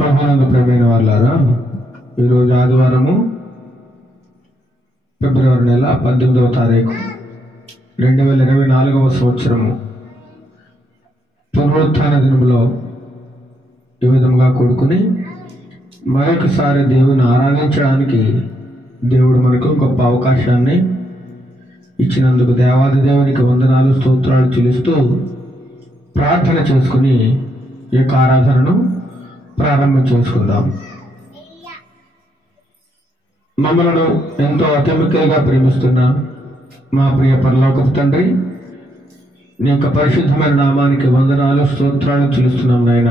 ప్రభునందు ప్రియమైన వాళ్ళారా, ఈరోజు ఆదివారము ఫిబ్రవరి నెల 18వ తారీఖు 2024వ సంవత్సరము పునరుత్థాన దినములో ఈ విధంగా కూడుకుని మరొకసారి దేవుని ఆరాధించడానికి దేవుడు మనకు గొప్ప అవకాశాన్ని ఇచ్చినందుకు దేవాది దేవునికి వందనాలు స్తోత్రాలు చెల్లిస్తూ ప్రార్థన చేసుకుని ఈ యొక్క ఆరాధనను ప్రారంభం చేసుకుందాం. మమ్మలను ఎంతో అతిమికలుగా ప్రేమిస్తున్న మా ప్రియ పరలోకపు తండ్రి, నీ యొక్క పరిశుద్ధమైన నామానికి వందనాలు స్తోత్రాలు చెల్లిస్తున్నాం నాయన.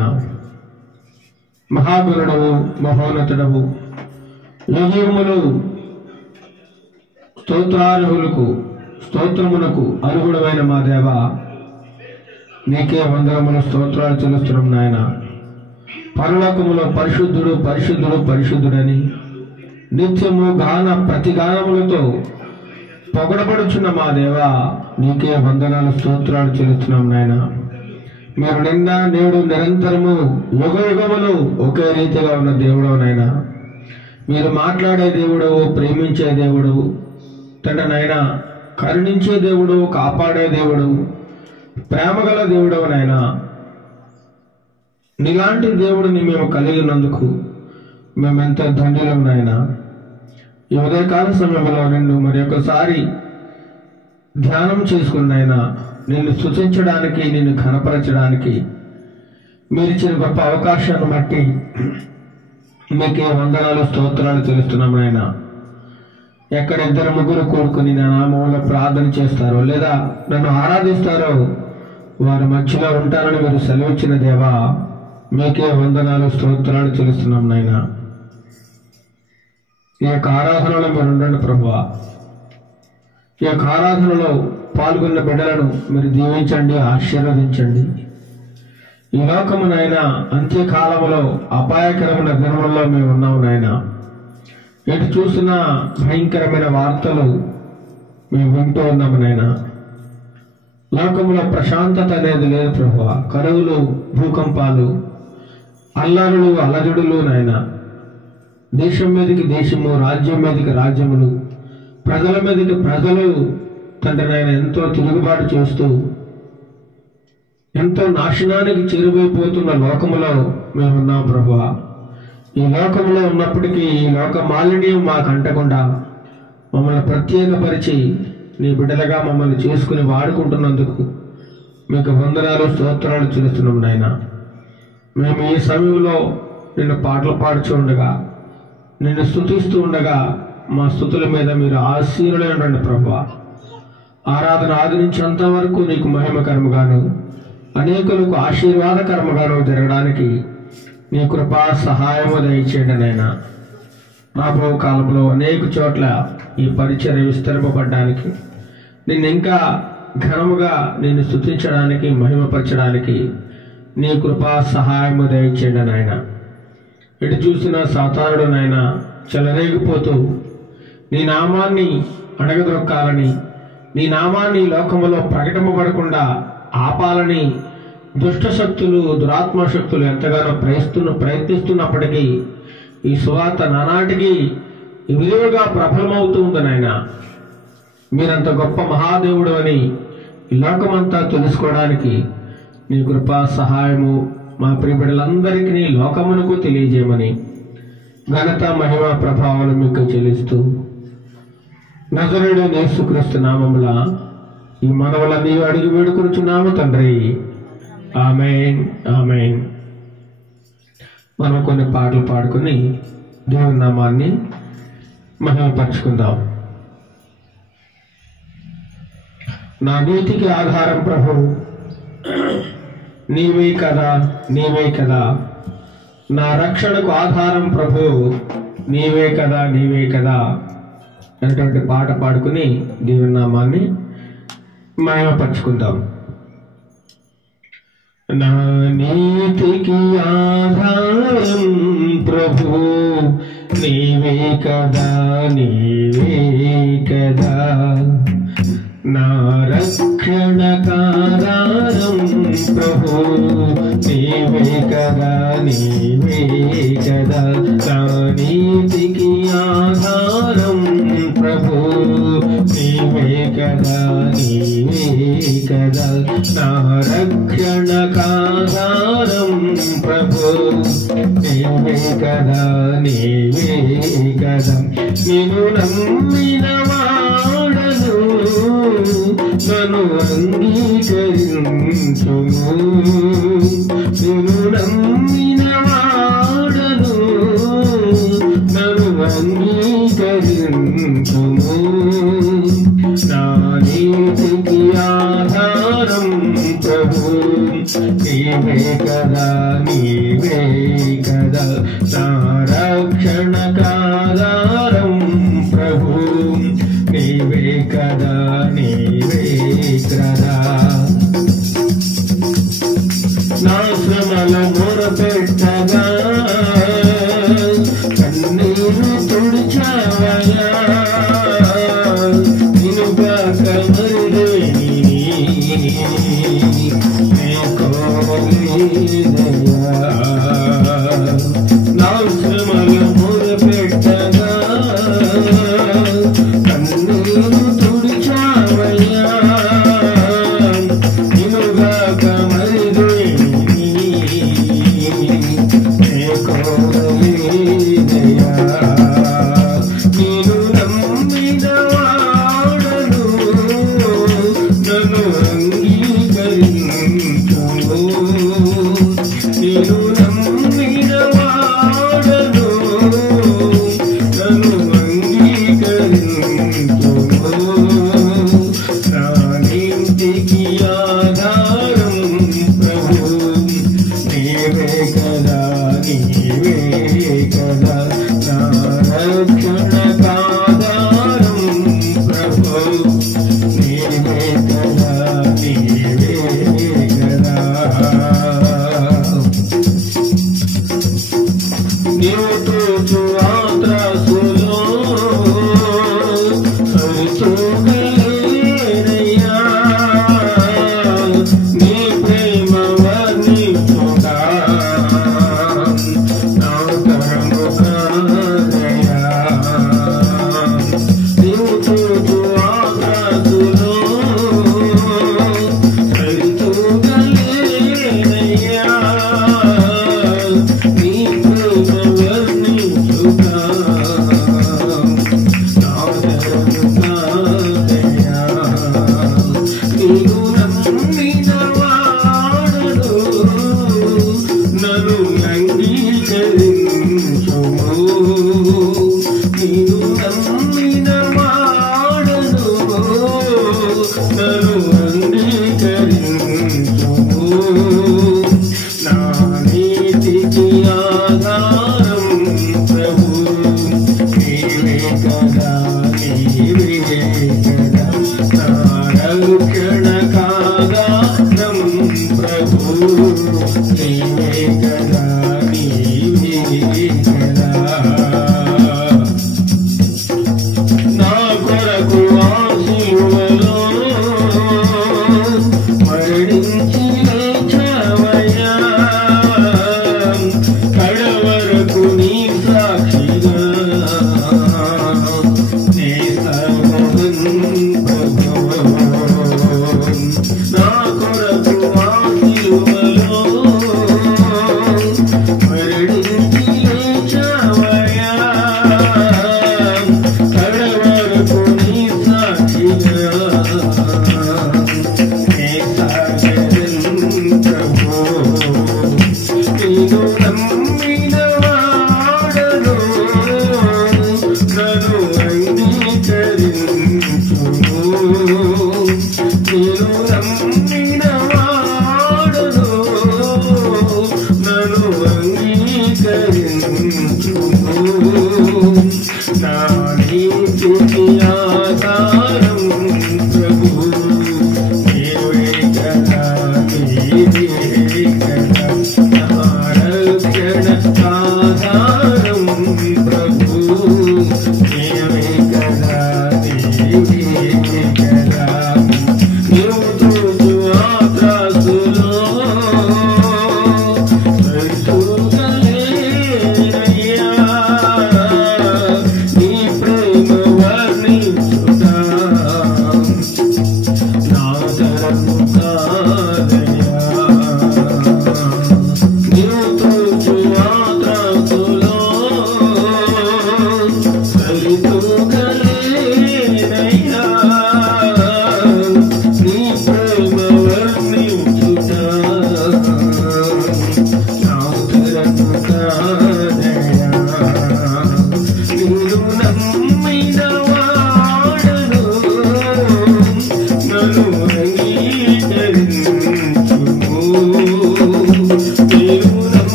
మహాగురుడవు, మహోన్నతుడవు, యుగములు స్తోత్రార్హులకు స్తోత్రమునకు అర్హుడమైన మా దేవ, నీకే వందనములు స్తోత్రాలు చెల్లిస్తున్నాం నాయన. పరలోకములో పరిశుద్ధుడు పరిశుద్ధుడు పరిశుద్ధుడని నిత్యము గాన ప్రతిగానములతో పొగడబడుచున్న మా దేవ, నీకే వందనాలు స్తోత్రాలు చెల్లిస్తున్నాం నాయన. మీరు నిన్న నేడు నిరంతరము యుగ యుగములు ఒకే రీతిగా ఉన్న దేవుడు నాయన. మీరు మాట్లాడే దేవుడు, ప్రేమించే దేవుడు తండ్రి నాయన, కరుణించే దేవుడు, కాపాడే దేవుడు, ప్రేమగల దేవుడు నాయన. నీలాంటి దేవుడిని మేము కలిగినందుకు మేమెంత ధన్యులం నాయన. ఈ ఉదయకాల సమయంలో నిన్ను మరి ఒకసారి ధ్యానం చేసుకున్నాయన, నిన్ను స్తుతించడానికి, నిన్ను ఘనపరచడానికి మీరు ఇచ్చిన గొప్ప అవకాశాన్ని బట్టి మీకే వందనాలు స్తోత్రాలు చెల్లిస్తున్నాం నాయన. ఎక్కడ ఇద్దరు ముగ్గురు కూడుకుని నా నామంలో ప్రార్థన చేస్తారో లేదా నన్ను ఆరాధిస్తారో వారి మధ్యలో ఉంటారని మీరు సెలవిచ్చిన దేవా, మీకే వందనాలు స్తోత్రాలు చెల్లిస్తున్నాం నాయన. ఈ యొక్క ఆరాధనలో మీరు ఉండండి ప్రభువా. ఈ యొక్క ఆరాధనలో పాల్గొన్న బిడ్డలను మీరు దీవించండి, ఆశీర్వదించండి. ఈ లోకము నాయన అంత్యకాలంలో అపాయకరమైన దినములలో మేము ఉన్నాము నాయన. ఎటు చూసిన భయంకరమైన వార్తలు మేము వింటూ ఉన్నాము నాయన. లోకంలో ప్రశాంతత అనేది లేదు ప్రభువా. కరువులు, భూకంపాలు, అల్లరులు, అలజడులు నాయన. దేశం మీదకి దేశము, రాజ్యం మీదకి రాజ్యములు, ప్రజల మీదకి ప్రజలు తండ్రి నాయన ఎంతో తిరుగుబాటు చేస్తూ ఎంతో నాశనానికి చేరువైపోతున్న లోకములో మేమున్నాం ప్రభువా. ఈ లోకంలో ఉన్నప్పటికీ ఈ లోక మాలిన్యం మాకు అంటకుండా మమ్మల్ని ప్రత్యేకపరిచి నీ బిడ్డలుగా మమ్మల్ని చేసుకుని వాడుకుంటున్నందుకు మీకు వందనాలు స్తోత్రాలు చెల్లిస్తున్నాం నాయన. మేము ఈ సమయంలో నిన్ను పాటలు పాడుచూ ఉండగా, నిన్ను స్తుతిస్తూ ఉండగా మా స్తుతుల మీద మీరు ఆశీర్వదించండి ఉండండి ప్రభువా. ఆరాధన ఆదరించేంత వరకు నీకు మహిమకరముగాను అనేకులకు ఆశీర్వాదకరముగాను జరగడానికి నీ కృపా సహాయము దయచేయండి నాయన. రాబో కాలంలో అనేక చోట్ల ఈ పరిచర్య విస్తరింపబడ్డానికి, నిన్ను ఇంకా ఘనముగా నిన్ను స్తుతించడానికి, మహిమపరచడానికి నీ కృపా సహాయము దయచేయండి నాయన. ఎటు చూసిన సాతానుడు నాయన చెలరేగిపోతూ నీ నామాన్ని అడగదొక్కాలని, నీ నామాన్ని లోకములో ప్రకటింపబడకుండా ఆపాలని దుష్ట శక్తులు, దురాత్మ శక్తులు ఎంతగానో ప్రయత్నిస్తున్నప్పటికీ ఈ సువార్త నానాటికి విలువగా ప్రబలమవుతూ ఉంది నాయన. మీరంత గొప్ప మహాదేవుడు అని ఈ లోకమంతా తెలుసుకోవడానికి నీ కృపా సహాయము మా ప్రియబిడ్డలందరికీ లోకమునకు తెలియజేయమని ఘనత, మహిమ, ప్రభావాలు మీకు చెల్లిస్తూ నజరేయుడైన యేసుక్రీస్తు నామములో ఈ మనవులన్నీ అడిగి వేడుకొనుచున్నాము తండ్రి. ఆమేన్, ఆమేన్. మనం కొన్ని పాటలు పాడుకుని దేవుని నామాన్ని మహిమపరచుకుందాం. నా నీతికి ఆధారం ప్రభు నీవే కదా, నీవే కదా. నా రక్షణకు ఆధారం ప్రభు నీవే కదా, నీవే కదా అనేటువంటి పాట పాడుకుని దేవుని నామాన్ని మహిమపరచుకుందాం. నా నీతికి ఆధారం ప్రభు నీవే కదా, నీవే కదా. నా రక్షణకాధారం ప్రభు నీవే కదా, నీవే కదా నా నీతికి ఆధారం ప్రభు, నీవే కదా నా రక్షణకాధారం ప్రభు, నీవే కదా నిన్ను నమ్మిన వాడను నన్ను అంగీకరించుము, నిన్ను నమ్మిన వాడను నన్ను అంగీకరించుము, నా నీతికి ఆధారం ప్రభు, నీవే కదా నా రక్షణకాధారం ప్రభు, నీవే కదా నా శ్రమల మొరపెట్టగా కన్నీరు తుడిచావయ్యా, నిన్ను గాక మరిదేని నా శ్రమల మొరపెట్టగా కన్నీరు తుడిచావయ్యా, నిన్ను గాక నేను నమ్మిన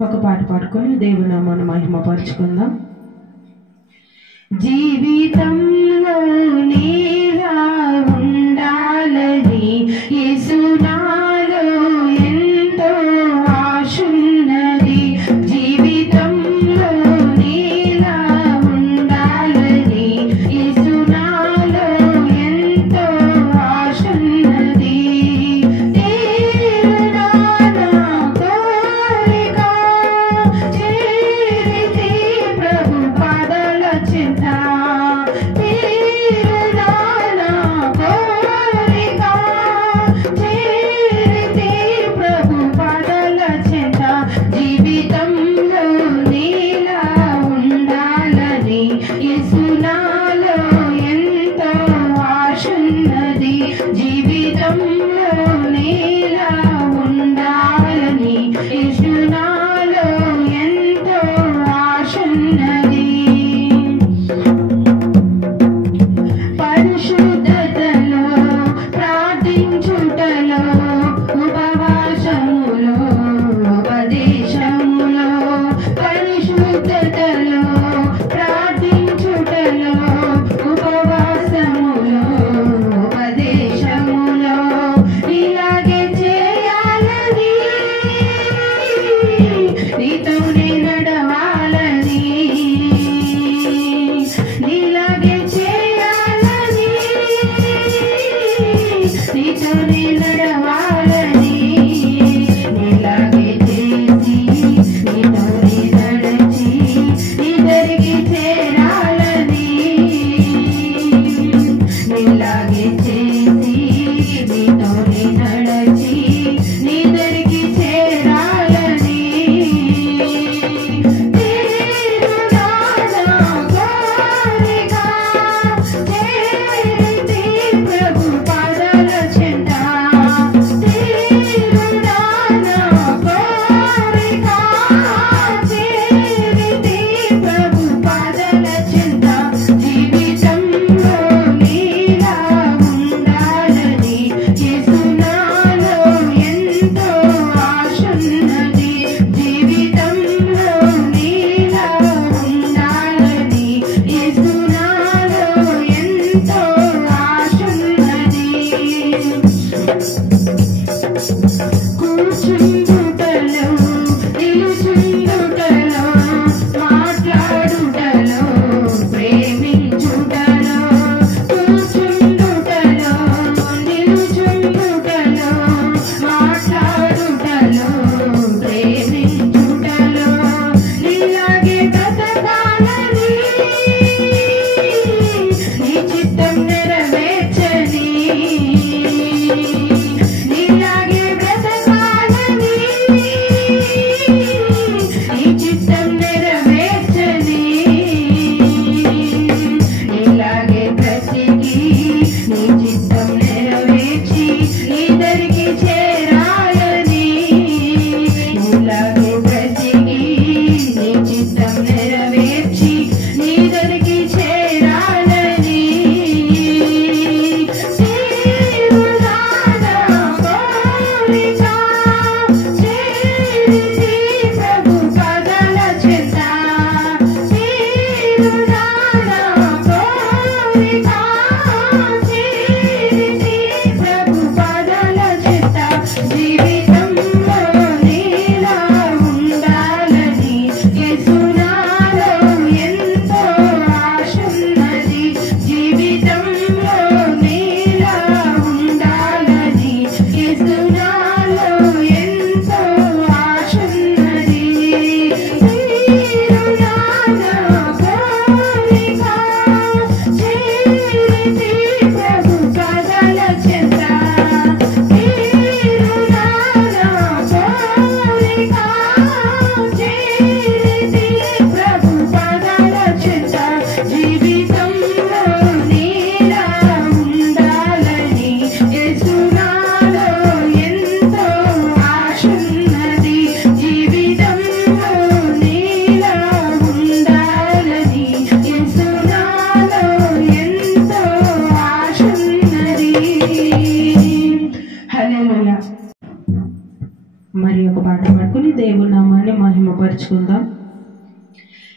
ఒక పాట పాడుకొని దేవుని నామాన్ని మహిమపరుచుకుందాం. జీవితంలో నీలా ఉండాలని యేసు నాలో ఎంతో ఆశున్నది. జీవితంలో నీలా ఉండాలని యేసు నాలో ఎంతో ఆశున్నది. తీరునా నా కోరిక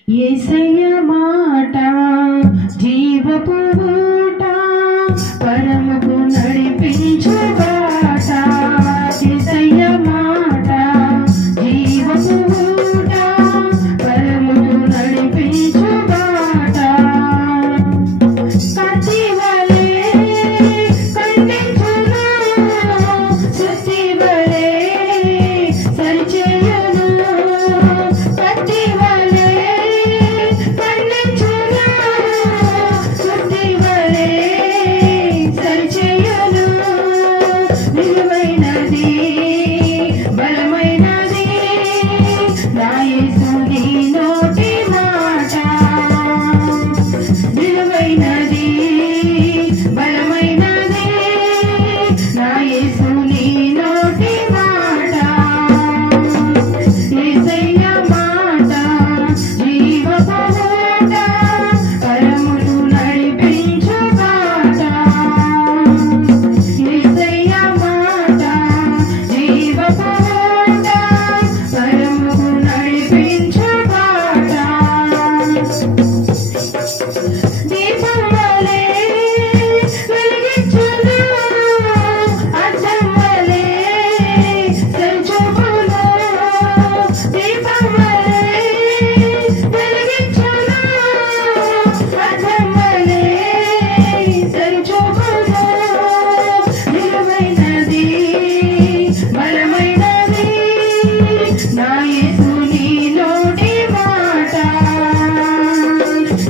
యేసయ్య మాట జీవపు ఊట, పరముకు నడిపించు బాట. యేసయ్య మాట జీవపు ఊట, పరముకు నడిపించు బాట. కత్తివలే ఖండించును, సుత్తివలే సరిచేయును. కత్తివలే ఖండించును, సుత్తివలే సరిచేయును. నిలువైనది బలమైనది నా యేసుని నోటి మాట. నిలువైనది బలమైనది నా యేసుని నోటి మాట. యేసయ్య మాట జీవపు ఊట, పరమును నడిపించు బాట. యేసయ్య మాట జీవపు ఊట, పరముకు నడిపించు బాట. దీపం వలె వెలిగించును, అద్దం వలె సరిచూపును. దీపం వలె వెలిగించును, అద్దం వలె సరిచూపును. నిలువైనది బలమైనది నా యేసుని నోటి మాట.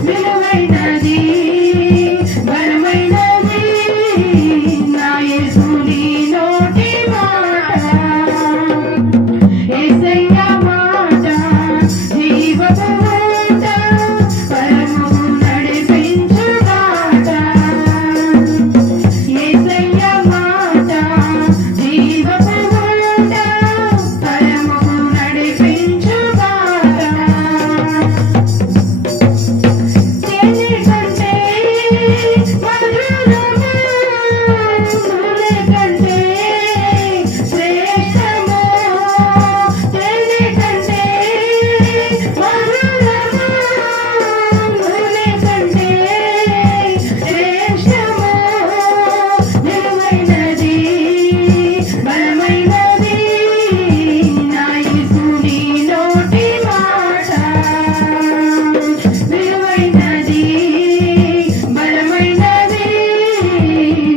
నిలువైనది బలమైనది నా యేసుని నోటి మాట. యేసయ్య మాట జీవపు ఊట, పరముకు నడిపించు బాట. యేసయ్య మాట జీవపు ఊట, పరముకు నడిపించు బాట. తేనె కంటే మధురము, నూనె కంటే శ్రేష్టము. తేనె కంటే మధురము, నూనె కంటే శ్రేష్టము. నిలువైనది బలమైనది నా యేసుని నోటి మాట. నిలువైనది బలమైనది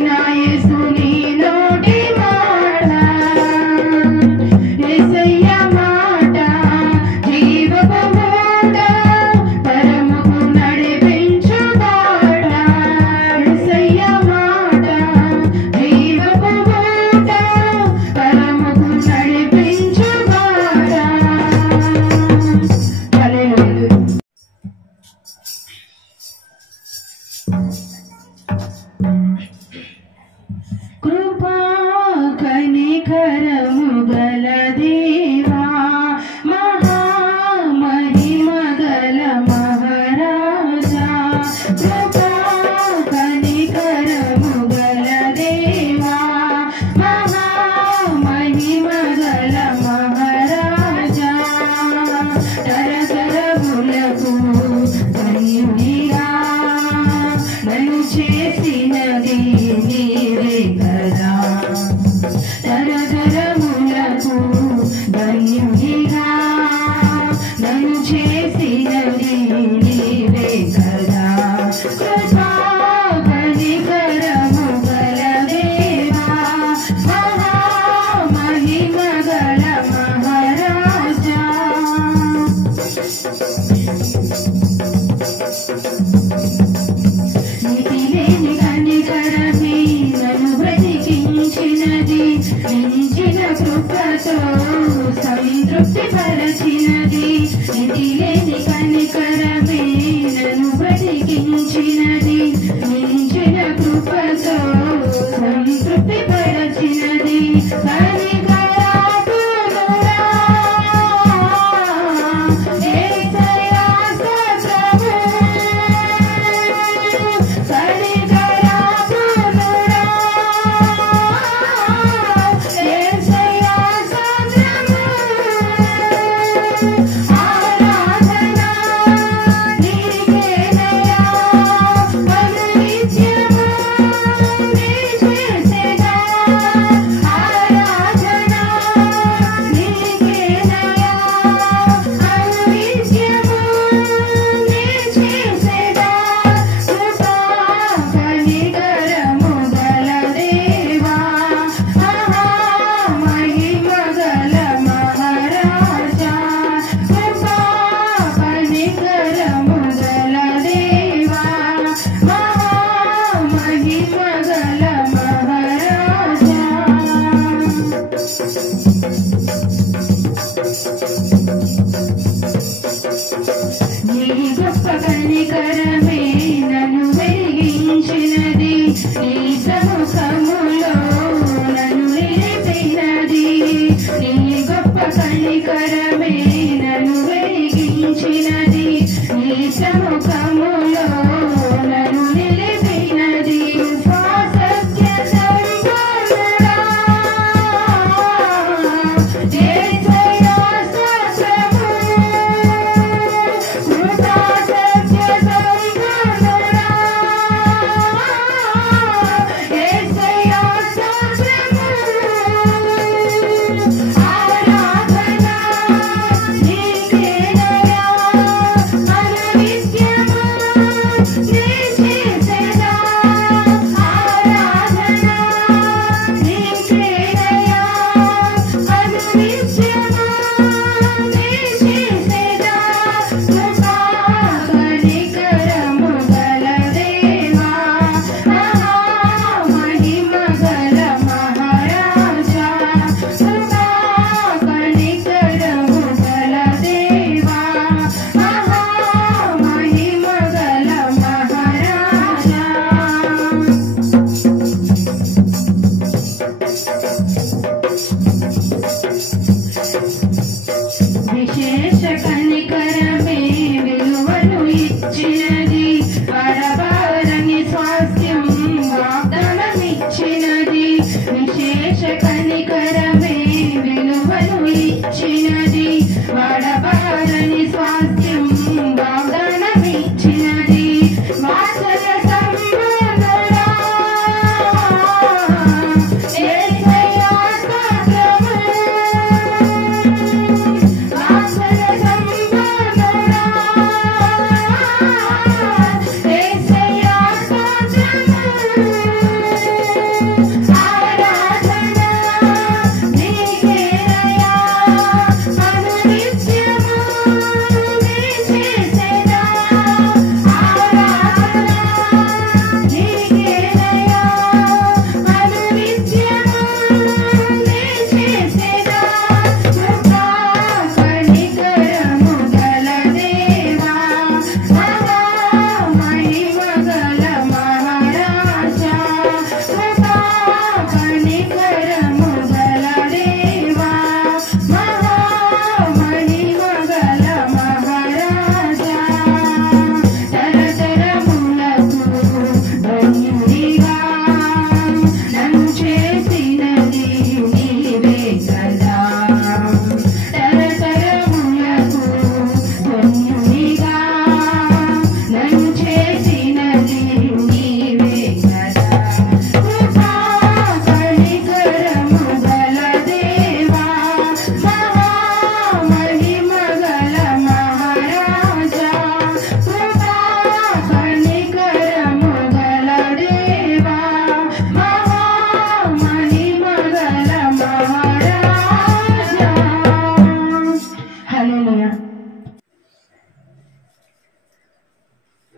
నా యేసుని నోటి మాట. యేసయ్య మాట జీవపు ఊట, పరముకు నడిపించు బాట. యేసయ్య మాట జీవపు ఊట, పరముకు నడిపించు బాట. హల్లెలూయా. కృపా కనికరము గల దేవా, మహామహిమ గల మహారాజా. కృపా కనికరము గల దేవా, మహామహిమ గల మహారాజా. తరతరములకు ధన్యునిగా నన్ను చేసినది నీవే కదా. తరతరములకు ధన్యునిగా నన్ను చేసినది నీవే కదా. కృపా కనికరము గల దేవా, మహామహిమ గల మహారాజా. నీతిలేని కనికరమే నన్ను బ్రతికించినది, మించిన కృపతో సంతృప్తి పరచినది. నీతిలేని కనికరమే నన్ను బ్రతికించినది, మించిన కృపతో సంతృప్తి పరచినది. కనికరాపునుడా యేసయ్య స్తోత్రము. కనికరాపునుడా యేసయ్య స్తోత్రము. ఆరాధన నీ గొప్ప కనికరమే నన్ను వెలిగించినది, నీ సముఖములో నన్ను నిలిపినది. నీ గొప్ప కనికరమే నన్ను వెలిగించినది, నీ సముఖములో నన్ను నిలిపినది. సత్య సంపూర్ణుడా యేసయ్యా స్తోత్రము. కృపా సత్య సంపూర్ణుడా యేసయ్యా స్తోత్రము. ఆరాధన నీకేనయ్యా అనునిత్యము నీ చేసెదా. ఆరాధన నీకేనయ్యా అనునిత్యము నీ చేసెదా. కృపా కనికరము గల దేవా, మహిమ గల మహారాజా. కృపా కనికరము గల దేవా, మహిమ గల మహారాజా. విశేష కనికరమే విలువను ఇచ్చినది, పరపాలని స్వాస్థ్యం వాగ్దానమిచ్చినది. విశేష కనికరమే విలువను ఇచ్చినది, పరపాలని స్వాస్థ్యం వాగ్దానమిచ్చినది. వాసన సంపూర్ణుడా యేసయ్యా స్తోత్రము. వాసన సంపూర్ణుడా యేసయ్యా స్తోత్రము. ఆరాధన నీకేనయ్యా అనునిత్యము నీ చేసెదా. ఆరాధన నీకేనయ్యా అనునిత్యము నీ చేసెదా. కృపా కనికరము గల దేవా, మహిమ గల మహారాజా. కృపా కనికరము గల దేవా, మహిమ గల మహారాజా. తరతరములకు ధన్యుడిగా నన్ను చేసినది నీవే కదా. తరతరములకు ధన్యుడిగా నన్ను చేసినది నీవే కదా. కృపా కనికరము గల దేవా, మహిమ గల మహారాజా. కృపా కనికరము గల దేవా, మహిమ గల మహారాజా. హల్లెలూయా.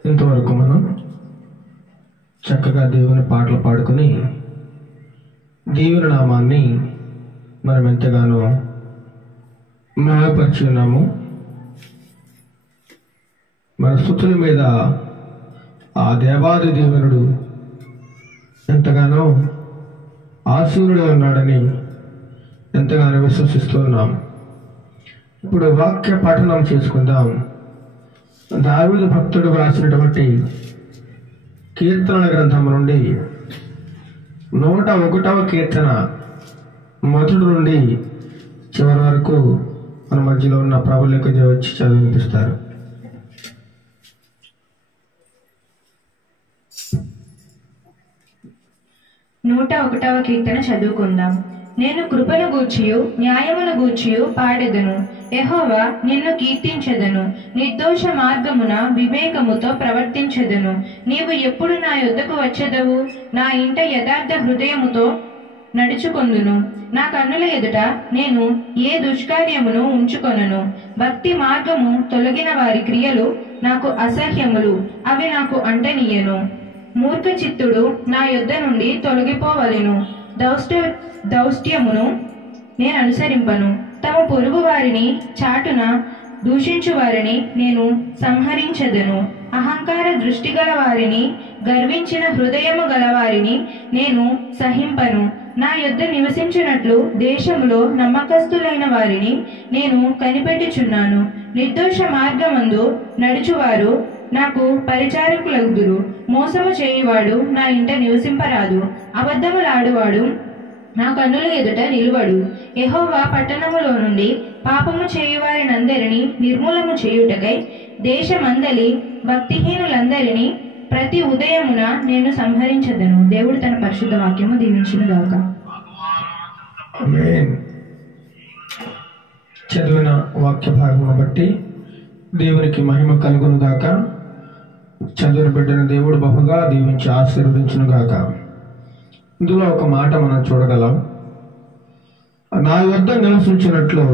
ఇంతవరకు మనం చక్కగా దేవుని పాటలు పాడుకొని దేవుని నామాన్ని మనం ఎంతగానో మహిమపరిచి ఉన్నాము. మన స్తుతుల మీద ఆ దేవాది దేవునుడు ఎంతగానో ఆశీనుడే ఉన్నాడని ఎంతగానో విశ్వసిస్తున్నాం. ఇప్పుడు వాక్య పఠనం చేసుకుందాం. దావీదు భక్తుడు వ్రాసినటువంటి కీర్తనల గ్రంథం నుండి 101వ కీర్తన మొదటి నుండి చివరి వరకు మన మధ్యలో ఉన్న ప్రభులకు వచ్చి చదివినిపిస్తారు. నూట 1వ కీర్తన చదువుకుందాం. నేను కృపను గూర్చియు న్యాయమును గూర్చియు పాడెదను. యెహోవా నిన్ను కీర్తించెదను. నిర్దోష మార్గమున వివేకముతో ప్రవర్తించెదను. నీవు ఎప్పుడు నా యొద్దకు వచ్చెదవు? నా ఇంట యథార్థ హృదయముతో నడుచుకొందును. నా కన్నుల ఎదుట నేను ఏ దుష్కార్యమును ఉంచుకొనను. భక్తి మార్గము తొలగిన వారి క్రియలు నాకు అసహ్యములు, అవి నాకు అంటనీయను. మూర్ఖ చిత్తుడు నా యొద్ద నుండి తొలగిపోవలెను. దౌష్ట్యమును నేను అనుసరింపను. తమ పొరుగు వారిని చాటున దూషించు వారిని నేను సంహరించదను. అహంకార దృష్టి గల వారిని, గర్వించిన హృదయము గలవారిని నేను సహింపను. నా యొద్ద నివసించినట్లు దేశములో నమ్మకస్తులైన వారిని నేను కనిపెట్టుచున్నాను. నిర్దోష మార్గమందు నడుచువారు నాకు పరిచారకులగుదురు. మోసము చేయువాడు నా ఇంట నివసింపరాదు. అబద్ధములాడువాడు నా కన్నుల ఎదుట నిలువడు. యెహోవా పట్టణములో నుండి పాపము చేయువారినందరినీ నిర్మూలము చేయుటకై దేశమందలి భక్తిహీనులందరినీ ప్రతి ఉదయమున నేను సంహరించదను. దేవుడు తన పరిశుద్ధ వాక్యము దీవించును గాక. ఆమేన్. చదివిన వాక్య భాగమును బట్టి దేవునికి మహిమ కలుగును గాక. చదివిన బిడ్డను దేవుడు బహుగా దీవించి ఆశీర్వదించును గాక. ఇందులో ఒక మాట మనం చూడగలం. నా యొద్ద నివసించినట్లు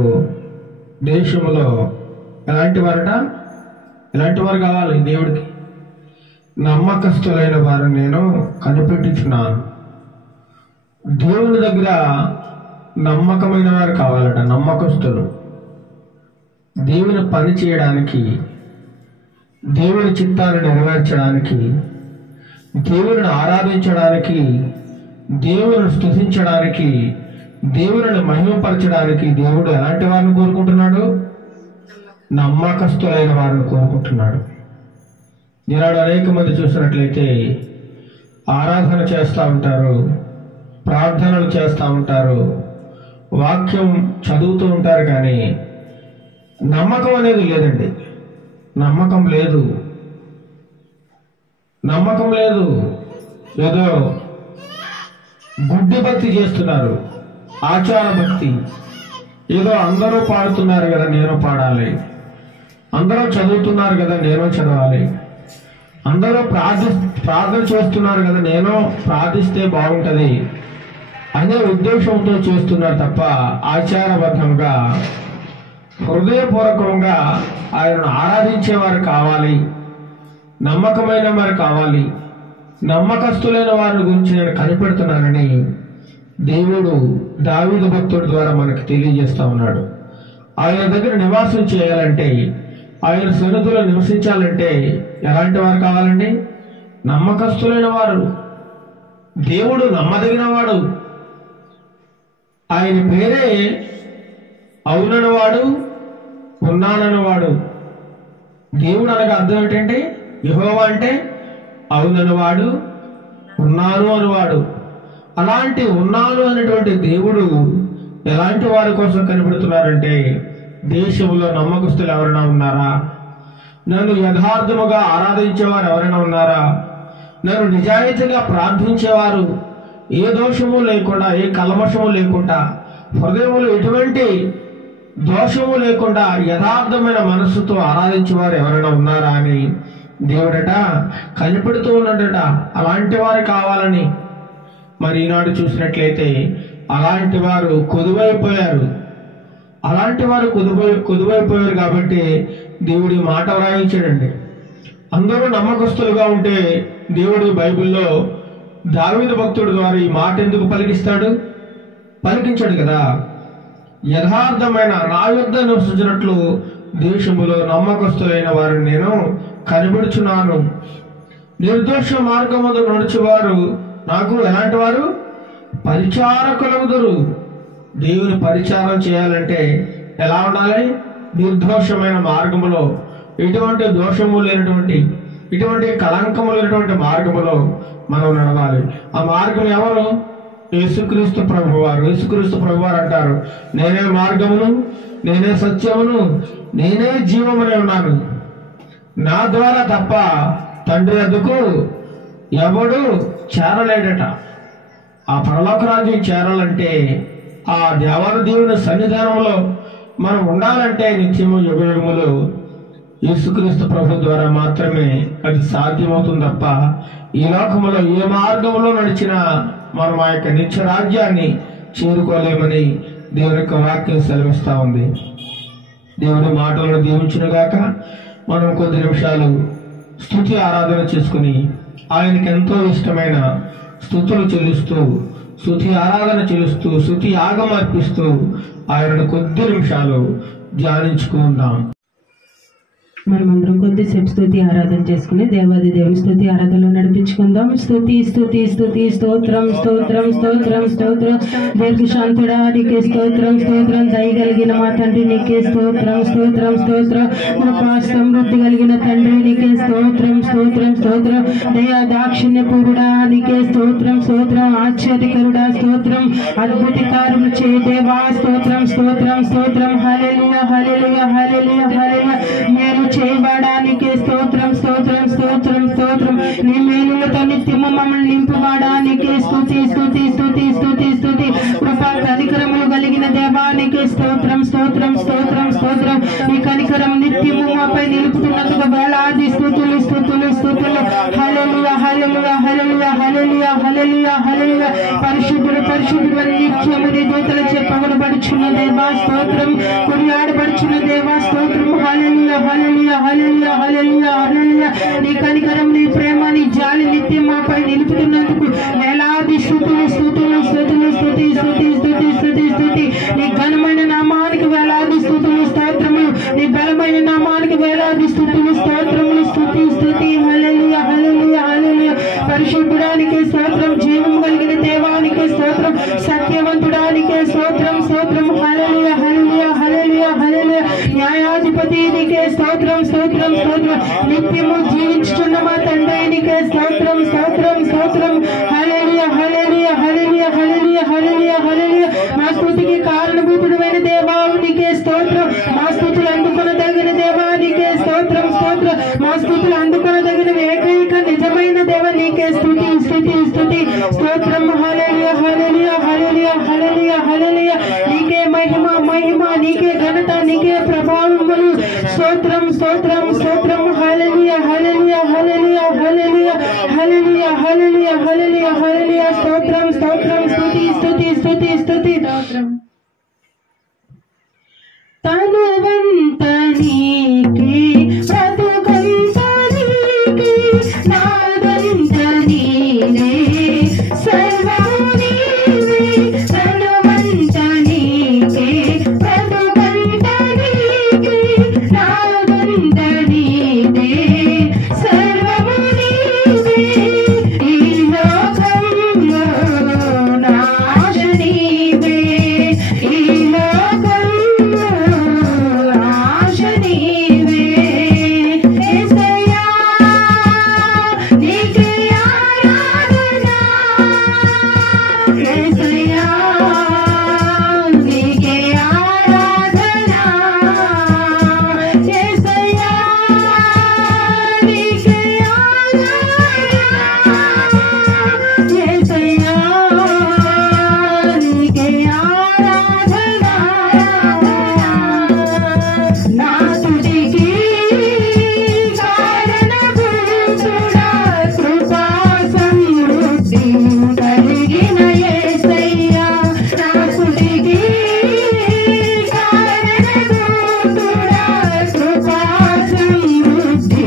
దేశంలో ఎలాంటి వారు కావాలి దేవుడికి? నమ్మకస్తులైన వారు నేను కనిపెట్టుచున్నాను. దేవుని దగ్గర నమ్మకమైన వారు కావాలట. నమ్మకస్తులు దేవుని పని చేయడానికి, దేవుని చిత్తాన్ని నెరవేర్చడానికి, దేవుని ఆరాధించడానికి, దేవుని స్తుతించడానికి, దేవుని మహిమపరచడానికి దేవుడు ఎలాంటి వారిని కోరుకుంటున్నాడు? నమ్మకస్తులైన వారిని కోరుకుంటున్నాడు. ఈనాడు అనేక మంది చూసినట్లయితే ఆరాధన చేస్తూ ఉంటారు, ప్రార్థనలు చేస్తూ ఉంటారు, వాక్యం చదువుతూ ఉంటారు, కానీ నమ్మకం అనేది లేదండి. నమ్మకం లేదు. ఏదో గుడ్డి భక్తి చేస్తున్నారు, ఆచార భక్తి. ఏదో అందరూ పాడుతున్నారు కదా నేను పాడాలి, అందరూ చదువుతున్నారు కదా నేను చదవాలి, అందరూ ప్రార్థన చేస్తున్నారు కదా నేను ప్రార్థిస్తే బాగుంటుంది అనే ఉద్దేశంతో చేస్తున్నారు తప్ప ఆచారబద్ధంగా హృదయపూర్వకంగా ఆయనను ఆరాధించేవారు కావాలి, నమ్మకమైన వారు కావాలి, నమ్మకస్తులైన వారి గురించి నేను కనిపెడుతున్నానని దేవుడు దావీదు భక్తుడి ద్వారా మనకు తెలియజేస్తా ఉన్నాడు. ఆయన దగ్గర నివాసం చేయాలంటే, ఆయన సన్నిధిలో నివసించాలంటే ఎలాంటి వారు కావాలండి? నమ్మకస్తులైన వారు. దేవుడు నమ్మదగిన వాడు. ఆయన పేరే అవుననివాడు, ఉన్నాననివాడు. దేవుడు అనగా అర్థం ఏంటంటే, యెహోవా అంటే అవుననివాడు, ఉన్నాను అనివాడు. అలాంటి ఉన్నాను అనేటువంటి దేవుడు ఎలాంటి వారి కోసం కనిపెడుతున్నారంటే, దేశంలో నమ్మకస్తులు ఎవరైనా ఉన్నారా? నన్ను యథార్థముగా ఆరాధించేవారు ఎవరైనా ఉన్నారా? నన్ను నిజాయితీగా ప్రార్థించేవారు, ఏ దోషము లేకుండా, ఏ కల్మషము లేకుండా, హృదయములు ఎటువంటి దోషము లేకుండా యథార్థమైన మనస్సుతో ఆరాధించేవారు ఎవరైనా ఉన్నారా అని దేవుడట కనిపెడుతూ ఉన్నాడట. అలాంటి వారు కావాలని. మరి ఈనాడు చూసినట్లయితే అలాంటి వారు కొదువైపోయారు. కొదువైపోయారు కాబట్టి దేవుడి మాట వ్రాయించాడండి. అందరూ నమ్మకస్తులుగా ఉంటే దేవుడు బైబిల్లో దావీదు భక్తుడి ద్వారా ఈ మాట ఎందుకు పలికించాడు కదా. యథార్థమైన నా యొద్ద నివసించినట్లు దేశములో నమ్మకస్తులైన వారిని నేను కనిపెడుచున్నాను. నిర్దోష మార్గములో నడుచువారు నాకు ఎలాంటి వారు? పరిచారకులగుదురు. దేవుని పరిచారం చేయాలంటే ఎలా ఉండాలి? నిర్దోషమైన మార్గములో, ఎటువంటి దోషము లేనటువంటి, ఇటువంటి కళంకము లేనటువంటి మార్గములో మనం నడవాలి. ఆ మార్గం ఎవరు? యేసుక్రీస్తు ప్రభువారు. యేసుక్రీస్తు ప్రభువారు అంటారు, నేనే మార్గమును, నేనే సత్యమును, నేనే జీవమునే ఉన్నాను. నా ద్వారా తప్ప తండ్రి వద్దకు ఎవడు చేరలేడట. ఆ పరలోక రాజ్యం చేరాలంటే, ఆ దేవుని సన్నిధానంలో మనం ఉండాలంటే నిత్యము యుగయుగములు యేసుక్రీస్తు ప్రభు ద్వారా మాత్రమే అది సాధ్యమవుతుంది తప్ప ఈ లోకములో ఏ మార్గంలో నడిచినా మనం ఆ యొక్క నిత్య రాజ్యాన్ని చేరుకోలేమని దేవుని యొక్క వాక్యం సెలవిస్తూ ఉంది. దేవుని మాటలను దీవించునుగాక. మనం కొద్ది నిమిషాలు స్తుతి ఆరాధన చేసుకుని ఆయనకి ఎంతో ఇష్టమైన స్తుతులు చెల్లిస్తూ, స్తుతి ఆరాధన చెల్లిస్తూ, స్తుతి యాగం అర్పిస్తూ ఆయనను కొద్ది నిమిషాలు ధ్యానించుకుందాం. మనమందరం కొద్దిసేపు స్తుతి ఆరాధన చేసుకుని దేవాది దేవుని స్తుతి ఆరాధనలో నడిపించుకుందాం. స్తుతి స్తుతి స్తుతి స్తోత్రం స్తోత్రం స్తోత్రం స్తోత్రం. దీర్ఘశాంతుడా నీకే స్తోత్రం స్తోత్రం. దయగలిగిన మా తండ్రి నీకే స్తోత్రం స్తోత్రం స్తోత్రం. కృపా సమృద్ధి కలిగిన తండ్రి నీకే స్తోత్రం స్తోత్రం స్తోత్రం. దయా దాక్షిణ్య పూరుడా నీకే స్తోత్రం స్తోత్రం. ఆశ్చర్యకరుడా స్తోత్రం. అద్భుతకారులు చే దేవా స్తోత్రం స్తోత్రం స్తోత్రం. హల్లెలూయా హల్లెలూయా హల్లెలూయా హల్లెలూయా. మేలు చేయబడానికే స్తోత్రం స్తోత్రం స్తోత్రం స్తోత్రం. నీ మేలులతో నిత్యము మమ్మల్ని నింపబడానికే స్తుతి స్తుతి స్తుతి స్తుతి స్తుతి. కృపా కనికరములు కలిగిన దేవానికి స్తోత్రం స్తోత్రం స్తోత్రం స్తోత్రం. నీ కనికరం నిత్యము మాపై నిలుపుతున్నందుకు వేలాది స్తుతులు స్తుతులు స్తుతులు. హల్లెలూయా హల్లెలూయా హల్లెలూయా హల్లెలూయా హల్లెలూయా హల్లెలూయా. పరిశుద్ధుడు పరిశుద్ధుడు అని నిత్యము నీ దూతలచే పొగడబడుచున్న దేవా స్తోత్రం. కొనియాడబడుచున్న దేవా స్తోత్రం. హల్లెలూయా హల్లెలూయా హల్లెలూయా హల్లెలూయా హల్లెలూయా. నీ కనికరం నీ ప్రేమ నీ జాలి నిత్యం మాపై నిలుపుతున్నందుకు వేలాది స్తుతులు స్తుతులు స్తుతులు స్తుతి స్తుతి స్తుతి స్తుతి స్తుతి. నీ ఘనమైన నామానికి వేలాది స్తుతులు స్తోత్రములు. నీ బలమైన నామానికి వేలాది స్తుతులు స్తోత్రములు స్తుతి స్తుతి. హల్లెలూయా హల్లెలూయా హల్లెలూయా. పరిశుద్ధుడానికి స్తోత్రం. జీవం కలిగిన దేవానికి స్తోత్రం. సత్యవంతుడానికి స్తోత్రం స్తోత్రం. హల్లెలూయా హల్లెలూయా హల్లెలూయా హల్లెలూయా. న్యాయాధిపతి నీకే స్తోత్రం స్తోత్రం స్తోత్రం. నిత్యము జీవించుచున్న మా తండ్రి నీకే స్తోత్రం స్తోత్రం స్తోత్రం. హల్లెలూయా హల్లెలూయా హల్లెలూయా హల్లెలూయా హల్లెలూయా హల్లెలూయా. మా స్తుతికి కారణభూతుడైన దేవా నీకే స్తోత్రం. మా స్తుతులు అందుకొనదగిన దేవా నీకే స్తోత్రం స్తోత్రం. మా స్తుతులు అందుకొనదగిన ఏకైక నిజమైన దేవ నీకే స్తుతి స్తుతి స్తుతి స్తోత్రం. హల్లెలూయా హల్లెలూయా హల్లెలూయా హల్లెలూయా హల్లెలూయా. నీకే మహిమ మహిమ నీకే ఘనత నీకే ప్రభావములు. స్తోత్రం స్తోత్రం స్తోత్రం. హల్లెలూయా హల్లెలూయా హల్లెలూయా హల్లెలూయా హల్లెలూయా హల్లెలూయా హల్లెలూయా హల్లెలూయా. స్తోత్రం స్తోత్రం స్తుతి స్తుతి స్తుతి స్తుతి. తనువంత నీకే బ్రతుకంత నీకే నాదంత నీవే సర్వము నీవే. తనువంత నీకే బ్రతుకంత నీకే నాదంత నీవే సర్వము నీవే. ఈ లోకంలో నా ఆశ నీవే. ఈ లోకంలో ఆశ నీవే. యేసయ్యా నీకే ఆరాధన. యేసయ్యా నీకే ఆరాధన. యేసయ్యా నీకే ఆరాధన. యేసయ్యా నీకే ఆరాధన. నా స్తుతికి కారణభూతుడా కృపా సమృద్ధి కలిగిన యేసయ్యా. నా స్తుతికి కారణభూతుడా కృపా సమృద్ధి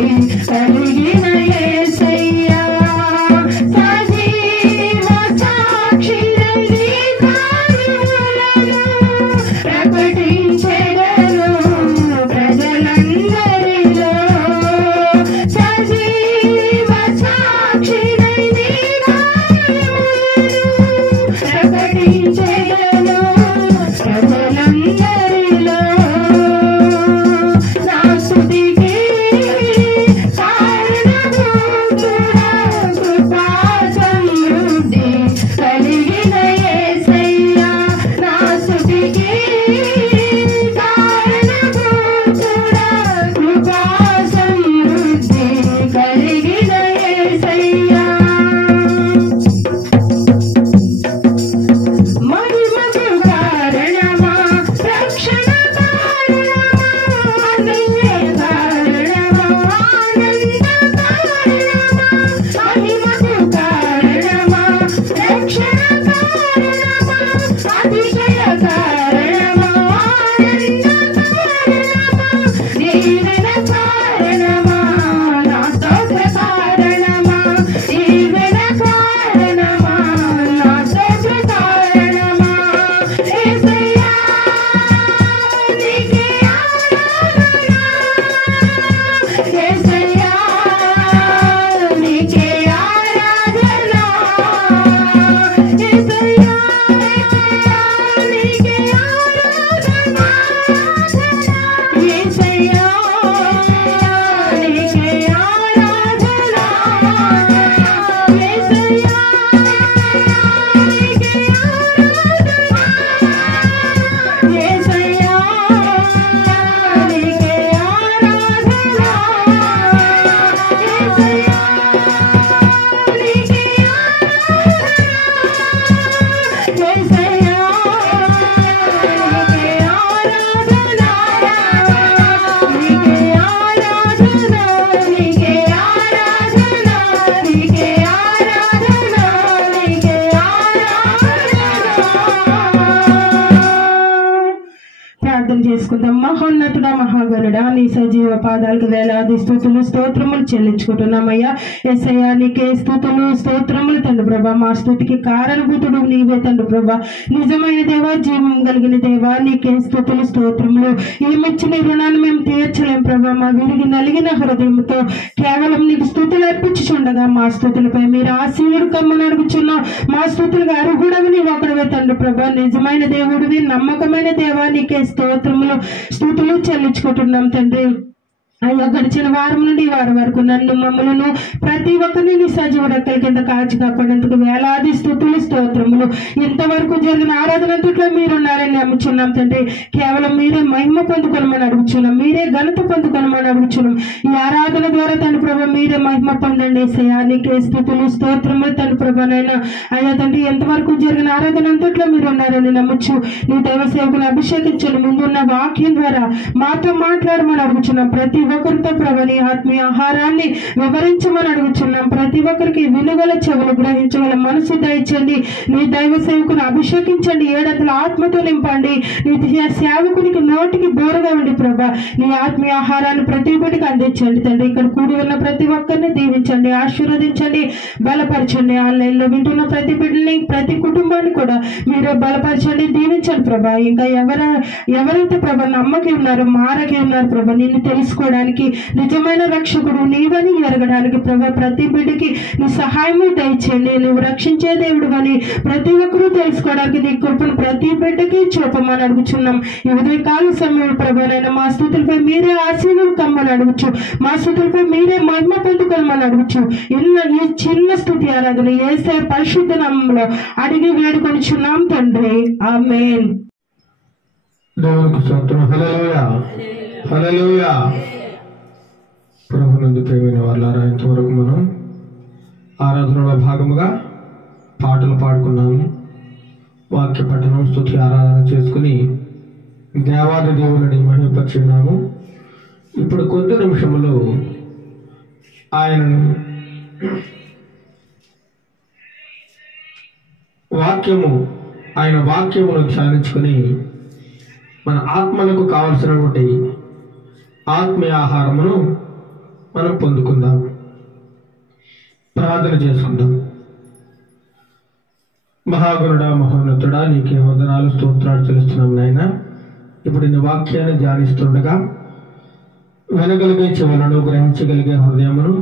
కలిగిన యేసయ్యా. సజీవ సాక్షినై నీ కార్యములను ప్రకటించెదను ప్రజలందరిలో. సజీవ సాక్షినై నీ కార్యములను ప్రకటించెదను ప్రజలందరిలో. నా స్తుతికి కారణభూతుడా కృపా సమృద్ధి కలిగిన యేసయ్యా. నా స్తుతికి కారణభూతుడా కృపా సమృద్ధి కలిగిన యేసయ్యా. మహిమకు కారణమా రక్షణ కారణమా అతిశయ కారణమా ఆనంద కారణమా. మహిమకు కారణమా రక్షణ కారణమా అతిశయ కారణమా ఆనంద కారణమా. దీవెన కారణమా నా స్తోత్ర కారణమా. దీవెన కారణమా నా స్తోత్ర కారణమా. యేసయ్యా నీకే ఆరాధన. మహోన్నతుడ మహాగణుడా నీ సజీవ పాదాలకు వేలాది స్తుతులు స్తోత్రములు చెల్లించుకుంటున్నామయ్యా. యేసయ్యా నీకే స్తుతులు స్తోత్రములు తండ్రి ప్రభా. మా స్తుతికి కారణభూతుడు నీవే తండ్రి ప్రభా. నిజమైన దేవా, జీవం కలిగిన దేవా, నీకే స్తుతులు స్తోత్రములు. ఏమిచ్చిన రుణాన్ని మేము తీర్చలేం ప్రభా. మా విరిగి నలిగిన హృదయంతో కేవలం నీకు స్తుతులు అర్పించుచుండగా మా స్తుతులపై మీరు ఆశీనుడు కమ్మని అడుగుచున్నాం. మా స్తుతులుగా అర్హుడవి నీవు ఒకడవే తండ్రి ప్రభా. నిజమైన దేవుడివి, నమ్మకమైన దేవా, నీకే స్తోత్రములు స్తుతులు చెల్లించుకుంటున్నాం తండ్రి. అయ్యా గడిచిన వారం నుండి వారం వరకు నన్ను మమ్మలను ప్రతి ఒక్కరిని నీ సజీవ రెక్కల కింద కాచి కాపాడేందుకు వేలాది స్తుతులు స్తోత్రములు. ఇంతవరకు జరిగిన ఆరాధనంతట్లో మీరున్నారని నమ్ముచున్నాం తండ్రి. కేవలం మీరే మహిమ పొందుకోనమని అడుగుచున్నాం, మీరే ఘనత పొందుకోనమని అడుగుచున్నాం. ఈ ఆరాధన ద్వారా తండ్రి ప్రభా మీరే మహిమ పొందండి. నీకే స్తుతులు స్తోత్రములు తండ్రి ప్రభానైనా. అయ్యా తండ్రి ఎంతవరకు జరిగిన ఆరాధన అంతట్లో మీరు ఉన్నారని నమ్మచ్చు. నీ దైవ సేవకుని అభిషేకించండి. ముందున్న వాక్యం ద్వారా మాతో మాట్లాడమని అడుగుచున్నాం. ప్రతి ఒక్కరితో ప్రభు నీ ఆత్మీయ ఆహారాన్ని వివరించమని అడుగుచున్నాం. ప్రతి ఒక్కరికి వినుగల చెవులు, గ్రహించగల మనసు దయచండి. నీ దైవ సేవకుని అభిషేకించండి. ఏడంతల ఆత్మతో నింపండి. నీ సేవకునికి నోటికి బోరుగా ఉండి ప్రభా నీ ఆత్మీయ ఆహారాన్ని ప్రతి ఒక్కరికి అందించండి తండ్రి. ఇక్కడ కూడి ఉన్న ప్రతి ఒక్కరిని దీవించండి, ఆశీర్వదించండి, బలపరచండి. ఆన్లైన్లో వింటున్న ప్రతి బిడ్డని, ప్రతి కుటుంబాన్ని కూడా మీరే బలపరచండి, దీవించండి ప్రభా. ఇంకా ఎవరైతే ప్రభా నమ్మకి ఉన్నారు, మారకి ఉన్నారు ప్రభా, నిన్ను తెలుసుకోవడానికి, నిజమైన రక్షకుడు నీవని ఎరగడానికి ప్రభా ప్రతి బిడ్డకి నీ సహాయము దయచేయండి. నువ్వు రక్షించే దేవుడు అని ప్రతి ఒక్కరూ తెలుసుకోవడానికి నీ కృపను ప్రతి బిడ్డకి చూపమని అడుగుచున్నాం. ఈ ఉదయకాల సమయం ప్రభానైనా మా స్తుతులపై మీరే ఆశీర్వాదం కమ్మని అడుగుచు, మా స్తుతులపై మీరే మహిమ పొందుకోమని అడుగుచు. ఈ చిన్న స్తుతి ఆరాధన యేసయ్య పరిశుద్ధ నామములో అడిగి వేడుకొనిచున్నాం తండ్రి, ఆమేన్. దేవునికి స్తోత్రం. హల్లెలూయా, హల్లెలూయా. ప్రభునందు ప్రియమైన వాళ్ళారా, ఇంతవరకు మనం ఆరాధనలో భాగముగా పాటలు పాడుకున్నాము, వాక్య పఠనం, స్తుతి ఆరాధన చేసుకుని దేవాది దేవుని మహిమపరిచున్నాము. ఇప్పుడు కొద్ది నిమిషములు ఆయనను ఆయన వాక్యమును ధ్యానించుకుని మన ఆత్మలకు కావలసినటువంటి ఆత్మీయ ఆహారమును మనం పొందుకుందాం, ప్రార్థన చేసుకుందాం. మహాగురుడా, మహోన్నతుడా, నీకే వందనాలు, స్తోత్రాలు చెల్లిస్తున్నాం నాయన. ఇప్పుడు నీ వాక్యాన్ని ధ్యానిస్తుండగా వినగలిగే చెవులను, గ్రహించగలిగే హృదయమును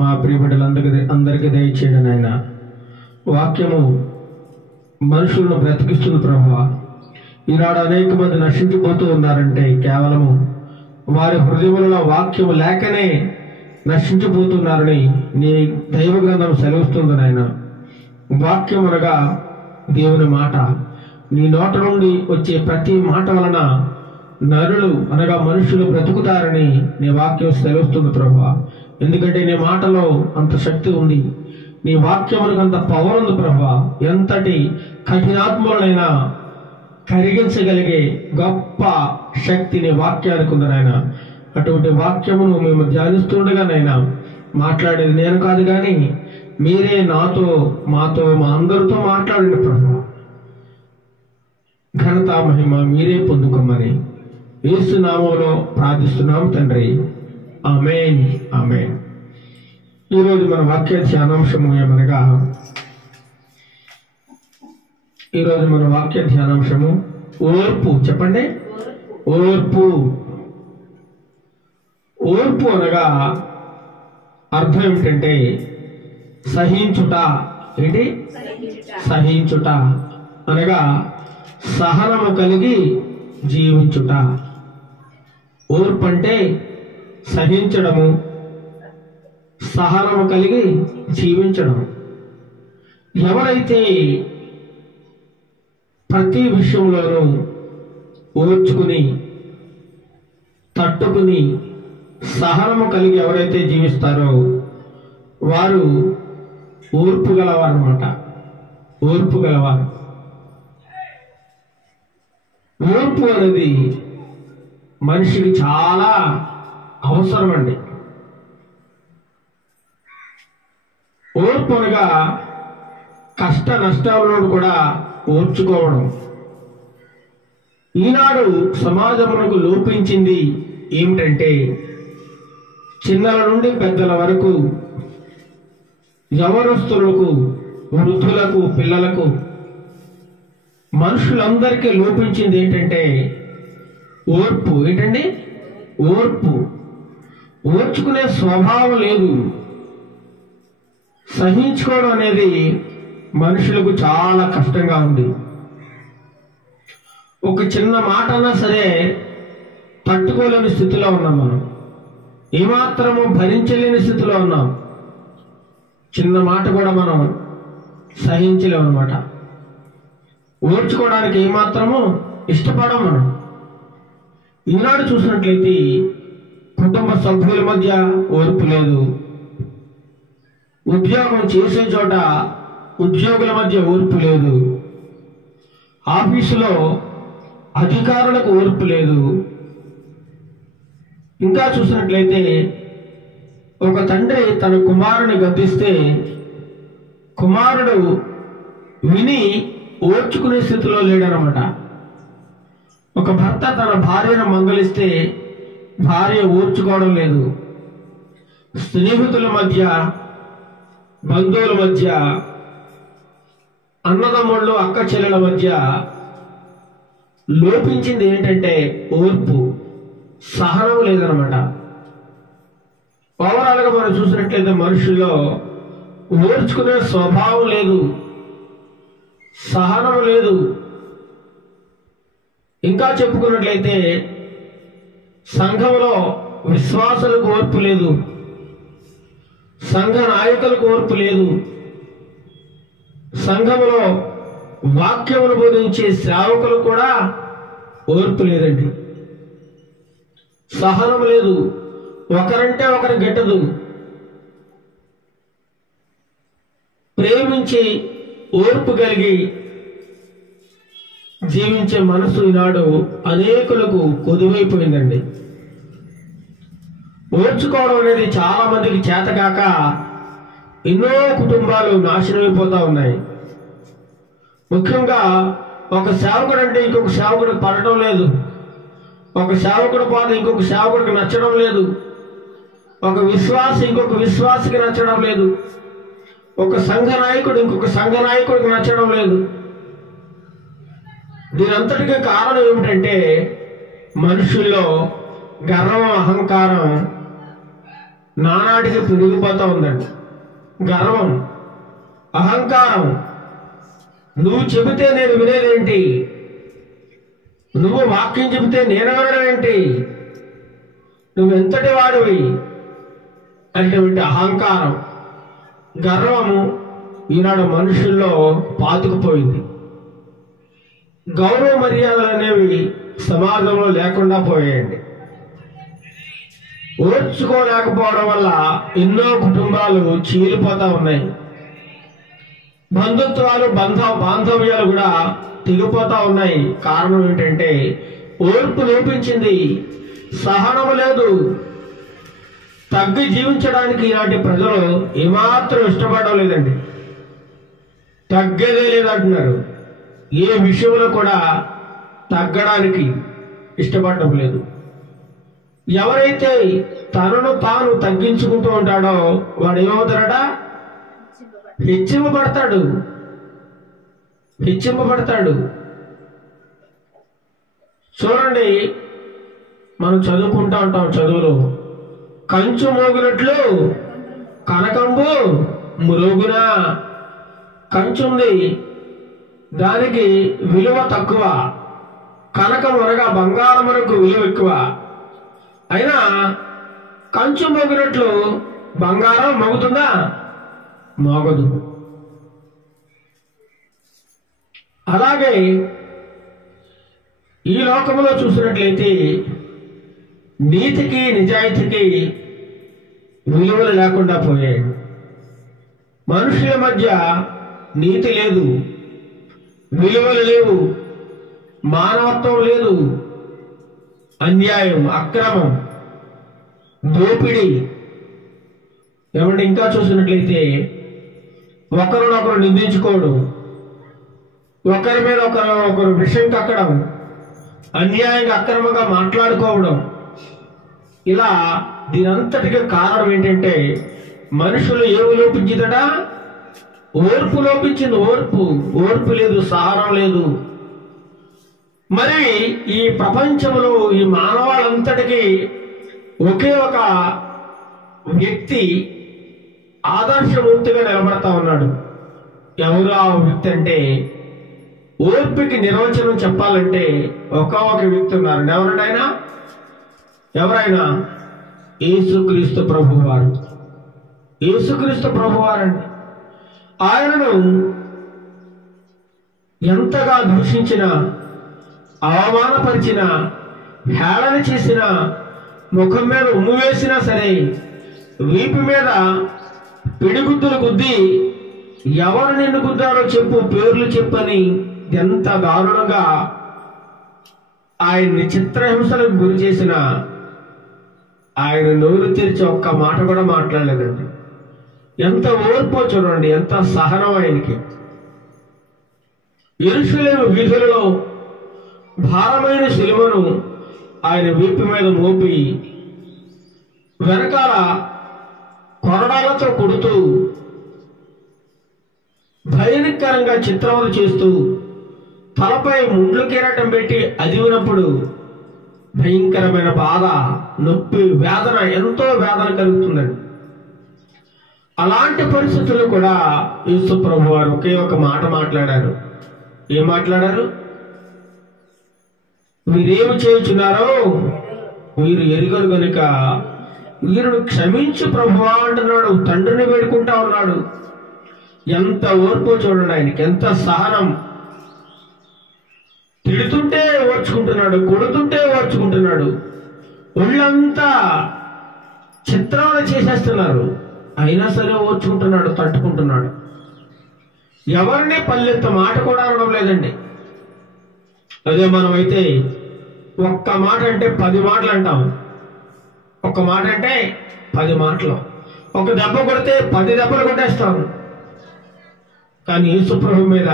మా ప్రియబిడ్డలందరికీ దయచేయండి నాయన. వాక్యము మనుషులను బ్రతికిస్తుంది ప్రభువా. ఈనాడు అనేక మంది నశించిపోతూ ఉన్నారంటే కేవలము వారి హృదయములలో వాక్యము లేకనే నశించిపోతున్నారని నీ దైవ గ్రంథం సెలవుస్తుంది నాయన. వాక్యం అనగా దేవుని మాట. నీ నోట నుండి వచ్చే ప్రతి మాట వలన నరులు అనగా మనుషులు బ్రతుకుతారని నీ వాక్యం సెలవుస్తుంది ప్రభువా. ఎందుకంటే నీ మాటలో అంత శక్తి ఉంది, నీ వాక్యములకు అంత పవర్ ఉంది ప్రభువా. ఎంతటి కఠినాత్ములనైనా కరిగించగలిగే గొప్ప శక్తిని వాక్యానికి ఉంది నాయన. అటువంటి వాక్యమును మేము ధ్యానిస్తుండగానైనా మాట్లాడేది నేను కాదు, కానీ మీరే నాతో, మాతో, మా అందరితో మాట్లాడండి ప్రభు. ఘనత మహిమ మీరే పొందుకోమని యేసు నామములో ప్రార్థిస్తున్నాం తండ్రి, ఆమేన్, ఆమేన్. ఈరోజు మన వాక్య ధ్యానాంశము ఏమనగా, ఈరోజు మన వాక్య ధ్యానాంశము ఓర్పు. చెప్పండి, ఓర్పు. ఓర్పు అనగా అర్థం ఏమిటంటే సహించుట. ఏంటి? సహించుట అనగా సహనము కలిగి జీవించుట. ఓర్పు అంటే సహించడము, సహనము కలిగి జీవించడం. ఎవరైతే ప్రతి విషయంలోనూ ఓర్చుకుని, తట్టుకుని, సహనము కలిగి ఎవరైతే జీవిస్తారో వారు ఓర్పు గలవారు అన్నమాట. ఓర్పు గలవారు. ఓర్పు అనేది మనిషికి చాలా అవసరం అండి. ఓర్పు అనగా కష్ట నష్టాలను కూడా ఓర్చుకోవడం. ఈనాడు సమాజమునకు లోపించింది ఏమిటంటే, చిన్నల నుండి పెద్దల వరకు, యవనస్తులకు, వృద్ధులకు, పిల్లలకు, మనుషులందరికీ లోపించింది ఏంటంటే ఓర్పు. ఏంటండి? ఓర్పు. ఓర్చుకునే స్వభావం లేదు. సహించుకోవడం అనేది మనుషులకు చాలా కష్టంగా ఉంది. ఒక చిన్న మాట అన్నా సరే తట్టుకోలేని స్థితిలో ఉన్నాం. మనం ఏమాత్రము భరించలేని స్థితిలో ఉన్నాం. చిన్న మాట కూడా మనం సహించలేము అన్నమాట. ఓర్చుకోవడానికి ఏమాత్రము ఇష్టపడం మనం. ఈనాడు చూసినట్లయితే కుటుంబ సభ్యుల మధ్య ఓర్పు లేదు. ఉద్యోగం చేసే చోట ఉద్యోగుల మధ్య ఓర్పు లేదు. ఆఫీసులో అధికారులకు ఓర్పు లేదు. ఇంకా చూసినట్లయితే ఒక తండ్రి తన కుమారుని గద్దిస్తే కుమారుడు విని ఓర్చుకునే స్థితిలో లేడనమాట. ఒక భర్త తన భార్యను మందలిస్తే భార్య ఓర్చుకోవడం లేదు. స్నేహితుల మధ్య, బంధువుల మధ్య, అన్నదమ్ముళ్ళు, అక్క చెల్లెల మధ్య లోపించింది ఏంటంటే ఓర్పు, సహనం లేదనమాట. ఓవరాల్గా మనం చూసినట్లయితే మనుషుల్లో ఓర్చుకునే స్వభావం లేదు, సహనం లేదు. ఇంకా చెప్పుకున్నట్లయితే సంఘంలో విశ్వాసులకు ఓర్పు లేదు, సంఘ నాయకులకు ఓర్పు లేదు, సంఘంలో వాక్యమును బోధించే సేవకులు కూడా ఓర్పు లేదండి. సహనం లేదు. ఒకరంటే ఒకరు గెట్టదు. ప్రేమించి ఓర్పు కలిగి జీవించే మనసు ఈనాడు అనేకులకు కొదువైపోయిందండి. ఓర్చుకోవడం అనేది చాలా మందికి చేతకాక ఎన్నో కుటుంబాలు నాశనమైపోతా ఉన్నాయి. ముఖ్యంగా ఒక సేవకుడు అంటే ఇంకొక సేవకుడు పడటం లేదు. ఒక సేవకుడు పోతే ఇంకొక సేవకుడికి నచ్చడం లేదు. ఒక విశ్వాసి ఇంకొక విశ్వాసికి నచ్చడం లేదు. ఒక సంఘ నాయకుడు ఇంకొక సంఘ నాయకుడికి నచ్చడం లేదు. దీనంతటికీ కారణం ఏమిటంటే మనుషుల్లో గర్వం, అహంకారం నానాటికి పెరిగిపోతూ ఉందండి. గర్వం, అహంకారం. నువ్వు చెబితే నేను వినేదేంటి, నువ్వు వాక్యం చెబితే నేను వినడం ఏంటి, నువ్వెంతటి వాడివి అంటే అహంకారం, గర్వము ఈనాడు మనుషుల్లో పాతుకుపోయింది. గౌరవ మర్యాదలు అనేవి సమాజంలో లేకుండా పోయాయండి. ఓర్చుకోలేకపోవడం వల్ల ఎన్నో కుటుంబాలు చీలిపోతా ఉన్నాయి. బంధుత్వాలు, బాంధవ్యాలు కూడా తెగిపోతా ఉన్నాయి. కారణం ఏంటంటే ఓర్పు లోపించింది, సహనము లేదు. తగ్గి జీవించడానికి ఈనాటి ప్రజలు ఏమాత్రం ఇష్టపడడం లేదండి. తగ్గేదే లేదంటున్నారు. ఏ విషయంలో కూడా తగ్గడానికి ఇష్టపడడం లేదు. ఎవరైతే తనను తాను తగ్గించుకుంటూ ఉంటాడో వాడు ఏమవుతాడట? హెచ్చింపబడతాడు. చూడండి, మనం చదువుకుంటా ఉంటాం. చదువులో కంచు మోగినట్లు కనకంబు మురుగునా. కంచు ఉంది, దానికి విలువ తక్కువ. కనకం అనగా బంగారమునకు విలువ ఎక్కువ. అయినా కంచు మోగినట్లు బంగారం మోగుతుందా? మోగదు. అలాగే ఈ లోకంలో చూసినట్లయితే నీతికి, నిజాయితీకి విలువలు లేకుండా పోయాయి. మనుషుల మధ్య నీతి లేదు, విలువలు లేవు, మానవత్వం లేదు. అన్యాయం, అక్రమం, దోపిడీ. ఏమంటే ఇంకా చూసినట్లయితే ఒకరినొకరు నిందించుకోవడం, ఒకరి మీద ఒకరు విషం కక్కడం, అన్యాయంగా అక్రమంగా మాట్లాడుకోవడం, ఇలా దీనంతటికి కారణం ఏంటంటే మనుషులు ఏమి లోపించిందట? ఓర్పు లోపించింది. ఓర్పు లేదు, సహనం లేదు. మరి ఈ ప్రపంచంలో ఈ మానవాళంతటికి ఒకే ఒక వ్యక్తి ఆదర్శమూర్తిగా నిలబడతా ఉన్నాడు. ఎవరు ఆ వ్యక్తి అంటే, ఓర్పుకి నిర్వచనం చెప్పాలంటే ఒక వ్యక్తి ఉన్నారు. ఎవరైనా యేసుక్రీస్తు ప్రభువారు. యేసుక్రీస్తు ప్రభువారండి. ఆయనను ఎంతగా దూషించిన, అవమానపరిచిన, హేళన చేసిన, ముఖం మీద ఉమ్ము వేసినా సరే, వీపు మీద పిడిగుద్దులు గుద్ది ఎవరు నిన్ను గుద్దారో చెప్పు, పేర్లు చెప్పని ఎంత దారుణంగా ఆయన్ని చిత్రహింసలకు గురి చేసిన ఆయన నోరు తెరిచి ఒక్క మాట కూడా మాట్లాడలేదండి. ఎంత ఓర్పో చూడండి, ఎంత సహనం ఆయనకి. యెరూషలేము వీధులలో భారమైన శిలువను ఆయన వీపు మీద మోపి వెనకాల కొరడాలతో కొడుతూ భయంకరంగా చిత్రవద చేస్తూ తలపై ముండ్లు కిరీటం పెట్టి అదివినప్పుడు భయంకరమైన బాధ, నొప్పి, వేదన, ఎంతో వేదన కలుగుతుందండి. అలాంటి పరిస్థితుల్లో కూడా యేసు ప్రభు వారు ఒకే ఒక మాట మాట్లాడారు. ఏం మాట్లాడారు? వీరేమి చేయుచున్నారో వీరు ఎరుగరు గనుక వీరును క్షమించు ప్రభువా అంటున్నాడు. తండ్రిని వేడుకుంటా ఉన్నాడు. ఎంత ఓర్పు చూడండి ఆయనకి, ఎంత సహనం. తిడుతుంటే ఓర్చుకుంటున్నాడు, కొడుతుంటే ఓర్చుకుంటున్నాడు. ఒళ్ళంతా చిత్రాలు చేసేస్తున్నారు, అయినా సరే ఓర్చుకుంటున్నాడు, తట్టుకుంటున్నాడు. ఎవరిని పల్లెంత మాట కూడా అనడం లేదండి. అదే మనమైతే ఒక్క మాట అంటే 10 మాటలు అంటాం. ఒక్క మాట అంటే 10 మాటలు. ఒక దెబ్బ కొడితే 10 దెబ్బలు కొట్టేస్తాం. కానీ యేసుప్రభు మీద,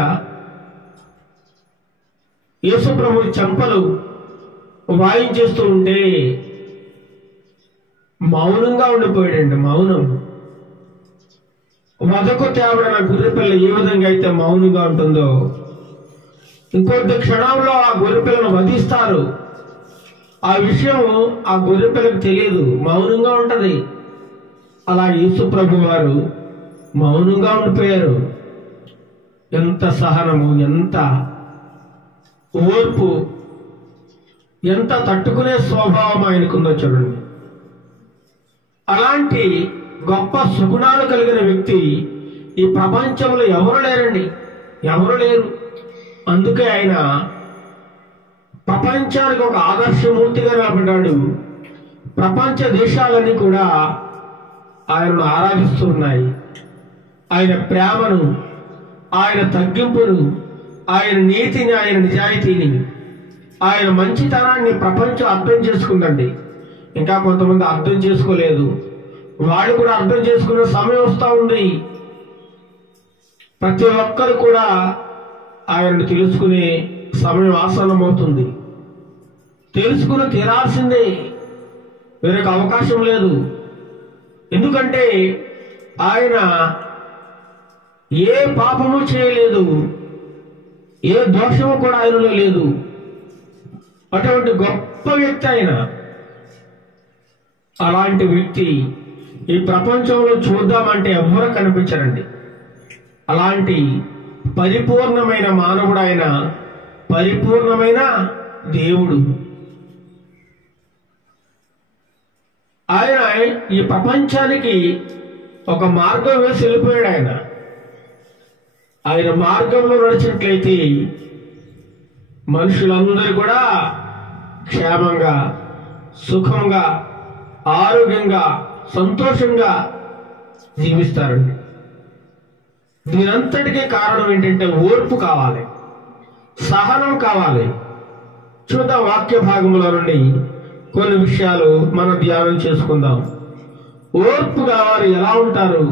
యేసుప్రభు చెంపలు వాయించేస్తూ ఉంటే మౌనంగా ఉండిపోయాడండి. మౌనం. వదకు తేబడిన గొర్రెపిల్ల ఏ విధంగా అయితే మౌనంగా ఉంటుందో, ఇంకొద్ది క్షణంలో ఆ గొర్రెపిల్లను వధిస్తారు. ఆ విషయం ఆ గొర్రెపిల్లకు తెలియదు, మౌనంగా ఉంటది. అలా యేసు ప్రభు వారు మౌనంగా ఉండిపోయారు. ఎంత సహనము, ఎంత ఓర్పు, ఎంత తట్టుకునే స్వభావం ఆయనకుందో చూడండి. అలాంటి గొప్ప సుగుణాలు కలిగిన వ్యక్తి ఈ ప్రపంచంలో ఎవరు లేరండి, ఎవరు లేరు. అందుకే ఆయన ప్రపంచానికి ఒక ఆదర్శమూర్తిగా నిలబడ్డాడు. ప్రపంచ దేశాలన్నీ కూడా ఆయనను ఆరాధిస్తున్నాయి. ఆయన ప్రేమను, ఆయన తగ్గింపును, ఆయన నీతిని, ఆయన నిజాయితీని, ఆయన మంచితనాన్ని ప్రపంచం అర్థం చేసుకుందండి. ఇంకా కొంతమంది అర్థం చేసుకోలేదు. వాళ్ళు కూడా అర్థం చేసుకునే సమయం వస్తూ ఉంది. ప్రతి ఒక్కరు కూడా ఆయన్ని తెలుసుకునే సమయం ఆసన్నమవుతుంది. తెలుసుకుని తీరాల్సిందే, వేరొక అవకాశం లేదు. ఎందుకంటే ఆయన ఏ పాపము చేయలేదు, ఏ దోషము కూడా ఆయనలో లేదు. అటువంటి గొప్ప వ్యక్తి ఆయన. అలాంటి వ్యక్తి ఈ ప్రపంచంలో చూద్దామంటే ఎవ్వరూ కనిపించరండి. అలాంటి పరిపూర్ణమైన మానవుడు ఆయన, పరిపూర్ణమైన దేవుడు. ఆయన ఈ ప్రపంచానికి ఒక మార్గం వేసి వెళ్ళిపోయాడు. ఆయన మార్గంలో నడిచినట్లయితే మనుషులందరూ కూడా క్షేమంగా, సుఖంగా, ఆరోగ్యంగా, సంతోషంగా జీవిస్తారండి. దీనంతటికీ కారణం ఏంటంటే ఓర్పు కావాలి, సహనం కావాలి. చూద్దాం వాక్య భాగంలో నుండి కొన్ని విషయాలు మనం ధ్యానం చేసుకుందాం. ఓర్పు కావాలి, ఎలా ఉంటారు,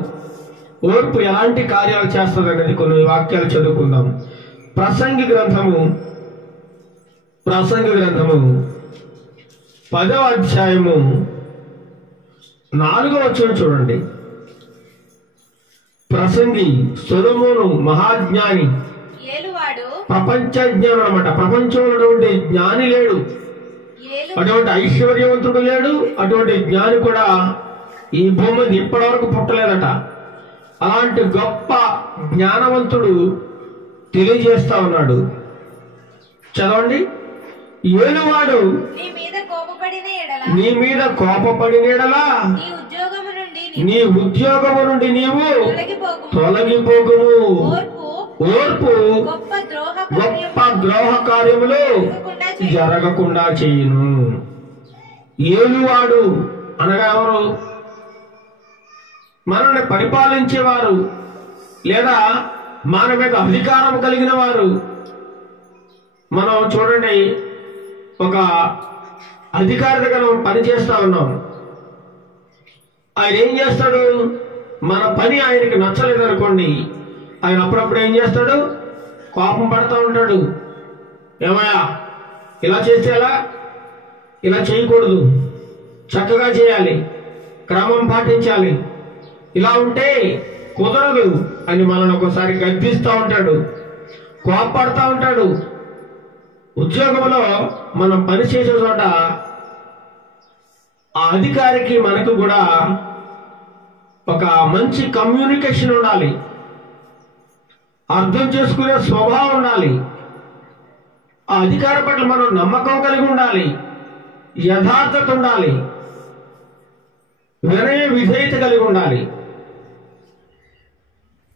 ఓర్పు ఎలాంటి కార్యాలు చేస్తుంది అనేది కొన్ని వాక్యాలు చదువుకుందాం. ప్రసంగి గ్రంథము ప్రసంగి గ్రంథము 10వ అధ్యాయము 4వ వచనం చూడండి. ప్రసంగి సొలొమోను మహాజ్ఞాని, ఏలువాడు ప్రపంచ జ్ఞానం అన్నమాట. ప్రపంచంలో ఉన్నటువంటి జ్ఞాని లేడు, అటువంటి ఐశ్వర్యవంతుడు లేడు, అటువంటి జ్ఞాని కూడా ఈ భూమి మీద ఇప్పటివరకు పుట్టలేదట. అలాంటి గొప్ప జ్ఞానవంతుడు తెలియజేస్తా ఉన్నాడు. చదవండి. ఏలువాడు నీ మీద కోపపడిన ఎడల నీ మీద కోపపడిన ఎడల నీ ఉద్యోగము నుండి నీవు తొలగిపోకుము. ఓర్పు గొప్ప ద్రోహ కార్యములు జరగకుండా చేయును. ఏలువాడు అనగా ఎవరు? మనల్ని పరిపాలించేవారు లేదా మన మీద అధికారం కలిగిన వారు. మనం చూడండి, ఒక అధికారి దగ్గర పనిచేస్తా ఉన్నాం. ఆయన ఏం చేస్తాడు? మన పని ఆయనకి నచ్చలేదు అనుకోండి, ఆయన అప్పుడప్పుడు ఏం చేస్తాడు? కోపం పడతా ఉంటాడు. ఏమయ్యా, ఇలా చేస్తే ఎలా? ఇలా చేయకూడదు, చక్కగా చేయాలి, క్రమం పాటించాలి, ఇలా ఉంటే కుదరదు అని మనల్ని ఒకసారి గద్దిస్తూ ఉంటాడు, కోపపడతా ఉంటాడు. ఉద్యోగంలో మనం పనిచేసే చోట ఆ అధికారికి మనకు కూడా ఒక మంచి కమ్యూనికేషన్ ఉండాలి, అర్థం చేసుకునే స్వభావం ఉండాలి. ఆ అధికారి పట్ల మనం నమ్మకం కలిగి ఉండాలి, యథార్థత ఉండాలి, వినయ విధేయత కలిగి ఉండాలి.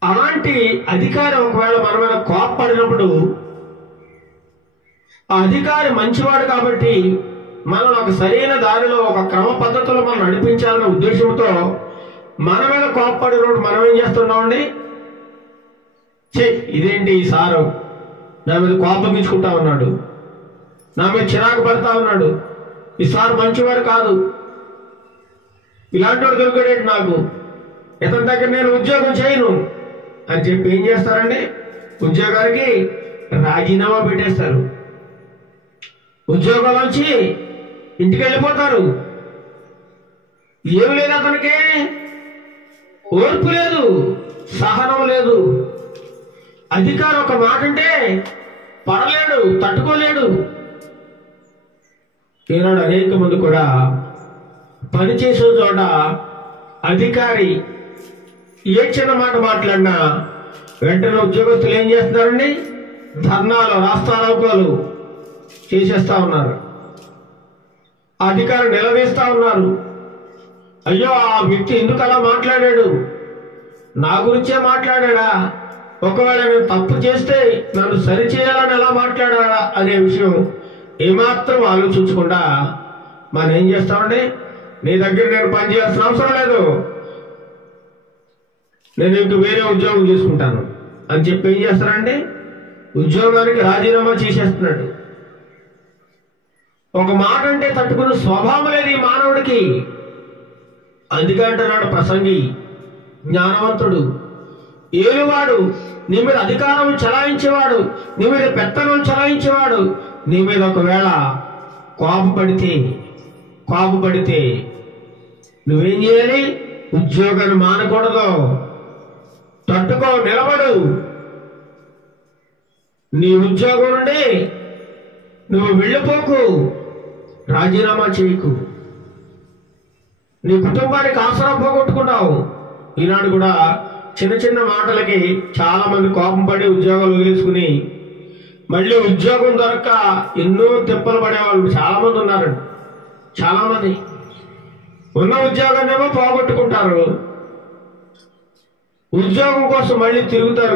అలాంటి అధికారి ఒకవేళ మన మీద కోపపడినప్పుడు ఆ అధికారి మంచివాడు కాబట్టి మనం ఒక సరైన దారిలో ఒక క్రమ పద్ధతిలో మనం నడిపించాలనే ఉద్దేశంతో మన మీద కోపపడినప్పుడు మనం ఏం చేస్తున్నామండి? ఇదేంటి ఈ సారు నా మీద కోపగించుకుంటా ఉన్నాడు, నా మీద చిరాకు పడతా ఉన్నాడు, ఈ సారు మంచివాడు కాదు, ఇలాంటి వాడు దొరికాడేంటి నాకు, ఇతని దగ్గర నేను ఉద్యోగం చేయను అని చెప్పి ఏం చేస్తారండి? ఉద్యోగానికి రాజీనామా పెట్టేస్తారు, ఉద్యోగంలోంచి ఇంటికి వెళ్ళిపోతారు. ఏమి లేదు అతనికి, ఓర్పు లేదు, సహనం లేదు. అధికారి ఒక మాట అంటే పడలేడు, తట్టుకోలేడు. ఈనాడు అనేక మంది కూడా పనిచేసే చోట అధికారి ఏ చిన్న మాట మాట్లాడినా వెంటనే ఉద్యోగస్తులు ఏం చేస్తున్నారండి? ధర్నాలు, రాస్తారోకోలు చేసేస్తా ఉన్నారు. అధికారులు నిలదీస్తా ఉన్నారు. అయ్యో, ఆ వ్యక్తి ఎందుకు అలా మాట్లాడాడు? నా గురించే మాట్లాడా? ఒకవేళ నేను తప్పు చేస్తే నన్ను సరిచేయాలని ఎలా మాట్లాడా అనే విషయం ఏమాత్రం ఆలోచించకుండా మనం ఏం చేస్తామండి? నీ దగ్గర నేను పని చేయాల్సిన అవసరం లేదు, నేను ఇంక వేరే ఉద్యోగం చేసుకుంటాను అని చెప్పి ఏం చేస్తారండి? ఉద్యోగానికి రాజీనామా చేసేస్తున్నాడు. ఒక మాట అంటే తట్టుకునే స్వభావం లేదు ఈ మానవుడికి. అందుకే అంటున్నాడు ప్రసంగి, జ్ఞానవంతుడు, ఏలువాడు, నీ మీద అధికారం చలాయించేవాడు, నీ మీద పెత్తనం చలాయించేవాడు నీ మీద ఒకవేళ కోపపడితే నువ్వేం చేయాలి? ఉద్యోగాన్ని మానకూడదు, తట్టుకో, నిలబడు. నీ ఉద్యోగం నుండి నువ్వు వెళ్ళిపోకు, రాజీనామా చేయకు. నీ కుటుంబానికి ఆసరా పోగొట్టుకుంటావు. ఈనాడు కూడా చిన్న చిన్న మాటలకి చాలా మంది కోపం పడి ఉద్యోగాలు వదిలేసుకుని మళ్ళీ ఉద్యోగం దొరక్క ఎన్నో తిప్పలు పడేవాళ్ళు చాలా మంది ఉన్నారు. చాలా మంది ఉన్న ఉద్యోగాన్నేమో పోగొట్టుకుంటారు, ఉద్యోగం కోసం మళ్ళీ తిరుగుతారు,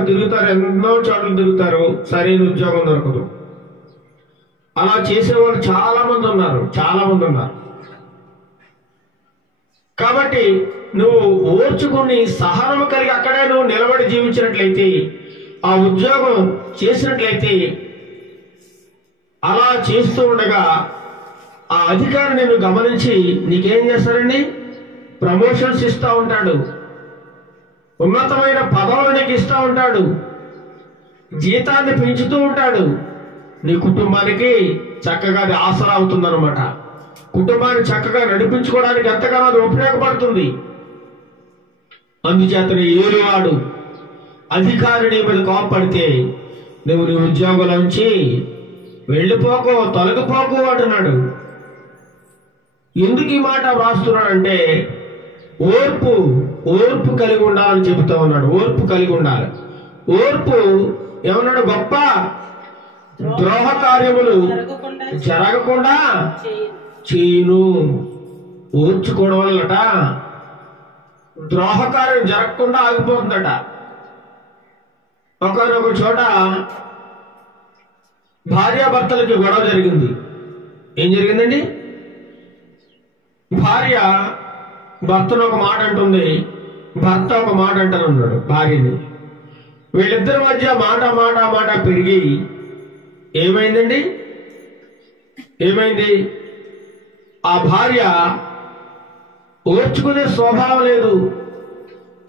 ఎన్నో చోట్ల తిరుగుతారు, సరైన ఉద్యోగం దొరకదు. అలా చేసేవాళ్ళు చాలా మంది ఉన్నారు. కాబట్టి నువ్వు ఓర్చుకుని సహనం కలిగి అక్కడే నువ్వు నిలబడి జీవించినట్లయితే, ఆ ఉద్యోగం చేసినట్లయితే, అలా చేస్తూ ఉండగా ఆ అధికారి నిన్ను గమనించి నీకేం చేస్తారండి? ప్రమోషన్స్ ఇస్తూ ఉంటాడు, ఉన్నతమైన పదవులు నీకు ఇస్తూ ఉంటాడు, జీతాన్ని పెంచుతూ ఉంటాడు, నీ కుటుంబానికి చక్కగా అది ఆసరా అవుతుందన్నమాట. కుటుంబాన్ని చక్కగా నడిపించుకోవడానికి ఎంతగానో అది ఉపయోగపడుతుంది. అందుచేతనే ఏలువాడు అధికారి నీ మీద కోపడితే నువ్వు నీ ఉద్యోగంలోంచి వెళ్ళిపోకు, తొలగిపోకు అంటున్నాడు. ఎందుకు ఈ మాట వ్రాస్తున్నాడంటే ఓర్పు కలిగి ఉండాలని చెబుతా ఉన్నాడు. ఓర్పు కలిగి ఉండాలి. ఓర్పు ఏమన్నాడు? గొప్ప ద్రోహ కార్యములు జరగకుండా చేయును. ఓర్చుకోవడం వల్లట ద్రోహ కార్యం జరగకుండా ఆగిపోతుందట. ఒకనొక చోట భార్యాభర్తలకి గొడవ జరిగింది. ఏం జరిగిందండి? భార్య భర్తను ఒక మాట అంటుంది, భర్త ఒక మాట అంటానన్నాడు భార్యని. వీళ్ళిద్దరి మధ్య మాట పెరిగి ఏమైందండి? ఏమైంది? ఆ భార్య ఓర్చుకునే స్వభావం లేదు,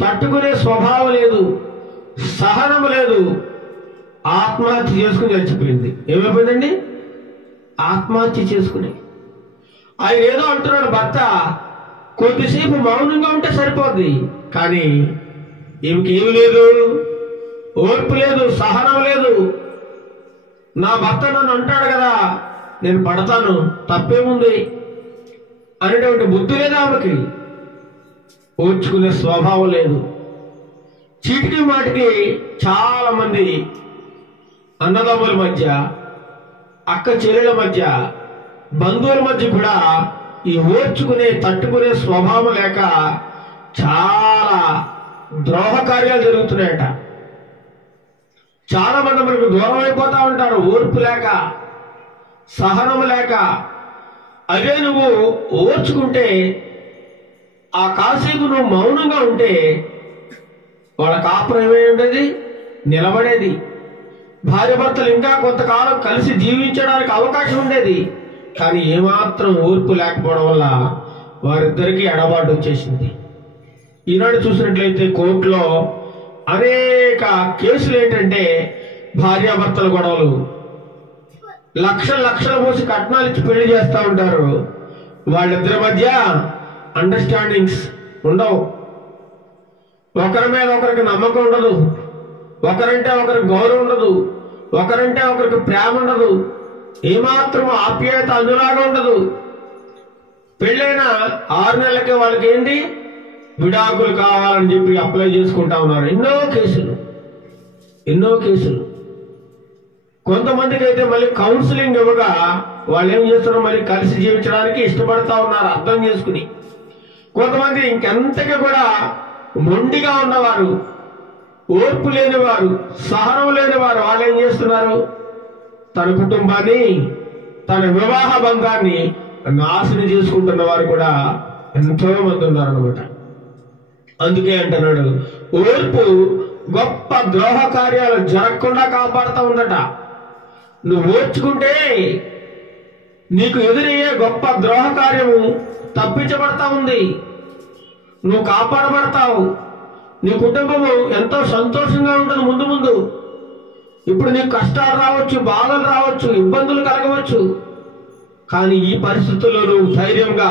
తట్టుకునే స్వభావం లేదు, సహనం లేదు. ఆత్మహత్య చేసుకుని చచ్చిపోయింది. ఏమైపోయిందండి? ఆత్మహత్య చేసుకుని. ఆయన ఏదో అంటున్నాడు భర్త, కొద్దిసేపు మౌనంగా ఉంటే సరిపోద్ది. కానీ ఈమెకి ఏమి లేదు, ఓర్పు లేదు, సహనం లేదు. నా భర్త నన్ను అంటాడు కదా, నేను పడతాను, తప్పేముంది అనేటువంటి బుద్ధి లేదు ఆమెకి. ఓర్చుకునే స్వభావం లేదు. చీటికి మాటికి చాలా మంది అన్నదమ్ముల మధ్య, అక్క చెల్లెల మధ్య, బంధువుల మధ్య కూడా ఈ ఓర్చుకునే తట్టుకునే స్వభావం లేక చాలా ద్రోహ కార్యాలు జరుగుతున్నాయట. చాలా మంది మనకు దూరం అయిపోతా ఉంటారు, ఓర్పు లేక, సహనం లేక. అదే నువ్వు ఓర్చుకుంటే, ఆ కాసేపు నువ్వు మౌనంగా ఉంటే వాళ్ళ కాపురం ఏమై ఉండేది? నిలబడేది. భార్యాభర్తలు ఇంకా కొంతకాలం కలిసి జీవించడానికి అవకాశం ఉండేది. కానీ ఏమాత్రం ఓర్పు లేకపోవడం వల్ల వారిద్దరికీ ఎడబాటు వచ్చేసింది. ఈనాడు చూసినట్లయితే కోర్టులో అనేక కేసులు ఏంటంటే భార్యాభర్తల గొడవలు. లక్షలు పోసి కట్నాలు ఇచ్చి పెళ్లి చేస్తూ ఉంటారు. వాళ్ళిద్దరి మధ్య అండర్స్టాండింగ్స్ ఉండవు. ఒకరి మీద ఒకరికి నమ్మకం ఉండదు, ఒకరంటే ఒకరికి గౌరవం ఉండదు, ఒకరంటే ఒకరికి ప్రేమ ఉండదు, ఏమాత్రం ఆప్యాయత అనురాగం ఉండదు. పెళ్ళైన 6 నెలలకే వాళ్ళకి ఏంటి? విడాకులు కావాలని చెప్పి అప్లై చేసుకుంటా ఉన్నారు. ఎన్నో కేసులు. కొంతమందికి అయితే మళ్ళీ కౌన్సిలింగ్ ఇవ్వగా వాళ్ళు ఏం చేస్తున్నారు? మళ్ళీ కలిసి జీవించడానికి ఇష్టపడతా ఉన్నారు అర్థం చేసుకుని. కొంతమంది ఇంకెంతగా కూడా మొండిగా ఉన్నవారు, ఓర్పు లేనివారు, సహనం లేనివారు, వాళ్ళు ఏం చేస్తున్నారు? తన కుటుంబాన్ని, తన వివాహ బంధాన్ని నాశనం చేసుకుంటున్న వారు కూడా ఎంతో మంది ఉన్నారన్నమాట. అందుకే అంటున్నాడు, ఓర్పు గొప్ప ద్రోహ కార్యాలు జరగకుండా కాపాడుతూ ఉందట. నువ్వు ఓర్చుకుంటే నీకు ఎదురయ్యే గొప్ప ద్రోహ కార్యము తప్పించబడతా ఉంది. నువ్వు కాపాడబడతావు. నీ కుటుంబము ఎంతో సంతోషంగా ఉంటుంది ముందు. ఇప్పుడు నీకు కష్టాలు రావచ్చు, బాధలు రావచ్చు, ఇబ్బందులు కలగవచ్చు. కానీ ఈ పరిస్థితుల్లో నువ్వు ధైర్యంగా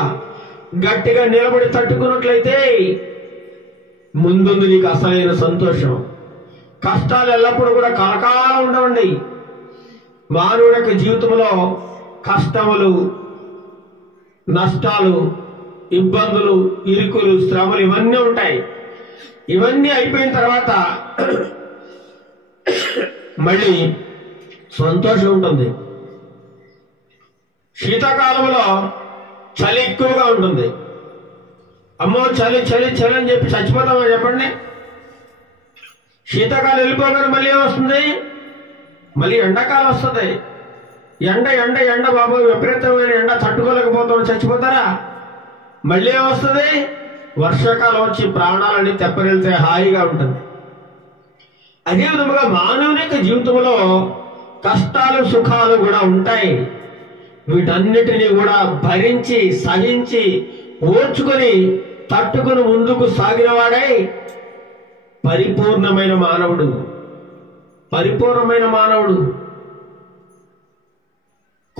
గట్టిగా నిలబడి తట్టుకున్నట్లయితే ముందుంది నీకు అసలైన సంతోషం. కష్టాలు ఎల్లప్పుడూ కూడా కలకాలం ఉండవండి. మానవుడి యొక్క జీవితంలో కష్టములు, నష్టాలు, ఇబ్బందులు, ఇరుకులు, శ్రమలు ఇవన్నీ ఉంటాయి. ఇవన్నీ అయిపోయిన తర్వాత మళ్ళీ సంతోషం ఉంటుంది. శీతాకాలంలో చలి ఎక్కువగా ఉంటుంది. అమ్మో చలి చలి చలి అని చెప్పి చచ్చిపోతామా చెప్పండి? శీతాకాలం వెళ్ళిపోగానే మళ్ళీ ఏమొస్తుంది? మళ్ళీ ఎండాకాలం వస్తుంది. ఎండ బాబు, విపరీతమైన ఎండ తట్టుకోలేకపోతాం, చచ్చిపోతారా? మళ్ళీ ఏమొస్తుంది? వర్షాకాలం వచ్చి ప్రాణాలన్నీ తెప్పరిల్తే హాయిగా ఉంటుంది. అదే విధముగా మానవుని యొక్క జీవితంలో కష్టాలు, సుఖాలు కూడా ఉంటాయి. వీటన్నిటినీ కూడా భరించి, సహించి, ఓర్చుకొని, తట్టుకుని ముందుకు సాగిన వాడై పరిపూర్ణమైన మానవుడు.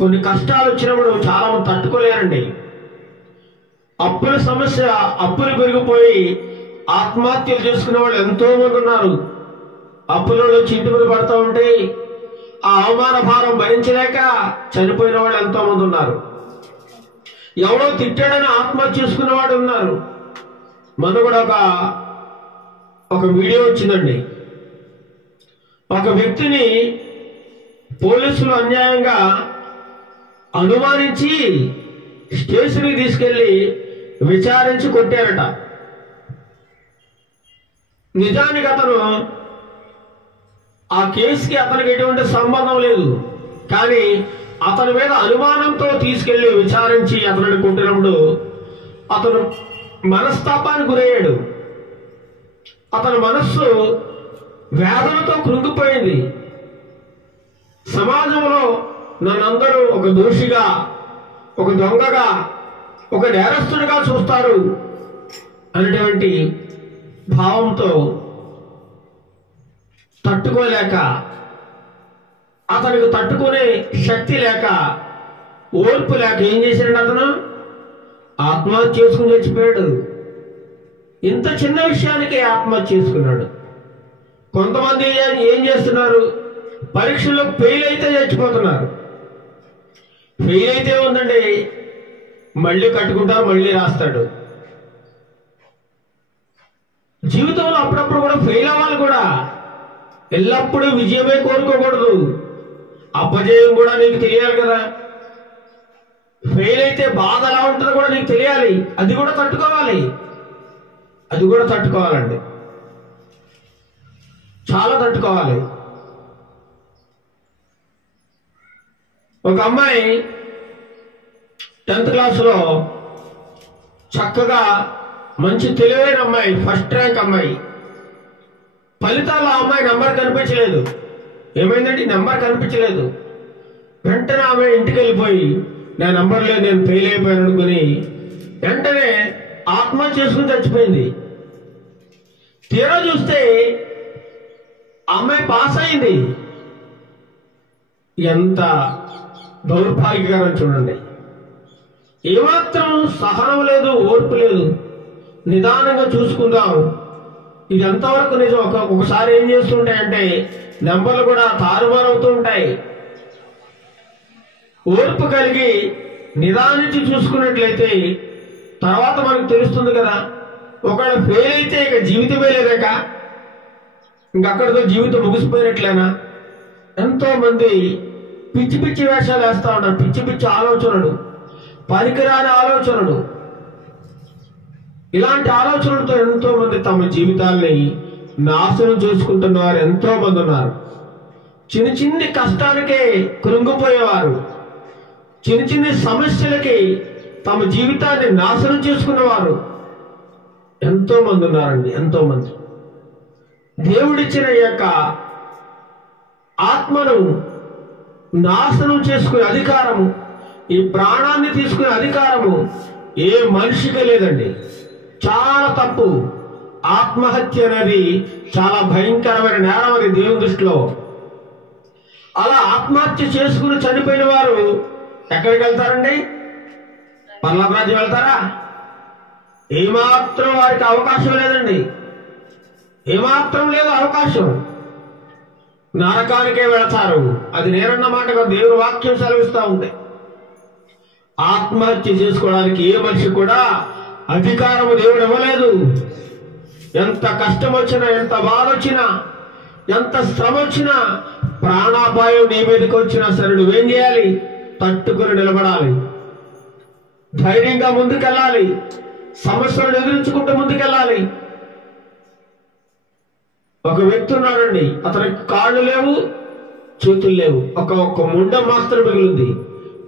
కొన్ని కష్టాలు వచ్చినప్పుడు చాలా మంది తట్టుకోలేరండి. అప్పుల సమస్య, అప్పులు పెరిగిపోయి ఆత్మహత్యలు చేసుకునే వాళ్ళు ఎంతో మంది ఉన్నారు. అప్పులలో ఇంటి మీద పడుతూ ఉంటే ఆ అవమాన భారం భరించలేక చనిపోయిన వాళ్ళు ఎంతో మంది ఉన్నారు. ఎవడో తిట్టాడని ఆత్మహత్య చేసుకునే వాడు ఉన్నారు. మొన్న కూడా ఒక వీడియో వచ్చిందండి. ఒక వ్యక్తిని పోలీసులు అన్యాయంగా అనుమానించి స్టేషన్కి తీసుకెళ్లి విచారించి కొట్టారట. నిజానికి అతను ఆ కేసుకి అతనికి ఎటువంటి సంబంధం లేదు, కానీ అతని మీద అనుమానంతో తీసుకెళ్లి విచారించి అతనిని కొట్టినప్పుడు అతను మనస్తాపానికి గురయ్యాడు. అతని మనస్సు వేదనతో కృంగిపోయింది. సమాజంలో నన్నందరూ ఒక దోషిగా, ఒక దొంగగా, ఒక నేరస్తుడిగా చూస్తారు అనేటువంటి భావంతో తట్టుకోలేక, అతనికి తట్టుకునే శక్తి లేక, ఓర్పు లేక ఏం చేశాడు? అతను ఆత్మహత్య చేసుకుని చచ్చిపోయాడు. ఇంత చిన్న విషయానికి ఆత్మహత్య చేసుకున్నాడు. కొంతమంది ఏం చేస్తున్నారు? పరీక్షల్లో ఫెయిల్ అయితే చచ్చిపోతున్నారు. ఫెయిల్ అయితే ఉందండి, మళ్ళీ కట్టుకుంటారు, మళ్ళీ రాస్తాడు. జీవితంలో అప్పుడప్పుడు కూడా ఫెయిల్ అవ్వాలి కూడా. ఎల్లప్పుడూ విజయమే కోరుకోకూడదు. అపజయం కూడా నీకు తెలియాలి కదా. ఫెయిల్ అయితే బాధ ఎలా ఉంటుందో కూడా నీకు తెలియాలి. అది కూడా తట్టుకోవాలి. అది కూడా తట్టుకోవాలండి, చాలా తట్టుకోవాలి. ఒక అమ్మాయి 10th క్లాసులో చక్కగా మంచి తెలివైన అమ్మాయి, ఫస్ట్ ర్యాంక్ అమ్మాయి. ఫలితాల్లో ఆ అమ్మాయి నెంబర్ కనిపించలేదు. ఏమైందండి? నెంబర్ కనిపించలేదు. వెంటనే ఆమె ఇంటికి వెళ్ళిపోయి నా నెంబర్ లేదు, నేను ఫెయిల్ అయిపోయాను అనుకుని వెంటనే ఆత్మహత్య చేసుకుని చచ్చిపోయింది. తీరా చూస్తే అమ్మాయి పాస్ అయింది. ఎంత దౌర్భాగ్యకరం చూడండి. ఏమాత్రం సహనం లేదు, ఓర్పు లేదు. నిదానంగా చూసుకుందాం, ఇది ఎంతవరకు నిజం. ఒకసారి ఏం చేస్తుంటాయంటే నెంబర్లు కూడా తారుమారవుతూ ఉంటాయి. ఓర్పు కలిగి నిదానించి చూసుకున్నట్లయితే తర్వాత మనకు తెలుస్తుంది కదా. ఒకవేళ ఫెయిల్ అయితే ఇక జీవితమే లేదాక, ఇంకక్కడితో జీవితం ముగిసిపోయినట్లేనా? ఎంతో మంది పిచ్చి పిచ్చి వేషాలు వేస్తా ఉన్నారు. పిచ్చి పిచ్చి ఆలోచనలు, పనికిరాని ఆలోచనలు. ఇలాంటి ఆలోచనలతో ఎంతో మంది తమ జీవితాల్ని నాశనం చేసుకుంటున్న వారు ఎంతో మంది ఉన్నారు. చిన్న చిన్ని కష్టాలకే కృంగిపోయేవారు, చిన్న చిన్న సమస్యలకి తమ జీవితాన్ని నాశనం చేసుకున్నవారు ఎంతో మంది ఉన్నారండి. ఎంతో మంది దేవుడిచ్చిన యొక్క ఆత్మను నాశనం చేసుకునే అధికారము, ఈ ప్రాణాన్ని తీసుకునే అధికారము ఏ మనిషికి లేదండి. చాలా తప్పు. ఆత్మహత్య అనేది చాలా భయంకరమైన నేరం అది దేవుని దృష్టిలో. అలా ఆత్మహత్య చేసుకుని చనిపోయిన వారు ఎక్కడికి వెళ్తారండి? పరలోక రాజ్యం వెళ్తారా? ఏమాత్రం వారికి అవకాశం లేదండి. ఏమాత్రం లేదు అవకాశం. నరకానికే వెళతారు. అది నేరన్న మాటగా దేవుని వాక్యం సెలవిస్తూ ఉంది. ఆత్మహత్య చేసుకోవడానికి ఏ మనిషి కూడా అధికారము దేవుడు ఇవ్వలేదు. ఎంత కష్టం వచ్చినా, ఎంత బాధ వచ్చినా, ఎంత శ్రమ వచ్చినా, ప్రాణాపాయం నీ మీదకి వచ్చినా సరే నువ్వేం చేయాలి? తట్టుకుని నిలబడాలి, ధైర్యంగా ముందుకెళ్ళాలి, సమస్యలను ఎదురించుకుంటూ ముందుకెళ్ళాలి. ఒక వ్యక్తి ఉన్నాడండి, అతనికి కాళ్ళు లేవు, చేతులు లేవు, ఒక ముండం మాత్రం మిగిలింది.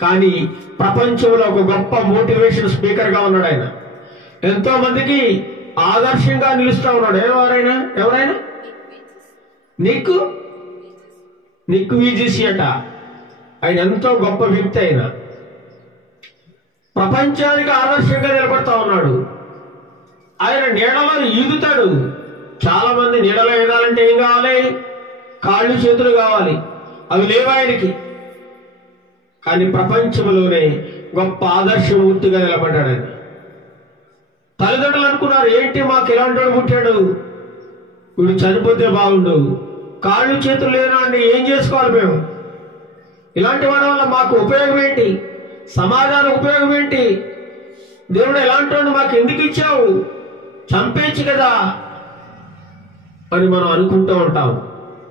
కానీ ప్రపంచంలో ఒక గొప్ప మోటివేషన్ స్పీకర్ గా ఉన్నాడు ఆయన. ఎంతో మందికి ఆదర్శంగా నిలుస్తా ఉన్నాడు. ఎవరైనా నిక్ విజిసి అట. ఆయన ఎంతో గొప్ప వ్యక్తి. ఆయన ప్రపంచానికి ఆదర్శంగా నిలబడతా ఉన్నాడు. ఆయన నీడలో ఈదుతాడు. చాలా మంది నీడలో ఈదాలంటే ఏం కావాలి? కాళ్ళు చేతులు కావాలి. అవి లేవు ఆయనకి. కానీ ప్రపంచంలోనే గొప్ప ఆదర్శమూర్తిగా నిలబడ్డాడు ఆయన. తల్లిదండ్రులు అనుకున్నారు, ఏంటి మాకు ఇలాంటి వాడు పుట్టాడు, వీడు చనిపోతే బాగుండు, కాళ్ళు చేతులు లేనా అండి, ఏం చేసుకోవాలి మేము, ఇలాంటి వాడి వల్ల మాకు ఉపయోగం ఏంటి, సమాజానికి ఉపయోగం ఏంటి, దేవుడు ఎలాంటి వాడు మాకు ఎందుకు ఇచ్చావు, చంపేచ్చు కదా అని మనం అనుకుంటూ ఉంటాం.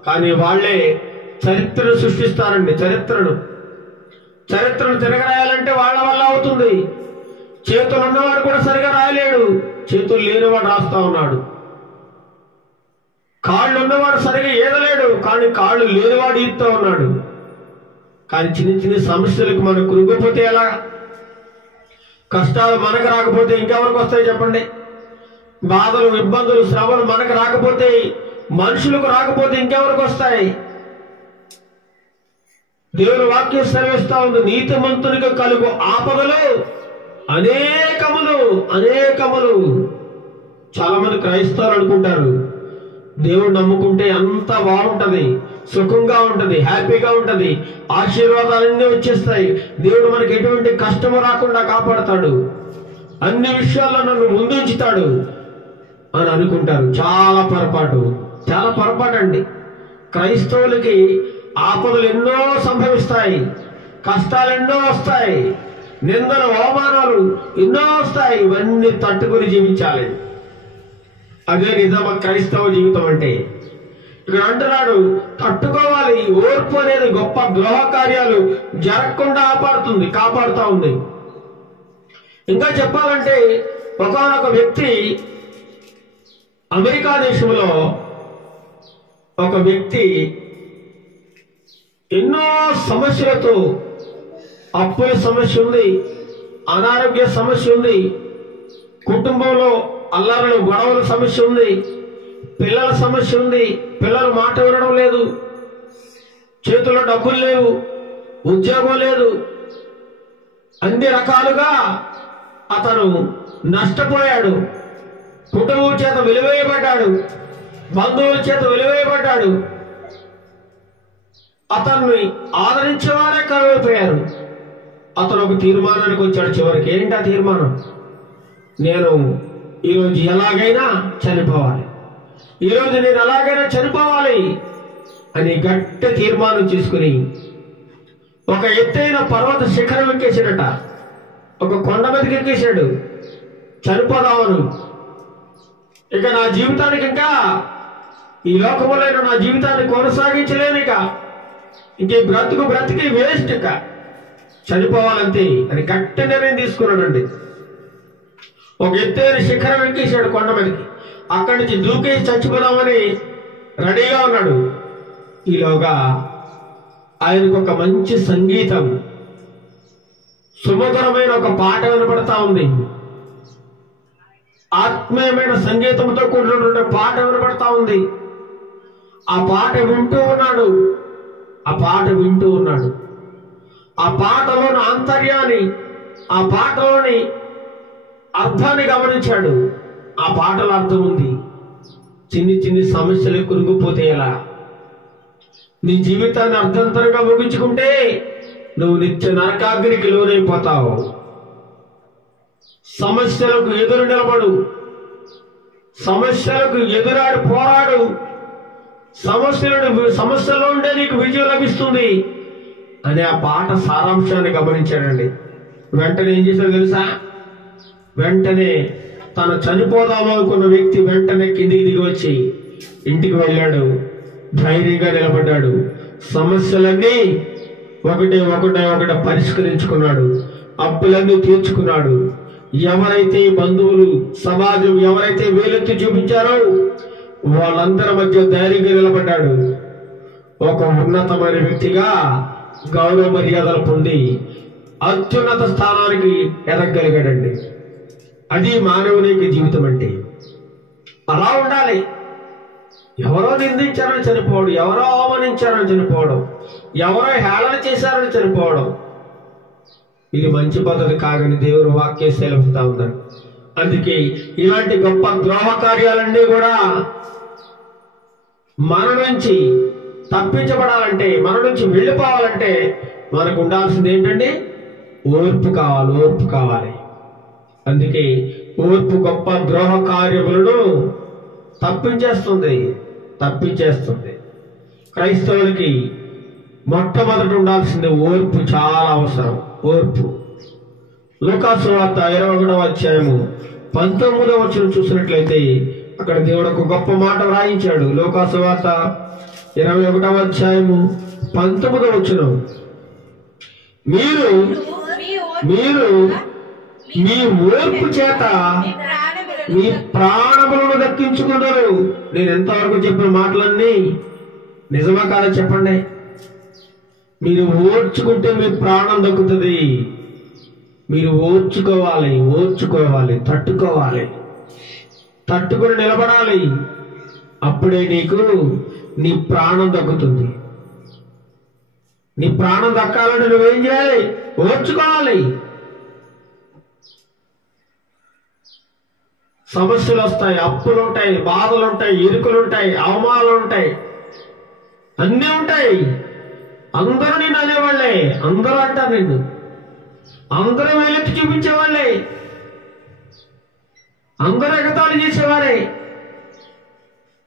కానీ వాళ్ళే చరిత్రను సృష్టిస్తారండి. చరిత్రను తిరగరాయాలంటే వాళ్ళ వల్ల అవుతుంది. చేతులు ఉన్నవాడు కూడా సరిగా రాయలేడు, చేతులు లేనివాడు రాస్తా ఉన్నాడు. కాళ్ళు ఉన్నవాడు సరిగా ఈదలేడు, కానీ కాళ్ళు లేనివాడు ఈదుతా ఉన్నాడు. కానీ చిన్న చిన్న సమస్యలకు మనం కృంగిపోతే ఎలా? కష్టాలు మనకు రాకపోతే ఇంకెవరికి వస్తాయి చెప్పండి? బాధలు, ఇబ్బందులు, శ్రమలు మనకు రాకపోతే, మనుషులకు రాకపోతే ఇంకెవరికి వస్తాయి? దేవుని వాక్యం సెలవిస్తా ఉంది, నీతిమంతునికి కలుగు ఆపదలు అనేకములు. చాలా మంది క్రైస్తవులు అనుకుంటారు దేవుడు నమ్ముకుంటే అంతా బాగుంటది, సుఖంగా ఉంటది, హ్యాపీగా ఉంటది, ఆశీర్వాదాలన్నీ వచ్చేస్తాయి, దేవుడు మనకి ఎటువంటి కష్టము రాకుండా కాపాడతాడు, అన్ని విషయాల్లో నన్ను ముందుంచుతాడు అని అనుకుంటారు. చాలా పొరపాటు అండి. క్రైస్తవులకి ఆపదలు ఎన్నో సంభవిస్తాయి, కష్టాలు ఎన్నో వస్తాయి, నిందలు, అవమానాలు ఎన్నో వస్తాయి. ఇవన్నీ తట్టుకుని జీవించాలి. అదే నిజమ క్రైస్తవ జీవితం అంటే. ఇక్కడ అంటున్నాడు, తట్టుకోవాలి. ఓర్పు అనేది గొప్ప ద్రోహ కార్యాలు జరగకుండా కాపాడుతా ఉంది. ఇంకా చెప్పాలంటే, ఒకానొక వ్యక్తి అమెరికా దేశంలో ఒక వ్యక్తి ఎన్నో సమస్యలతో, అప్పుల సమస్య ఉంది, అనారోగ్య సమస్య ఉంది, కుటుంబంలో అల్లర్లు, గొడవల సమస్య ఉంది, పిల్లల సమస్య ఉంది, పిల్లలు మాట వినడం లేదు, చేతుల్లో డబ్బులు లేవు, ఉద్యోగం లేదు, అన్ని రకాలుగా అతను నష్టపోయాడు. కుటుంబం చేత వెలివేయబడ్డాడు, బంధువుల చేత వెలివేయబడ్డాడు, అతన్ని ఆదరించేవారే కరువైపోయారు. అతను ఒక తీర్మానానికి వచ్చాడు చివరికి. ఏంటి ఆ తీర్మానం? నేను ఈరోజు ఎలాగైనా చనిపోవాలి, ఈరోజు నేను ఎలాగైనా చనిపోవాలి అని గట్టి తీర్మానం చేసుకుని ఒక ఎత్తైన పర్వత శిఖరం ఎక్కేసాడట. ఒక కొండ మీదకి ఎక్కేశాడు చనిపోదామను. ఇక నా జీవితానికి, ఇంకా ఈ లోకంలో నా జీవితాన్ని కొనసాగించలేను, ఇంక బ్రతికి వేస్ట్, ఇక చనిపోవాలంతే అని గట్టి నిర్ణయం తీసుకున్నాడండి. ఒక ఎత్తైన శిఖరం ఎక్కేసాడు కొండ మీదకి. అక్కడి నుంచి దూకేసి చచ్చిపోదామని రెడీగా ఉన్నాడు. ఈలోగా ఆయనకు ఒక మంచి సంగీతం, సుమధురమైన ఒక పాట వినపడతా ఉంది. ఆత్మీయమైన సంగీతంతో కూడిన పాట వినపడతా ఉంది. ఆ పాట వింటూ ఉన్నాడు. ఆ పాటలోని ఆంతర్యాన్ని, ఆ పాటలోని అర్థాన్ని గమనించాడు. ఆ పాటలో అర్థం ఉంది. చిన్ని సమస్యలు కురుకుపోతే ఎలా? నీ జీవితాన్ని అర్థంతరంగా ముగించుకుంటే నువ్వు నిత్య నరకాగ్నికి లోనైపోతావు. సమస్యలకు ఎదురు నిలబడు, సమస్యలకు ఎదురాడు, పోరాడు. సమస్యలో ఉండే నీకు విజయం లభిస్తుంది అని ఆ పాట సారాంశాన్ని గమనించాడండి. వెంటనే ఏం చేశాడు తెలుసా? వెంటనే తను చనిపోదాము అనుకున్న వ్యక్తి వెంటనే కిందికి దిగి వచ్చి ఇంటికి వెళ్ళాడు. ధైర్యంగా నిలబడ్డాడు. సమస్యలన్నీ ఒకటే పరిష్కరించుకున్నాడు. అప్పులన్నీ తీర్చుకున్నాడు. ఎవరైతే బంధువులు, సమాజం ఎవరైతే వేలెత్తి చూపించారో వాళ్ళందరి మధ్య ధైర్యంగా నిలబడ్డాడు. ఒక ఉన్నతమైన వ్యక్తిగా గౌరవ మర్యాదలు పొంది అత్యున్నత స్థానానికి ఎదగలిగాడండి. అది మానవునికి జీవితం అంటే. అలా ఉండాలి. ఎవరో నిందించారని చనిపోవడం, ఎవరో అవమానించారని చనిపోవడం, ఎవరో హేళన చేశారని చనిపోవడం, ఇది మంచి పద్ధతి కాదని దేవుని వాక్యం సెలవుతా ఉందని. అందుకే ఇలాంటి గొప్ప ద్రోహ కార్యాలన్నీ కూడా మన నుంచి తప్పించబడాలంటే, మన నుంచి వెళ్ళిపోవాలంటే మనకు ఉండాల్సింది ఏంటంటే ఓర్పు కావాలి, ఓర్పు కావాలి. అందుకే ఓర్పు గొప్ప ద్రోహ కార్యములను తప్పించేస్తుంది. క్రైస్తవులకి మొట్టమొదటి ఉండాల్సింది ఓర్పు, చాలా అవసరం. ఓర్పు. లూకాసు సువార్త 21వ అధ్యాయము 19వ వచనం చూసినట్లయితే అక్కడ దేవుడు ఒక గొప్ప మాట వ్రాయించాడు. లూకాసు సువార్త 21వ అధ్యాయము 19వ వచనం, మీరు మీ ఓర్పు చేత మీ ప్రాణములను దక్కించుకున్నారు. నేను ఎంతవరకు చెప్పిన మాటలన్నీ నిజమా కాదా చెప్పండి. మీరు ఓర్చుకుంటే మీ ప్రాణం దక్కుతుంది. మీరు ఓర్చుకోవాలి, తట్టుకుని నిలబడాలి. అప్పుడే నీకు నీ ప్రాణం దక్కుతుంది. నీ ప్రాణం దక్కాలంటే నువ్వేం చేయాలి? ఓర్చుకోవాలి. సమస్యలు వస్తాయి, అప్పులుంటాయి, బాధలుంటాయి, ఇరుకులుంటాయి, అవమానాలు ఉంటాయి, అన్నీ ఉంటాయి. అందరూ నిన్ను అనేవాళ్లే, అందరూ అంటారు నిన్ను, అందరూ వేలెత్తి చూపించేవాళ్లే, అందరూ ఎగతాళి చేసేవారే.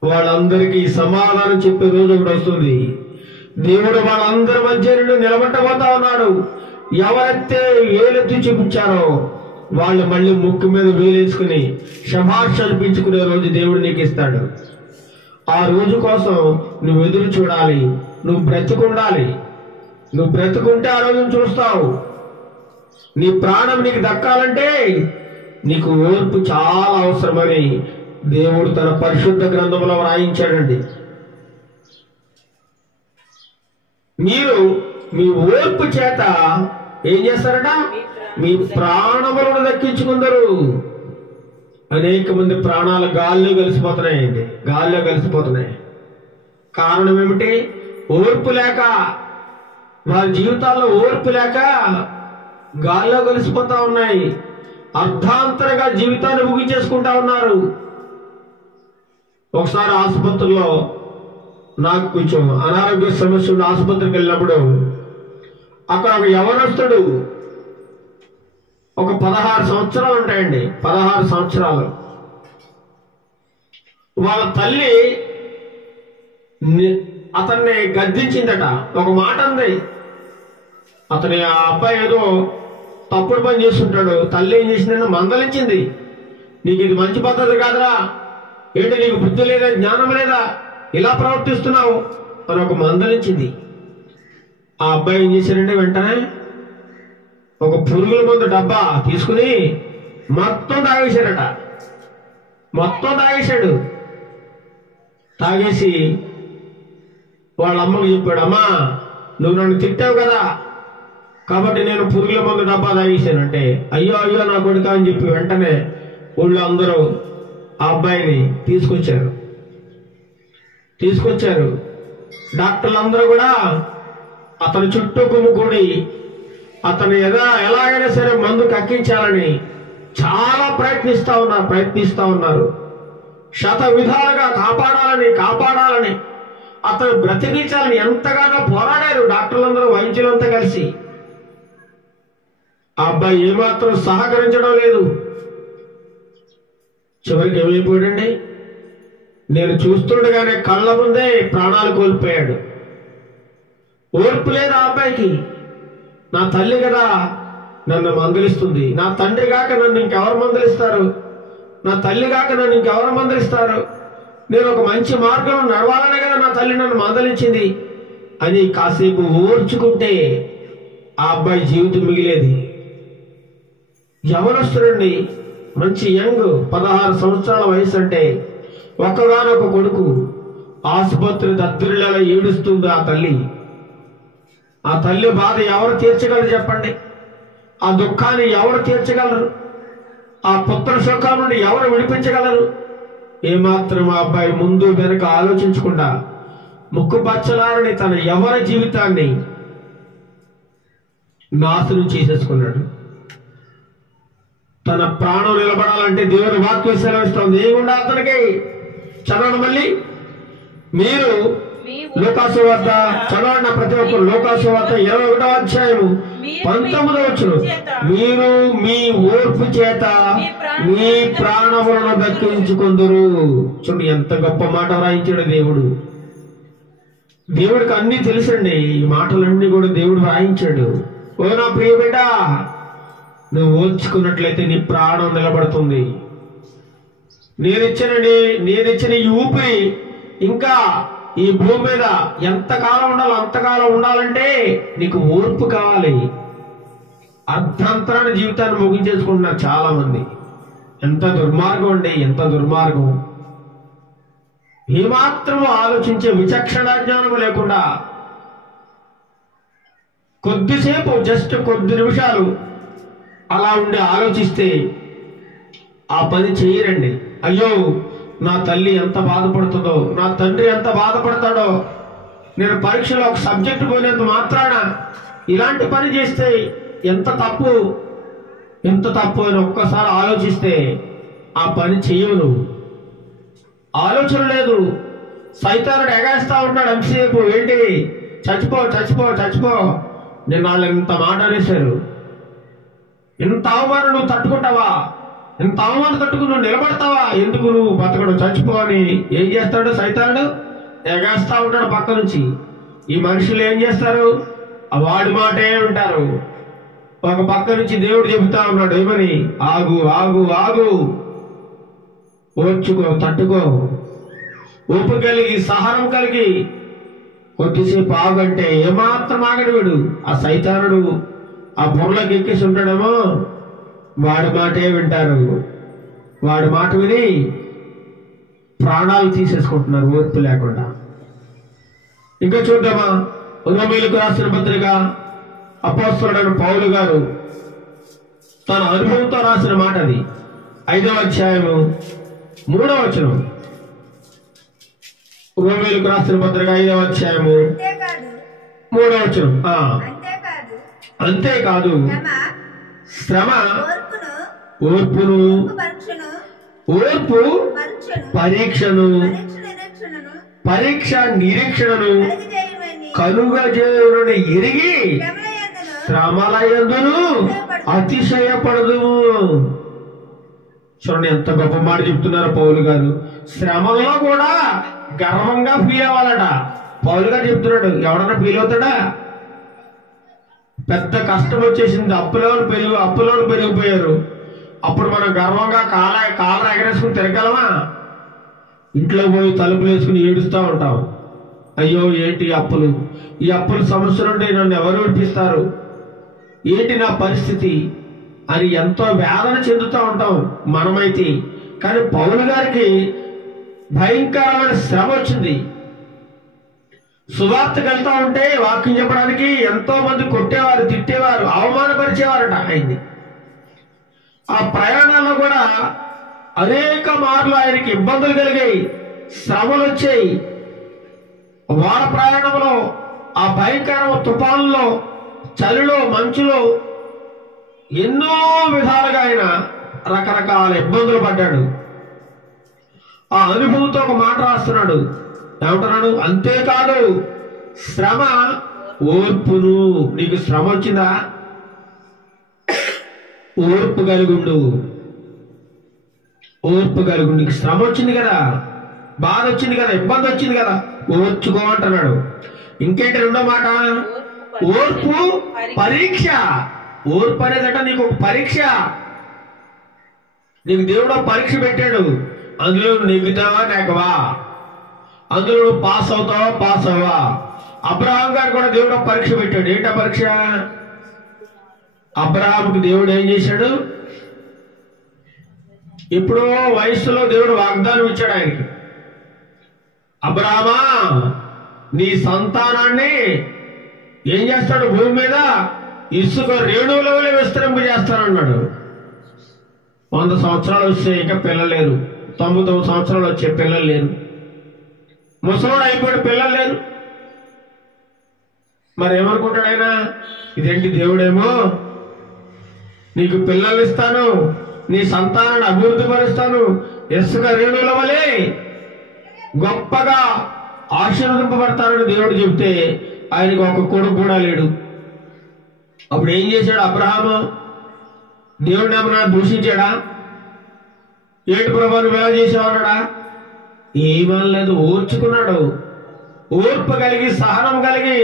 వాళ్ళందరికీ సమాధానం చెప్పే రోజు ఒకటి వస్తుంది. దేవుడు వాళ్ళందరి మధ్య నుండి నిలబెట్టబోతా ఉన్నాడు. ఎవరైతే వేలెత్తి చూపించారో వాళ్ళు మళ్ళీ ముక్కు మీద వేలేసుకుని శభాష్ అనిపించుకునే రోజు దేవుడు నీకు ఇస్తాడు. ఆ రోజు కోసం నువ్వు ఎదురు చూడాలి. నువ్వు బ్రతుకుండాలి. నువ్వు బ్రతుకుంటే ఆ రోజును చూస్తావు. నీ ప్రాణం నీకు దక్కాలంటే నీకు ఓర్పు చాలా అవసరమని దేవుడు తన పరిశుద్ధ గ్రంథంలో వ్రాయించాడండి. మీరు మీ ఓర్పు చేత ఏం చేస్తారట? మీ ప్రాణములను దక్కించుకుందరు. అనేక మంది ప్రాణాలు గాల్లో కలిసిపోతున్నాయి. కారణం ఏమిటి? ఓర్పు లేక. వారి జీవితాల్లో ఓర్పు లేక గాల్లో కలిసిపోతా ఉన్నాయి. అర్ధాంతరంగా జీవితాన్ని ముగించేసుకుంటా ఉన్నారు. ఒకసారి ఆసుపత్రిలో నాకు కొంచెం అనారోగ్య సమస్య ఉన్న ఆసుపత్రికి వెళ్ళినప్పుడు అక్కడ ఒక యవనస్తుడు, ఒక 16 సంవత్సరాలు ఉంటాయండి, 16 సంవత్సరాలు. వాళ్ళ తల్లి అతన్ని గద్దించిందట. ఒక మాట అంది. అతని ఆ అబ్బాయి ఏదో తప్పుడు పని చేస్తుంటాడు. తల్లి ఏం చేసిందంటే మందలించింది. నీకు ఇది మంచి పద్ధతి కాదురా, ఏంటి నీకు బుద్ధి లేదా, జ్ఞానం లేదా, ఇలా ప్రవర్తిస్తున్నావు అని ఒక మందలించింది. ఆ అబ్బాయి ఏం చేశాడంటే వెంటనే ఒక పురుగుల మందు డబ్బా తీసుకుని మొత్తం తాగేశాడు. తాగేసి వాళ్ళ అమ్మకు చెప్పాడు, అమ్మా నువ్వు నన్ను తిట్టావు కదా కాబట్టి నేను పురుగుల మందు డబ్బా తాగేశానంటే, అయ్యో నా కొడుక అని చెప్పి వెంటనే ఊళ్ళో అందరూ ఆ అబ్బాయిని తీసుకొచ్చారు. డాక్టర్లు అందరూ కూడా అతని చుట్టూ గుమ్ముకూడి అతను ఎలాగైనా సరే మందు కక్కించాలని చాలా ప్రయత్నిస్తా ఉన్నారు. శత విధాలుగా కాపాడాలని అతను బ్రతికించాలని ఎంతగానో పోరాడారు డాక్టర్లందరూ, వైద్యులంతా కలిసి. ఆ అబ్బాయి ఏమాత్రం సహకరించడం లేదు. చివరికి ఏమైపోయాడండి? నేను చూస్తుండగానే కళ్ళ ముందే ప్రాణాలు కోల్పోయాడు. ఓర్పు లేదు ఆ అబ్బాయికి. నా తల్లి కదా నన్ను మందలిస్తుంది, నా తండ్రి కాక నన్ను ఇంకెవరు మందలిస్తారు, నా తల్లి కాక నన్ను ఇంకెవరు మందలిస్తారు, నేను ఒక మంచి మార్గంలో నడవాలనే కదా నా తల్లి నన్ను మందలించింది అని కాసేపు ఓర్చుకుంటే ఆ అబ్బాయి జీవితం మిగిలేది. యవనస్తుడండి, మంచి యంగ్, 16 సంవత్సరాల వయసు. అంటే ఒక్కగానొక కొడుకు. ఆసుపత్రి దద్దురిలా ఏడుస్తుంది ఆ తల్లి. ఆ తల్లి బాధ ఎవరు తీర్చగలరు చెప్పండి? ఆ దుఃఖాన్ని ఎవరు తీర్చగలరు? ఆ పుత్ర శోకం నుండి ఎవరు విడిపించగలరు? ఏమాత్రం ఆ అబ్బాయి ముందు వెనక ఆలోచించకుండా ముక్కు పచ్చలారని తన యవ్వన జీవితాన్ని నాశనం చేసేసుకున్నాడు. తన ప్రాణం నిలబడాలంటే దేవుని వాక్యం సెలవిస్తోంది. ఏముండా అతనికి చదవడం మళ్ళీ, మీరు లూకాసు వార్త చదవండి ప్రతి ఒక్కరు. లూకాసు వార్త 21వ అధ్యాయము 19వ వచనం. మీరు మీ ఓర్పు చేత మీ ప్రాణములను దక్కించుకుందురు. చూడండి ఎంత గొప్ప మాట రాయించాడు దేవుడు. దేవుడికి అన్ని తెలుసండి. ఈ మాటలన్నీ కూడా దేవుడు రాయించాడు. ఓ నా ప్రియ బిడ్డ, నువ్వు ఓర్చుకున్నట్లయితే నీ ప్రాణం నిలబడుతుంది. నేనిచ్చిన ఈ ఊపిరి ఇంకా ఈ భూమి మీద ఎంతకాలం ఉండాలో అంతకాలం ఉండాలంటే నీకు ఓర్పు కావాలి. అర్ధాంతరాన్ని జీవితాన్ని ముగించేసుకుంటున్నారు చాలా మంది. ఎంత దుర్మార్గం అండి, ఎంత దుర్మార్గం. ఏమాత్రము ఆలోచించే విచక్షణ జ్ఞానం లేకుండా కొద్దిసేపు జస్ట్ కొద్ది నిమిషాలు అలా ఉండి ఆలోచిస్తే ఆ పని చేయరండి. అయ్యో నా తల్లి ఎంత బాధపడుతుందో, నా తండ్రి ఎంత బాధపడతాడో, నేను పరీక్షలో ఒక సబ్జెక్టు పోయినంత మాత్రాన ఇలాంటి పని చేస్తే ఎంత తప్పు అని ఒక్కసారి ఆలోచిస్తే ఆ పని చెయ్యవు. నువ్వు ఆలోచన లేదు. సైతానుడు ఎగేస్తా ఉంటాడు ఎంతసేపు. ఏంటి చచ్చిపో చచ్చిపో చచ్చిపో. నేను వాళ్ళు ఇంత మాట అనేశారు. ఇంత అవమానం నువ్వు తట్టుకుంటావా? ఇంత అవమానం తట్టుకుని నువ్వు నిలబడతావా? ఎందుకు నువ్వు బతకడం? చచ్చిపో అని ఏం చేస్తాడు సైతానుడు? ఎగేస్తా ఉంటాడు పక్క నుంచి. ఈ మనుషులు ఏం చేస్తారు? ఆ వాడి మాటే ఉంటారు. ఒక పక్క నుంచి దేవుడు చెబుతా ఉన్నాడు ఏమని? ఆగు ఆగు ఆగు, ఓర్చుకో, తట్టుకో, ఊపు కలిగి సహనం కలిగి కొద్దిసేపు ఆగంటే ఏమాత్రం ఆగడు వీడు. ఆ సైతానుడు ఆ బుర్రలోకి ఎక్కేసి ఉంటాడేమో. వాడి మాటే వింటారు. వాడి మాట విని ప్రాణాలు తీసేసుకుంటున్నారు ఓర్పు లేకుండా. ఇంకా చూద్దామా, రోమీయులకు రాసిన పత్రిక అపోస్తలుడైన పౌలు గారు తన అనుభవంతో రాసిన మాట అది. 5వ అధ్యాయము 3వ వచనం. రోమీయులకు రాసిన పత్రిక 5వ అధ్యాయము 3వ వచనం. అంతేకాదు శ్రమ, ఓర్పును, ఓర్పు పరీక్షను, పరీక్ష నిరీక్షణను కలుగజేయునని ఎరిగి శ్రమలయందును అతిశయపడదు. చూడండి ఎంత గొప్ప మాట చెప్తున్నారు పౌలు గారు. శ్రమల్లో కూడా గర్వంగా ఫీల్ అవ్వాలట. పౌలు గారు చెప్తున్నాడు. ఎవడన్నా ఫీల్ అవుతాడా? పెద్ద కష్టం వచ్చేసింది, అప్పులోను పెరిగిపోయారు. అప్పుడు మనం గర్వంగా కాళ్ళ ఎగరేసుకుని తిరగలమా? ఇంట్లో పోయి తలుపులు వేసుకుని ఏడుస్తూ ఉంటాం. అయ్యో ఏంటి అప్పులు, ఈ అప్పుల సమస్య నుండి నన్ను ఎవరు విడిపిస్తారు, ఏంటి నా పరిస్థితి అని ఎంతో వేదన చెందుతూ ఉంటాం మనమైతే. కానీ పౌలు గారికి భయంకరమైన శ్రమ వచ్చింది. సువార్తకు వెళ్తా ఉంటే వాక్యం చెప్పడానికి ఎంతో మంది కొట్టేవారు, తిట్టేవారు, అవమానపరిచేవారట ఆయన్ని. ఆ ప్రయాణాల్లో కూడా అనేక మార్లు ఆయనకి ఇబ్బందులు కలిగాయి, శ్రమలు వచ్చాయి. వార ప్రయాణంలో ఆ భయంకర తుఫానులో, చలిలో, మంచులో ఎన్నో విధాలుగా ఆయన రకరకాల ఇబ్బందులు పడ్డాడు. ఆ అనుభవంతో ఒక మాట రాస్తున్నాడు. ఏమంటున్నాడు? అంతేకాదు శ్రమ, ఓర్పును. నీకు శ్రమ వచ్చిందా? ఓర్పు కలిగుండు, ఓర్పు కలిగుండు. నీకు శ్రమ వచ్చింది కదా, బాధ వచ్చింది కదా, ఇబ్బంది వచ్చింది కదా, ఓర్చుకో అంటున్నాడు. ఇంకేంటి రెండో మాట? ఓర్పు పరీక్ష. ఓర్పు అనేదట నీకు ఒక పరీక్ష. నీకు దేవుడు పరీక్ష పెట్టాడు. అందులో నెగ్గుతావా నెగ్గవా, అందులో నువ్వు పాస్ అవుతావా పాస్ అవ్వా. అబ్రహాం గారు కూడా దేవుడు పరీక్ష పెట్టాడు. ఏంటా పరీక్ష? అబ్రహాంకి దేవుడు ఏం చేశాడు? ఎప్పుడో వయస్సులో దేవుడు వాగ్దానం ఇచ్చాడు ఆయనకి. అబ్రహామా, నీ సంతానాన్ని ఏం చేస్తాడు? భూమి మీద ఇసుక రేణువుల వలె విస్తరింప చేస్తానన్నాడు. 100 సంవత్సరాలు వస్తే ఇంకా పిల్లలు లేరు. 99 సంవత్సరాలు వచ్చే పిల్లలు లేరు. ముసలోడు అయిపోయాడు, పిల్లలు లేరు. మరి ఏమనుకుంటాడు ఆయన? ఇదేంటి దేవుడేమో నీకు పిల్లలు ఇస్తాను, నీ సంతానాన్ని అభివృద్ధి పరుస్తాను, ఇసుక రేణువుల వలె గొప్పగా ఆశీర్వదింపబడతారని దేవుడు చెప్తే ఆయనకు ఒక కొడుకు కూడా లేడు. అప్పుడు ఏం చేశాడు అబ్రహాము? దేవుడిని ఏమన్నా దూషించాడా? ఏంటి ప్రభా నువ్వు ఎలా చేసావన్నాడా? ఏమనలేదు, ఓర్చుకున్నాడు. ఓర్పు కలిగి సహనం కలిగి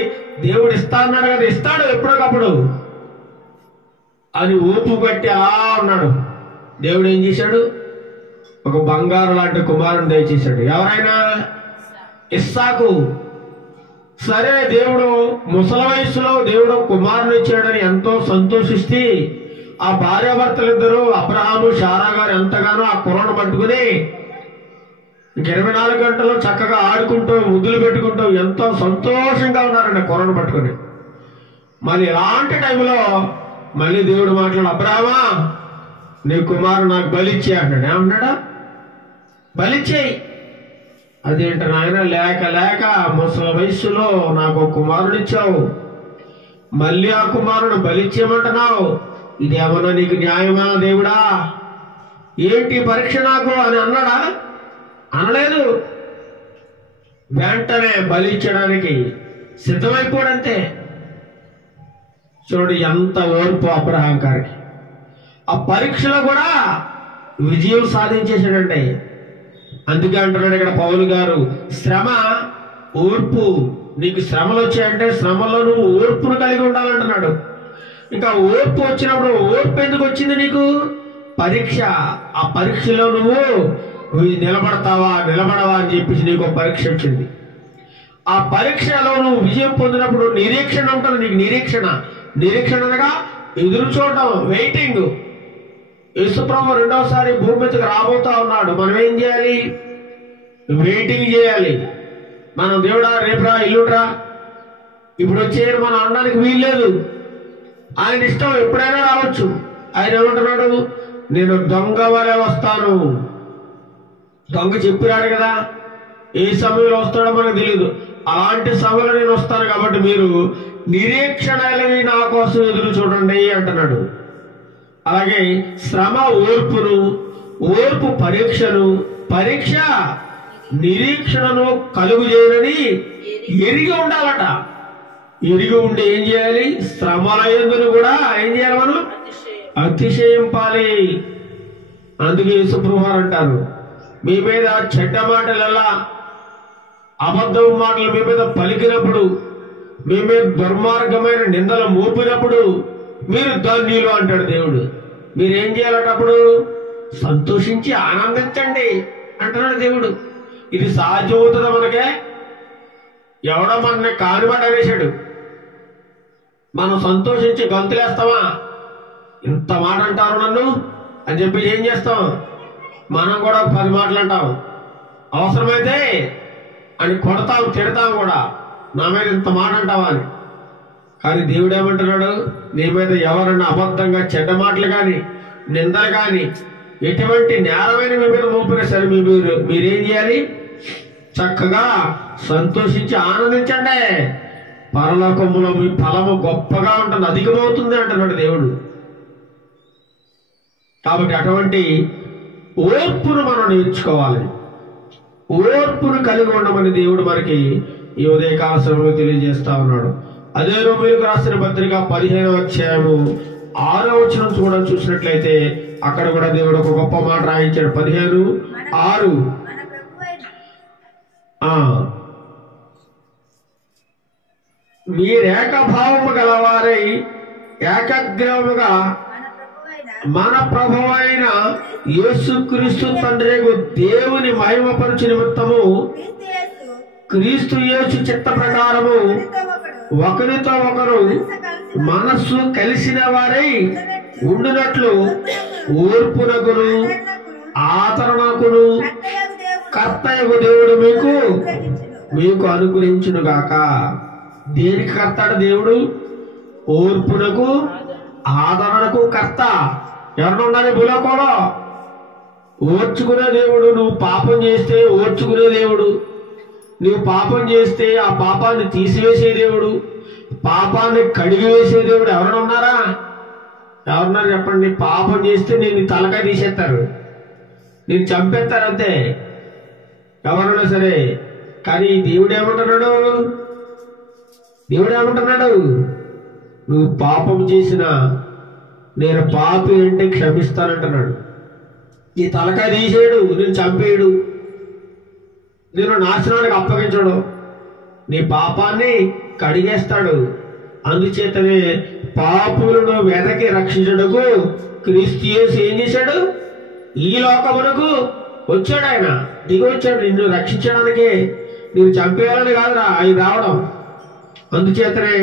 దేవుడు ఇస్తా అన్నాడు కదా, ఇస్తాడు ఎప్పటికప్పుడు అని ఓర్పు పెట్టి అలా ఉన్నాడు. దేవుడు ఏం చేశాడు? ఒక బంగారు లాంటి కుమారుని దయచేశాడు. ఎవరైనా? ఇస్సాకు. సరే, దేవుడు ముసలి వయసులో దేవుడు కుమారుని ఇచ్చాడని ఎంతో సంతోషిస్తే ఆ భార్యాభర్తలిద్దరూ అబ్రహాము శారా గారు ఎంతగానో ఆ కుర్రను పట్టుకుని 24 గంటలు చక్కగా ఆడుకుంటూ ముద్దులు పెట్టుకుంటూ ఎంతో సంతోషంగా ఉన్నారండి కుర్రను పట్టుకుని. మళ్ళీ ఇలాంటి టైంలో మళ్ళీ దేవుడు మాట్లాడు, అబ్రహామా నీ కుమారుడు నాకు బలిచ్చే అంటాడు. ఏమన్నాడా? బలిచ్చేయి. అదేంట నాయన, లేక లేక ముసలి వయస్సులో నాకు కుమారుడు ఇచ్చావు, మళ్ళీ ఆ కుమారుడు బలిచ్చేయమంటున్నావు, ఇదేమన్నా నీకు న్యాయమా దేవుడా? ఏంటి పరీక్ష నాకు అని అన్నాడా? అనలేదు. వెంటనే బలిచ్చడానికి సిద్ధమైపోడంతే. చూడు ఎంత ఓర్పు అబ్రహాం గారికి. ఆ పరీక్షలో కూడా విజయం సాధించేశాడండి. అందుకే అంటున్నాడు ఇక్కడ పౌలు గారు, శ్రమ ఓర్పు. నీకు శ్రమలు వచ్చాయంటే శ్రమలో నువ్వు ఓర్పును కలిగి ఉండాలంటున్నాడు. ఇంకా ఓర్పు వచ్చినప్పుడు, ఓర్పు ఎందుకు వచ్చింది నీకు? పరీక్ష. ఆ పరీక్షలో నువ్వు నిలబడతావా నిలబడవా అని చెప్పేసి నీకు పరీక్ష వచ్చింది. ఆ పరీక్షలో నువ్వు విజయం పొందినప్పుడు నిరీక్షణ ఉంటుంది నీకు. నిరీక్షణ అనగా ఎదురు చూడటం, వెయిటింగ్. యేసుప్రభు రెండోసారి భూమి మీదకి రాబోతా ఉన్నాడు. మనం ఏం చేయాలి? వెయిటింగ్ చేయాలి. మనం దేవుడా రేపురా ఇల్లుడ్రా ఇప్పుడు వచ్చేయని మనం అనడానికి వీల్లేదు. ఆయన ఇష్టం, ఎప్పుడైనా రావచ్చు. ఆయన ఏమంటున్నాడు? నేను దొంగ వలె వస్తాను. దొంగ చెప్పిరాడు కదా, ఏ సమయంలో వస్తాడో మనకు తెలియదు. అలాంటి సమయంలో నేను వస్తాను కాబట్టి మీరు నిరీక్షణ నా కోసం ఎదురు చూడండి అంటున్నాడు. అలాగే శ్రమ ఓర్పును, ఓర్పు పరీక్షను, పరీక్ష నిరీక్షణను కలుగు చేయనని ఎరిగి ఉండాలట. ఎరిగి ఉండి ఏం చేయాలి? శ్రమల యందును కూడా ఏం చేయాలి? మనం అతిశయింపాలి. అందుకే యేసుప్రభు అంటారు, మీ మీద చెడ్డ మాటలలా అబద్ధం మాటలు మీ మీద పలికినప్పుడు, మీ మీద దుర్మార్గమైన నిందలు మోపినప్పుడు మీరు ధన్యులు అంటాడు దేవుడు. మీరేం చేయాలన్నప్పుడు? సంతోషించి ఆనందించండి అంటున్నాడు దేవుడు. ఇది సాధ్యమవుతుందా మనకే? ఎవడో మనని కానిబట్ట అనేసాడు, మనం సంతోషించి గంతులేస్తామా? ఇంత మాట అంటారు నన్ను అని చెప్పి ఏం చేస్తాం? మనం కూడా 10 మాటలు అంటాం. అవసరమైతే అని కొడతాం, తిడతాం కూడా, నా మీద ఇంత మాట అంటావా అని. కానీ దేవుడు ఏమంటున్నాడు? నీ మీద ఎవరన్నా అబద్ధంగా చెడ్డ మాటలు కానీ నిందలు కానీ ఎటువంటి నేరమైన మీ మీద మోపినా సరే మీరేం చేయాలి? చక్కగా సంతోషించి ఆనందించండి. పరలోకములో మీ ఫలము గొప్పగా ఉంటుంది, అధికమవుతుంది అంటున్నాడు దేవుడు. కాబట్టి అటువంటి ఓర్పును మనం నేర్చుకోవాలి. ఓర్పును కలిగి ఉండమని దేవుడు మనకి ఈ ఉదయకాల సమయంలో తెలియజేస్తా ఉన్నాడు. అదే రోమీయులకు రాసిన పత్రిక 15వ అధ్యాయము 6వ వచనం చూసినట్లయితే అక్కడ కూడా దేవుడు ఒక గొప్ప మాట రాయించాడు. 15:6 మీరేకభావము గలవారై ఏకగ్రహముగా మన ప్రభువైన యేసుక్రీస్తు తండ్రి దేవుని మహిమపరచు నిమిత్తము క్రీస్తు యేసు చిత్త ప్రకారము ఒకరితో ఒకరు మనస్సు కలిసిన వారై ఉండునట్లు ఓర్పునకును ఆదరణకును కర్తయగు దేవుడు మీకు అనుగ్రహించును గాక. దేనికి కర్తాడు దేవుడు? ఓర్పునకు ఆదరణకు కర్త. ఎవరున్నారు భూలోకంలో? ఓర్చుకునే దేవుడు. నువ్వు పాపం చేస్తే ఓర్చుకునే దేవుడు. నువ్వు పాపం చేస్తే ఆ పాపాన్ని తీసివేసే దేవుడు, పాపాన్ని కడిగివేసే దేవుడు ఎవరైనా ఉన్నారా? ఎవరున్నారు చెప్పండి? పాపం చేస్తే నేను తలకాయ తీసేస్తారు, నేను చంపేస్తారంతే. ఎవరైనా సరే కానీ దేవుడు ఏమంటున్నాడు? నువ్వు పాపం చేసినా నేను పాపి అంటే క్షమిస్తానంటున్నాడు. నీ తలకాయ తీసేయడు, నేను చంపేయడు, నేను నాశనానికి అప్పగించడు, నీ పాపాన్ని కడిగేస్తాడు. అందుచేతనే పాపులను వెనక్కి రక్షించడకు క్రీస్తు యేసు ఏం చేశాడు? ఈ లోకమునకు వచ్చాడు. ఆయన దిగి వచ్చాడు నిన్ను రక్షించడానికే, నేను చంపేయాలని కాదురా ఆయన రావడం. అందుచేతనే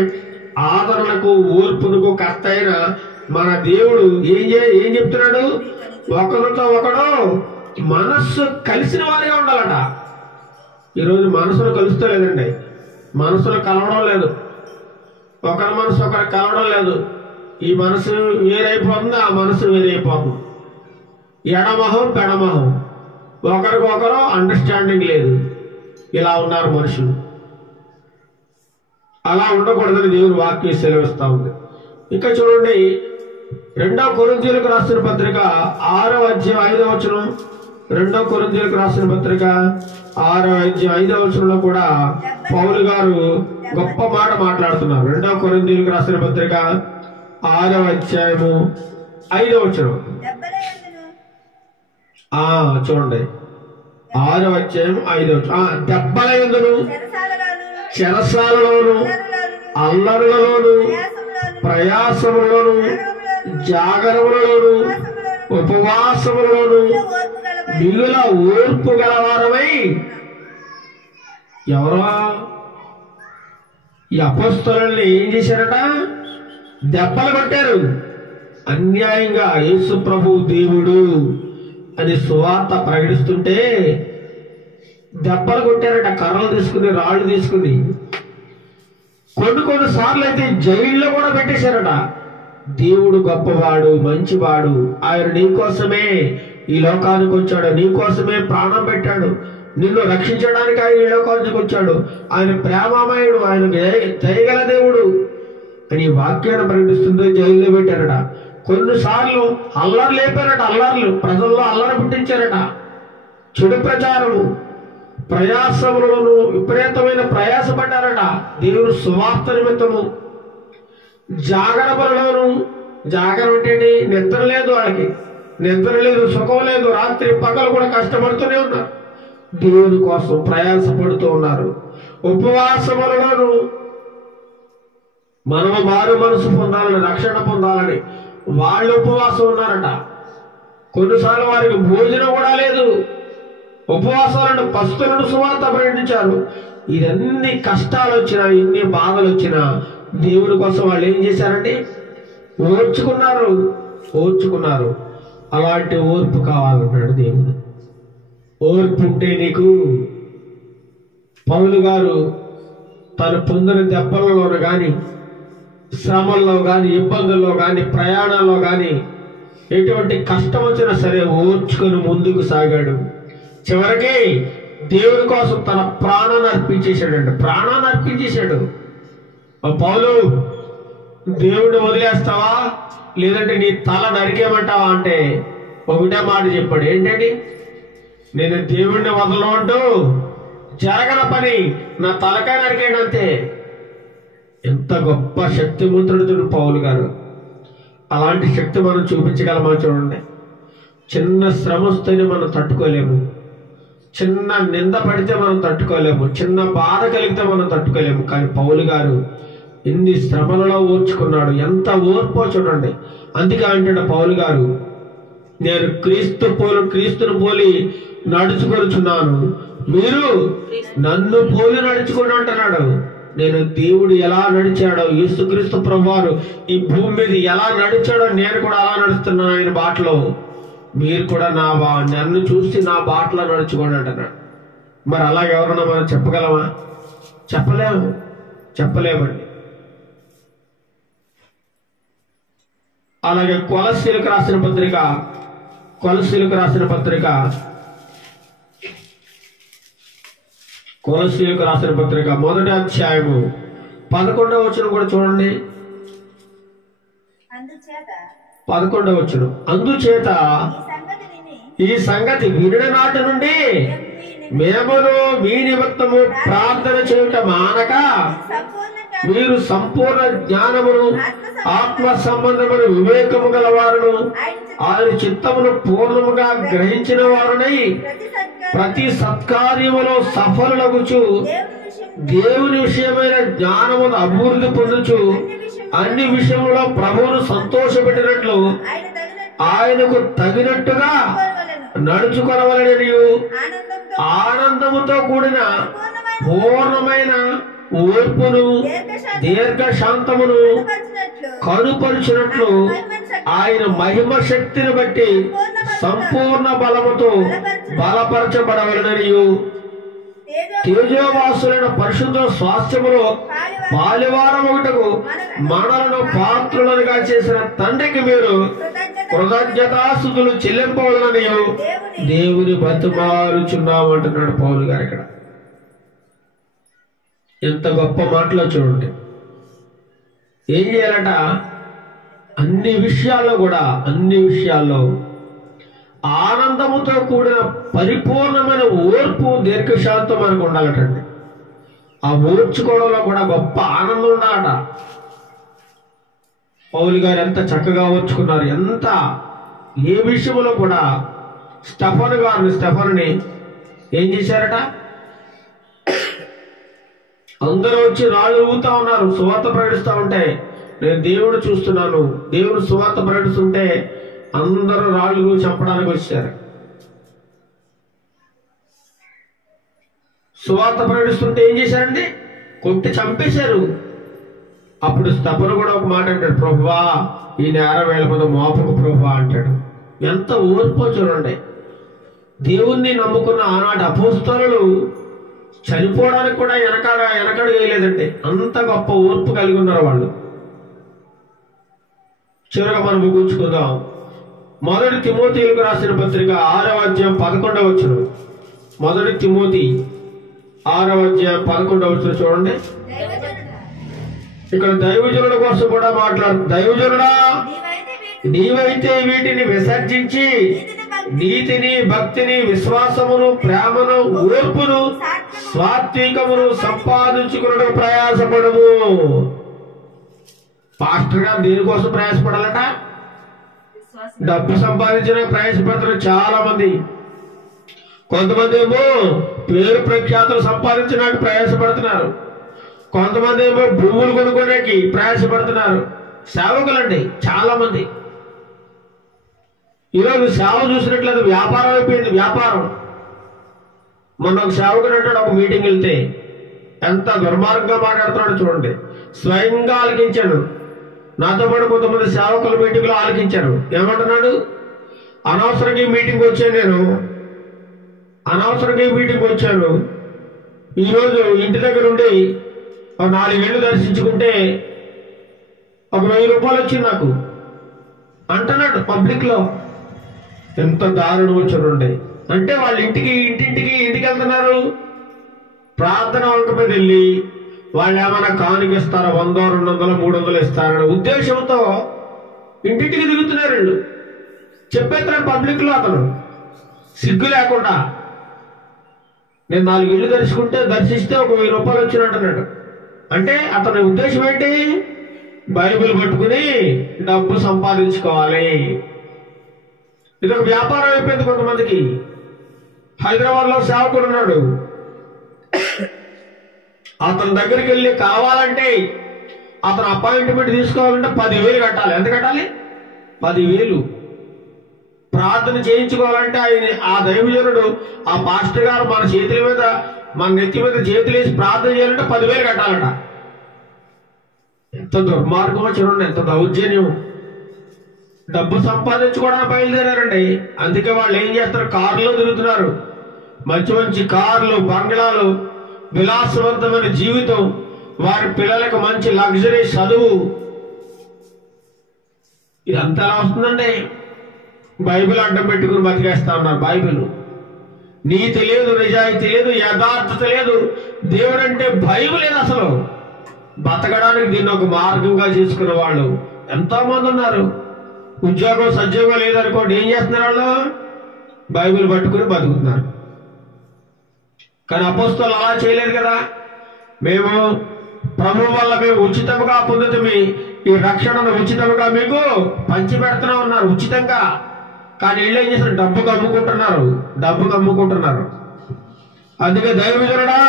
ఆదరణకు ఓర్పునకు కర్త అయిన మన దేవుడు ఏం చెప్తున్నాడు? ఒకరితో ఒకడు మనస్సు కలిసిన వారిగా ఉండాలట. ఈరోజు మనసులు కలుస్తలేదండి, మనసులు కలవడం లేదు, ఒకరి మనసు ఒకరు కలవడం లేదు. ఈ మనసు వేరైపోతుంది, ఆ మనసు వేరైపోతుంది. ఎడమొహం పెడమొహం, ఒకరికొకరు అండర్స్టాండింగ్ లేదు. ఇలా ఉన్నారు మనుషులు. అలా ఉండకూడదని దేవుని వాక్యం సెలవిస్తా ఉంది. ఇంకా చూడండి, 2 కొరింథీయులకు రాసిన పత్రిక 6వ అధ్యాయం 5వ వచనం. 2 కొరింథీయులకు రాసిన పత్రిక 6వ అధ్యాయం 5వ వచనంలో కూడా పౌలు గారు గొప్ప మాట మాట్లాడుతున్నారు. 2 కొరింథీయులకు రాసిన పత్రిక 6వ అధ్యాయము 5వ వచనం. చూడండి, 6వ అధ్యాయం 5వ వచనం. దెబ్బల యందును, చెరసాలలోను, అల్లరులలోను, ప్రయాసములోను, జాగరములలోను, ఉపవాసములలోను మిగుల ఓర్పు గలవారమై. ఎవరో ఈ అపొస్తలుల్ని ఏం చేశారట? దెబ్బలు కొట్టారు. అన్యాయంగా యేసు ప్రభు దేవుడు అని సువార్త ప్రకటిస్తుంటే దెబ్బలు కొట్టారట, కర్రలు తీసుకుని, రాళ్ళు తీసుకుని. కొన్ని సార్లు అయితే జైల్లో కూడా పెట్టేశారట. దేవుడు గొప్పవాడు, మంచివాడు, ఆయన నీకోసమే ఈ లోకానికి వచ్చాడు, నీకోసమే ప్రాణం పెట్టాడు, నిన్ను రక్షించడానికి ఆయన ఈ లోకానికి వచ్చాడు, ఆయన ప్రేమమయుడు, ఆయన దయగల దేవుడు అని వాక్యాన్ని ప్రకటిస్తుంటే జైల్లో పెట్టారట. కొన్నిసార్లు అల్లరి లేపారట, అల్లర్లు ప్రజల్లో అల్లరి పుట్టించారట. చెడు ప్రచారము, ప్రయాసములను విపరీతమైన ప్రయాసపడ్డారట దేవుడు సువార్త నిమిత్తము. జాగరములలోను, జాగరం అంటే నిద్ర లేదు, వాళ్ళకి నిద్ర లేదు, సుఖం లేదు, రాత్రి పగలు కూడా కష్టపడుతూనే ఉన్నారు, దేవుని కోసం ప్రయాసపడుతూ ఉన్నారు. ఉపవాసములలోను, మనము మారు మనసు పొందాలని, రక్షణ పొందాలని వాళ్ళు ఉపవాసం ఉన్నారట. కొన్నిసార్లు వారికి భోజనం కూడా లేదు, ఉపవాసాలను పస్తులను సువార్త ప్రకటించారు. ఇదన్ని కష్టాలు వచ్చినా, ఇన్ని బాధలు వచ్చినా దేవుడి కోసం వాళ్ళు ఏం చేశారంటే ఓర్చుకున్నారు. అలాంటి ఓర్పు కావాలన్నాడు దేవుడు. ఓర్పు ఉంటే నీకు పౌలు గారు తను పొందిన దెబ్బలలో కానీ, శ్రమల్లో కానీ, ఇబ్బందుల్లో కానీ, ప్రయాణాల్లో కానీ ఎటువంటి కష్టం వచ్చినా సరే ఓర్చుకొని ముందుకు సాగాడు. చివరికి దేవుడి కోసం తన ప్రాణాన్ని అర్పించేశాడు. పౌలు, దేవుడిని వదిలేస్తావా లేదంటే నీ తల నరికేమంటావా అంటే ఒకటే మాట చెప్పాడు. ఏంటండి? నేను దేవుడిని వదలమంటూ జరగని పని నా తలకాయ నరికేయండి అంతే. ఎంత గొప్ప శక్తిమంతుడు పౌలు గారు. అలాంటి శక్తి మనం చూపించగలమా? చూడండి, చిన్న శ్రమ వస్తేనే మనం తట్టుకోలేము, చిన్న నింద పడితే మనం తట్టుకోలేము, చిన్న బాధ కలిగితే మనం తట్టుకోలేము. కానీ పౌలు గారు ఎన్ని శ్రమలలో ఓర్చుకున్నాడు, ఎంత ఓర్పో చూడండి. అందుకే అంటాడు పౌలు గారు, నేను క్రీస్తును పోలి నడుచుకొనుచున్నాను, మీరు నన్ను పోలి నడుచుకోండి అంటున్నాడు. నేను దేవుడు ఎలా నడిచాడో, యేసుక్రీస్తు ప్రభువారు ఈ భూమి మీద ఎలా నడిచాడో నేను కూడా అలా నడుస్తున్నాను ఆయన బాటలో. మీరు కూడా నన్ను చూసి నా బాటలో నడుచుకోండి అంటున్నాడు. మరి అలాగ ఎవరన్నా మనం చెప్పగలమా? చెప్పలేమండి. అలాగే కొలస్సీలకు రాసిన పత్రిక మొదటి అధ్యాయము 11వ వచనం కూడా చూడండి. 11వ వచనం, అందుచేత ఈ సంగతి వినిన నాటి నుండి మేమును మీ నిమిత్తము ప్రార్థన చేయుట మానక మీరు సంపూర్ణ జ్ఞానమును ఆత్మ సంబంధమైన వివేకము గలవారును ఆయన చిత్తమును పూర్ణముగా గ్రహించిన వారునై ప్రతి సత్కార్యములో సఫలులగుచు దేవుని విషయమైన జ్ఞానమును అభివృద్ధి పొందుచు అన్ని విషయములో ప్రభువును సంతోషపెట్టినట్లు ఆయనకు తగినట్టుగా నడుచుకొనవలెనని ఆనందముతో కూడిన పూర్ణమైన ఓర్పును దీర్ఘశాంతమును కనుపరిచినట్లు ఆయన మహిమ శక్తిని బట్టి సంపూర్ణ బలముతో బలపరచబడవలెనని తేజోవాసులైన పరిశుద్ధ స్వాస్థ్యములో పాలివారముటకు మనలను పాత్రులనుగా చేసిన తండ్రికి మీరు కృతజ్ఞతాస్తుతులు చెల్లింపవలనని దేవుని బతుమారుచున్నామంటున్నాడు పౌలు గారు. ఇక్కడ ఎంత గొప్ప మాటలో చూడండి. ఏం చేయాలట? అన్ని విషయాల్లో ఆనందముతో కూడిన పరిపూర్ణమైన ఓర్పు దీర్ఘశాంతం మనకు ఉండాలటండి. ఆ ఓర్చుకోవడంలో కూడా గొప్ప ఆనందం ఉండాలట. పౌలు గారు ఎంత చక్కగా ఓర్చుకున్నారు. ఎంత ఏ విషయంలో కూడా స్టెఫనుని ఏం చేశారట? అందరూ వచ్చి రాళ్ళు ఊగుతా ఉన్నారు, సువార్త ప్రకటిస్తూ ఉంటే నేను దేవుడు చూస్తున్నాను. దేవుడు సువార్త ప్రకటిస్తుంటే అందరూ రాళ్ళు చంపడానికి వచ్చారు. సువార్త ప్రకటిస్తుంటే ఏం చేశారండి? కొట్టి చంపేశారు. అప్పుడు స్తెఫను కూడా ఒక మాట అంటాడు, ప్రభువా ఈ నేరం వేళ మీద మోపకు ప్రభువా అంటాడు. ఎంత ఓర్పో చూడండి. దేవుణ్ణి నమ్ముకున్న ఆనాటి అపోస్తలులు చనిపోవడానికి కూడా వెనకడు వేయలేదండి. అంత గొప్ప ఓర్పు కలిగి ఉన్నారు వాళ్ళు. చివరగా మనం ముగించుకుందాం. 1 తిమోతిలకు రాసిన పత్రిక 6వ అధ్యాయం 11వ వచనం. 1 తిమోతి 6వ అధ్యాయం 11వ వచనం చూడండి. ఇక్కడ దైవజనుల కోసం కూడా మాట్లాడు. దైవజనుడా, నీవైతే వీటిని విసర్జించి నీతిని, భక్తిని, విశ్వాసమును, ప్రేమను, ఓర్పును, సాత్వికమును సంపాదించుకున్నట్టు ప్రయాసపడము. పాస్టర్ గారు దీనికోసం ప్రయాసపడాలట. డబ్బు సంపాదించడానికి ప్రయాసపడుతున్నారు చాలా మంది. కొంతమంది ఏమో పేరు ప్రఖ్యాతులు సంపాదించడానికి ప్రయాసపడుతున్నారు. కొంతమంది ఏమో భూములు కొనుక్కోడానికి ప్రయాసపడుతున్నారు. సేవకులండి చాలా మంది. ఈరోజు సేవ చూసినట్లయితే వ్యాపారం అయిపోయింది. వ్యాపారం. మొన్న ఒక సేవకుడు అంటాడు, ఒక మీటింగ్ వెళ్తే ఎంత దుర్మార్గంగా మాట్లాడుతున్నాడు చూడండి. స్వయంగా ఆలకించాడు. నాతో పాటు కొంతమంది సేవకుల మీటింగ్లో ఆలకించారు. ఏమంటున్నాడు? అనవసరంగా మీటింగ్ వచ్చాను. ఈరోజు ఇంటి దగ్గర ఉండి 4 ఏళ్ళు దర్శించుకుంటే ఒక 1000 రూపాయలు వచ్చింది నాకు అంటున్నాడు పబ్లిక్ లో. ఎంత దారుణం వచ్చాడు. అంటే వాళ్ళు ఇంటికి వెళ్తున్నారు. ప్రార్థన వంక మీద వెళ్ళి వాళ్ళు ఏమైనా కానుకిస్తారా, 100, 200, 300 ఇస్తారనే ఉద్దేశంతో ఇంటింటికి దిగుతున్నారు. వీళ్ళు చెప్పేస్తున్నాడు పబ్లిక్ లో. అతను సిగ్గు లేకుండా నేను 4 ఇళ్ళు దర్శిస్తే ఒక 1000 రూపాయలు వచ్చినట్టున్నాడు. అంటే అతని ఉద్దేశం ఏంటి? బైబిల్ పట్టుకుని డబ్బు సంపాదించుకోవాలి. ఇది ఒక వ్యాపారం అయిపోయింది కొంతమందికి. హైదరాబాద్ లో సేవకుడు ఉన్నాడు. అతని దగ్గరికి వెళ్ళి కావాలంటే అతను అపాయింట్మెంట్ తీసుకోవాలంటే 10,000 కట్టాలి. ఎంత కట్టాలి? 10,000. ప్రార్థన చేయించుకోవాలంటే ఆ దైవజనుడు, ఆ పాస్టర్ గారు మన నెత్తి మీద చేతులు వేసి ప్రార్థన చేయాలంటే 10,000 కట్టాలట. ఎంత దుర్మార్గమో చూడండి, ఎంత దౌర్జన్యం. డబ్బు సంపాదించుకోవడానికి బయలుదేరారండి. అందుకే వాళ్ళు ఏం చేస్తారు? కారులో తిరుగుతున్నారు. మంచి మంచి కార్లు, బంగ్లాలు, విలాసవంతమైన జీవితం, వారి పిల్లలకు మంచి లగ్జరీ చదువు. ఇదంతా ఎలా వస్తుందండి? బైబిల్ అడ్డం పెట్టుకుని బతికేస్తా ఉన్నారు. బైబిల్ నీతి లేదు, నిజాయితీ లేదు, యథార్థత లేదు, దేవుడు అంటే భయం లేదు. అసలు బతకడానికి దీన్ని ఒక మార్గంగా చేసుకునే వాళ్ళు ఎంతో మంది ఉన్నారు. ఉద్యోగం సద్యోగం లేదనుకోండి, ఏం చేస్తున్నారు? వాళ్ళు బైబిల్ పట్టుకుని బతుకుతున్నారు. కానీ అపోస్తలులు అలా చేయలేదు కదా. మేము ప్రభు వల్ల మేము ఉచితంగా పొందుతామి, ఈ రక్షణను ఉచితంగా మీకు పంచిపెడుతూనే ఉన్నారు ఉచితంగా. కానీ వీళ్ళు ఏం చేస్తారు? డబ్బుకు అమ్ముకుంటున్నారు. అందుకే దైవజనుడా,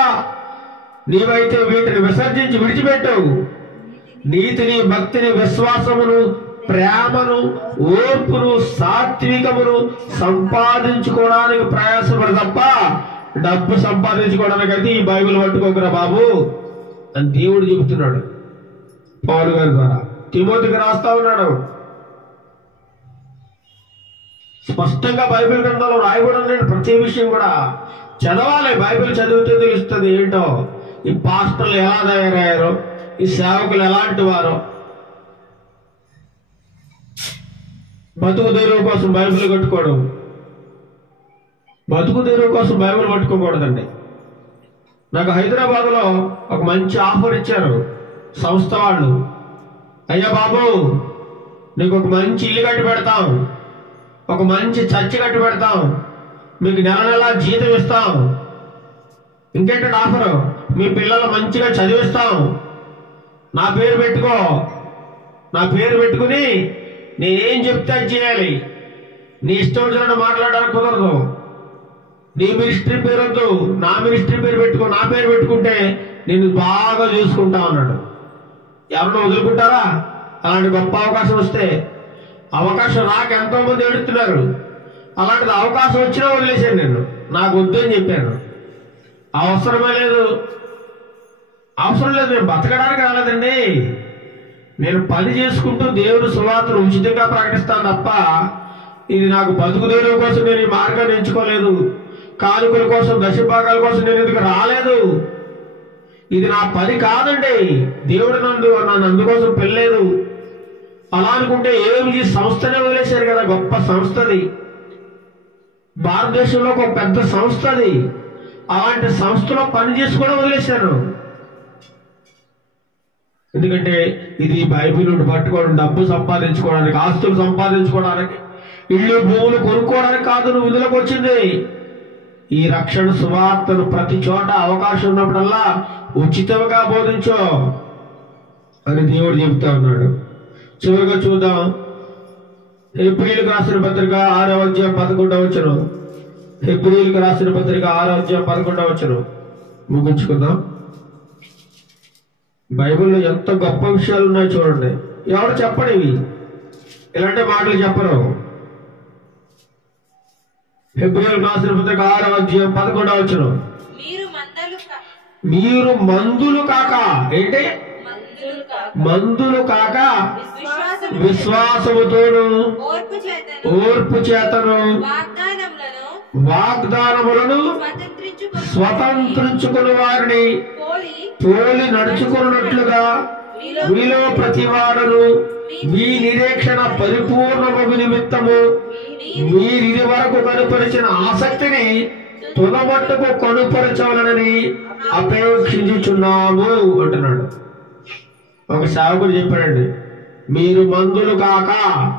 నీవైతే వీటిని విసర్జించి విడిచిపెట్టు. నీతిని, భక్తిని, విశ్వాసమును, ప్రేమను, ఓర్పును, సాత్వికమును సంపాదించుకోవడానికి ప్రయాసపడు తప్ప డబ్బు సంపాదించుకోవడానికి అయితే ఈ బైబిల్ పట్టుకోకరా బాబు అని దేవుడు చెబుతున్నాడు పౌలు గారి ద్వారా. తిమోతికి రాస్తా ఉన్నాడు. స్పష్టంగా బైబిల్ గ్రంథంలో రాయబడి ఉన్నాడు. ప్రతి విషయం కూడా చదవాలి. బైబిల్ చదివితే తెలుస్తుంది ఏంటో ఈ పాస్టర్లు ఎలా తయారయ్యారో, ఈ సేవకులు ఎలాంటి వారో. బతుకు తెరువు కోసం బైబిల్ కట్టుకోవడం, బతుకు తెరువు కోసం బైబిల్ పట్టుకోకూడదండి. నాకు హైదరాబాద్లో ఒక మంచి ఆఫర్ ఇచ్చారు సంస్థ వాళ్ళు. అయ్యా బాబు, నీకు ఒక మంచి ఇల్లు కట్టి పెడతాం, ఒక మంచి చర్చి కట్టి పెడతాం, మీకు నెల జీతం ఇస్తాం, ఇంకేంటంటే ఆఫరు, మీ పిల్లలు మంచిగా చదివిస్తాం, నా పేరు పెట్టుకో, నా పేరు పెట్టుకుని నేనేం చెప్తే అది చేయాలి, నీ ఇష్టం వచ్చినట్టు మాట్లాడడానికి కుదరదు, నీ మినిస్ట్రీ పేరు వద్దు, నా మినిస్ట్రీ పేరు పెట్టుకో, నా పేరు పెట్టుకుంటే నేను బాగా చూసుకుంటా అన్నాడు. ఎవరన్నా వదులుకుంటారా? అలాంటి గొప్ప అవకాశం వస్తే. అవకాశం రాక ఎంతో మంది ఎడుతున్నారు. అలాంటిది అవకాశం వచ్చినా వదిలేశాను నేను, నాకు వద్దు అని చెప్పాను. అవసరం లేదు, నేను బతకడానికి రాలేదండి. నేను పని చేసుకుంటూ దేవుని సువార్తను ఉచితంగా ప్రకటిస్తాను తప్ప ఇది నాకు బతుకు తెరువు కోసం నేను ఈ మార్గాన్ని ఎంచుకోలేదు. కానుకల కోసం, దశభాగాల కోసం నేను ఎందుకు రాలేదు. ఇది నా పని కాదండి. దేవుడు నన్ను అందుకోసం పెళ్ళలేదు. అలా అనుకుంటే ఏమి ఈ సంస్థనే వదిలేశారు కదా. గొప్ప సంస్థది, భారతదేశంలో ఒక పెద్ద సంస్థది. అలాంటి సంస్థలో పని చేసి కూడా వదిలేశారు. ఎందుకంటే ఇది బైబిల్ పట్టుకోవడం, డబ్బు సంపాదించుకోవడానికి, ఆస్తులు సంపాదించుకోవడానికి, ఇళ్ళు భూములు కొనుక్కోవడానికి కాదు నువ్వు విధులకు వచ్చింది. ఈ రక్షణ సువార్తను ప్రతి చోట అవకాశం ఉన్నప్పుడల్లా ఉచితంగా బోధించో అని దేవుడు చెబుతా ఉన్నాడు. చివరిగా చూద్దాం. హెబ్రీయులకు రాసిన పత్రిక 6వ అధ్యాయం 11వ వచనం. హెబ్రీయులకు రాసిన పత్రిక 6వ అధ్యాయం 11వ వచనం ముగించుకుందాం. బైబిల్లో ఎంత గొప్ప విషయాలు ఉన్నాయో చూడండి. ఎవరు చెప్పండి, ఇవి ఇలాంటి మాటలు చెప్పరు. హెబ్రీయులకు రాసిన పత్రిక 6వ అధ్యాయం 11వ వచనం. మీరు మందులు కాక, ఏంటి మందులు కాక విశ్వాసముతోను ఓర్పు చేతను వాగ్దానములను స్వతంత్రించుకుని వారిని పోలి నడుచుకున్నట్లుగా మీలో ప్రతివాడును మీ నిరీక్షణ పరిపూర్ణమగు నిమిత్తము మీరిది వరకు కనుపరిచిన ఆసక్తిని తుదమట్టుకు కనుపరచవలనని అపేక్షించుచున్నాము అంటున్నాడు. ఒక సేవకుడు చెప్పాడండి, మీరు మందులు కాక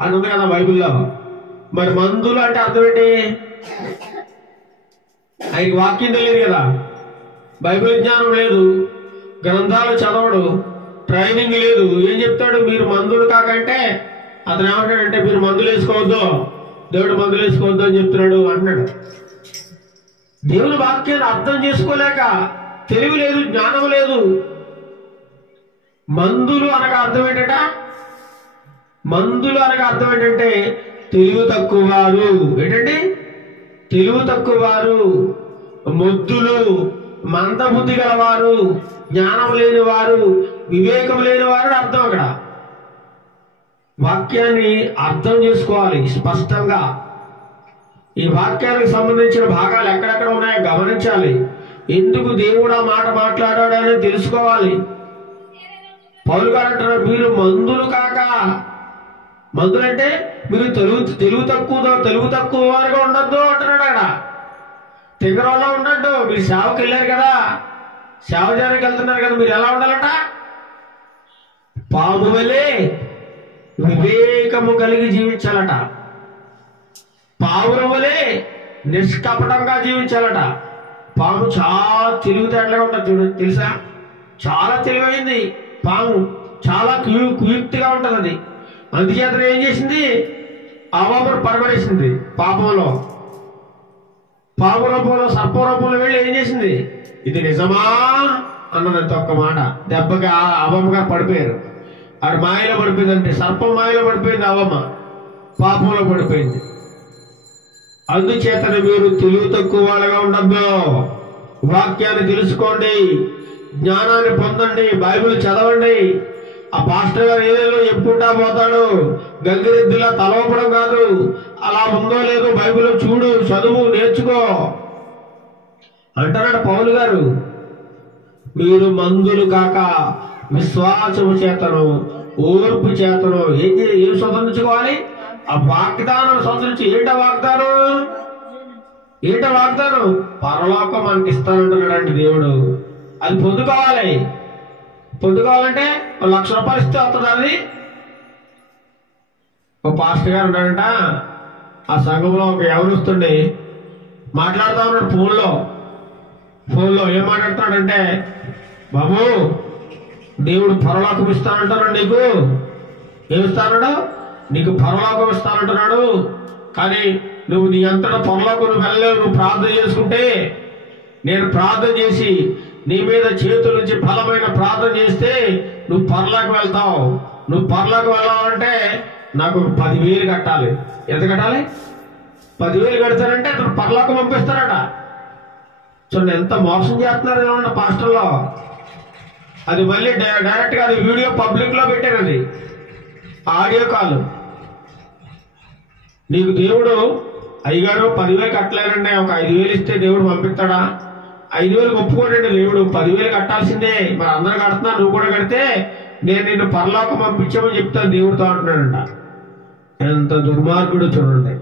అని ఉంది కదా బైబిల్లో. మరి మందులు అంటే అర్థం ఏంటి? ఆయనకి వాక్యం తెలియదు కదా, బైబిల్ జ్ఞానం లేదు, గ్రంథాలు చదవడు, ట్రైనింగ్ లేదు. ఏం చెప్తాడు? మీరు మందులు కాకంటే అతను ఏమంటాడంటే మీరు మందులు వేసుకోవద్దు, దేవుడు మందులు వేసుకోవద్దు అని చెప్తున్నాడు అంటున్నాడు. దేవుని వాక్యాన్ని అర్థం చేసుకోలేక, తెలివి లేదు, జ్ఞానం లేదు. మందులు అనగా అర్థం ఏంటంట? మందులు అనగా అర్థం ఏంటంటే తెలివి తక్కువ వారు. ఏంటంటే తెలివి తక్కువ వారు, మొద్దులు, మందబుద్ధి గలవారు, జ్ఞానం లేని వారు, వివేకం లేని వారు అర్థం. అక్కడ వాక్యాన్ని అర్థం చేసుకోవాలి స్పష్టంగా. ఈ వాక్యానికి సంబంధించిన భాగాలు ఎక్కడెక్కడ ఉన్నాయో గమనించాలి. ఎందుకు దేవుడు ఆ మాట మాట్లాడాడు అనేది తెలుసుకోవాలి. పౌలు గారు అంటారు మీరు మందులు కాక. మందులు అంటే మీరు తెలుగు తక్కువ వారుగా ఉండద్దు అంటున్నాడు. అక్కడ తెగరోళ్ళ ఉండద్దు. మీరు సేవకి వెళ్ళారు కదా, సేవ చేయడానికి వెళ్తున్నారు కదా, మీరు ఎలా ఉండాలట? పాము వలె వివేకము కలిగి జీవించాలట, పావురం వలె నిష్కపటంగా జీవించాలట. పాము చాలా తెలివితేటలుగా ఉంటుంది చూడు, తెలుసా? చాలా తెలివైంది పాము, చాలా కుయుక్తిగా ఉంటుంది అది. అందుచేత ఏం చేసింది? అవ్వను పడగొడేసింది పాపంలో. పాము రూపంలో సర్ప రూపంలో వెళ్ళి ఏం చేసింది? ఇది నిజమా అన్నదంత ఒక్క మాట. దెబ్బకి అవ్వమ్మ గారు పడిపోయారు. ఆడు మాయలో పడిపోయిందంటే, సర్పం మాయలో పడిపోయింది, అవ్వమ్మ పాపంలో పడిపోయింది. అందుచేతనే మీరు తెలివి తక్కువ వాళ్ళగా ఉండద్దు. వాక్యాన్ని తెలుసుకోండి, జ్ఞానాన్ని పొందండి, బైబిల్ చదవండి. ఆ పాస్టర్ గారు ఏదేదో చెప్పుకుంటా పోతాడు, గంగిరెద్దులా తలవపడం కాదు. అలా ఉందో లేదో బైబిల్ చూడు, చదువు, నేర్చుకో అంటున్నాడు పౌలు గారు. మీరు మందులు కాక విశ్వాసము చేతను ఓర్పు చేతను ఏం స్వతంత్రించుకోవాలి? ఆ వాగ్దానం స్వతంత్రించి. ఏంటో వాగ్దానం? పరలోకం మనకి ఇస్తానంటున్నాడంటే దేవుడు. అది పొందుకోవాలంటే 1,00,000 రూపాయలు ఇస్తే వస్తుంది. అది ఒక పాస్టర్ గారు ఉన్నాడంట, ఆ సంఘంలో ఒక ఎవరుస్తుండే మాట్లాడుతూ ఉన్నాడు ఫోన్లో ఏం మాట్లాడుతున్నాడంటే, బాబు దేవుడు పరలోకం ఇస్తానంటున్నాడు, నీకు ఏమిస్తాడు? నీకు పరలోకం ఇస్తానంటున్నాడు. కానీ నువ్వు నీ అంతటా పరలోకం నువ్వు వెళ్ళలేవు. నువ్వు ప్రార్థన చేసుకుంటే, నేను ప్రార్థన చేసి నీ మీద చేతుల నుంచి బలమైన ప్రార్థన చేస్తే నువ్వు పరలోకం వెళ్తావు. నువ్వు పరలోకం వెళ్ళాలంటే నాకు 10,000 కట్టాలి. ఎంత కట్టాలి? 10,000 కడతానంటే అతను పరలోకం పంపిస్తారట. చూడండి ఎంత మోసం చేస్తున్నారు ఏమన్నా పాస్టర్లో. అది మళ్ళీ డైరెక్ట్గా అది వీడియో పబ్లిక్లో పెట్టాను. అది ఆడియో కాల్. నీకు దేవుడు అయ్యగారు 10,000 కట్టలేనండి, ఒక 5,000 ఇస్తే దేవుడు పంపిస్తాడా? 5,000 ఒప్పుకోడండి దేవుడు, 10,000 కట్టాల్సిందే. మరి అందరు కడుతున్నా, నువ్వు కూడా కడితే నేను నిన్ను పరలోకం పంపించామని చెప్తాను దేవుడితో అంటున్నాడంట. ఎంత దుర్మార్గుడు చూడండి.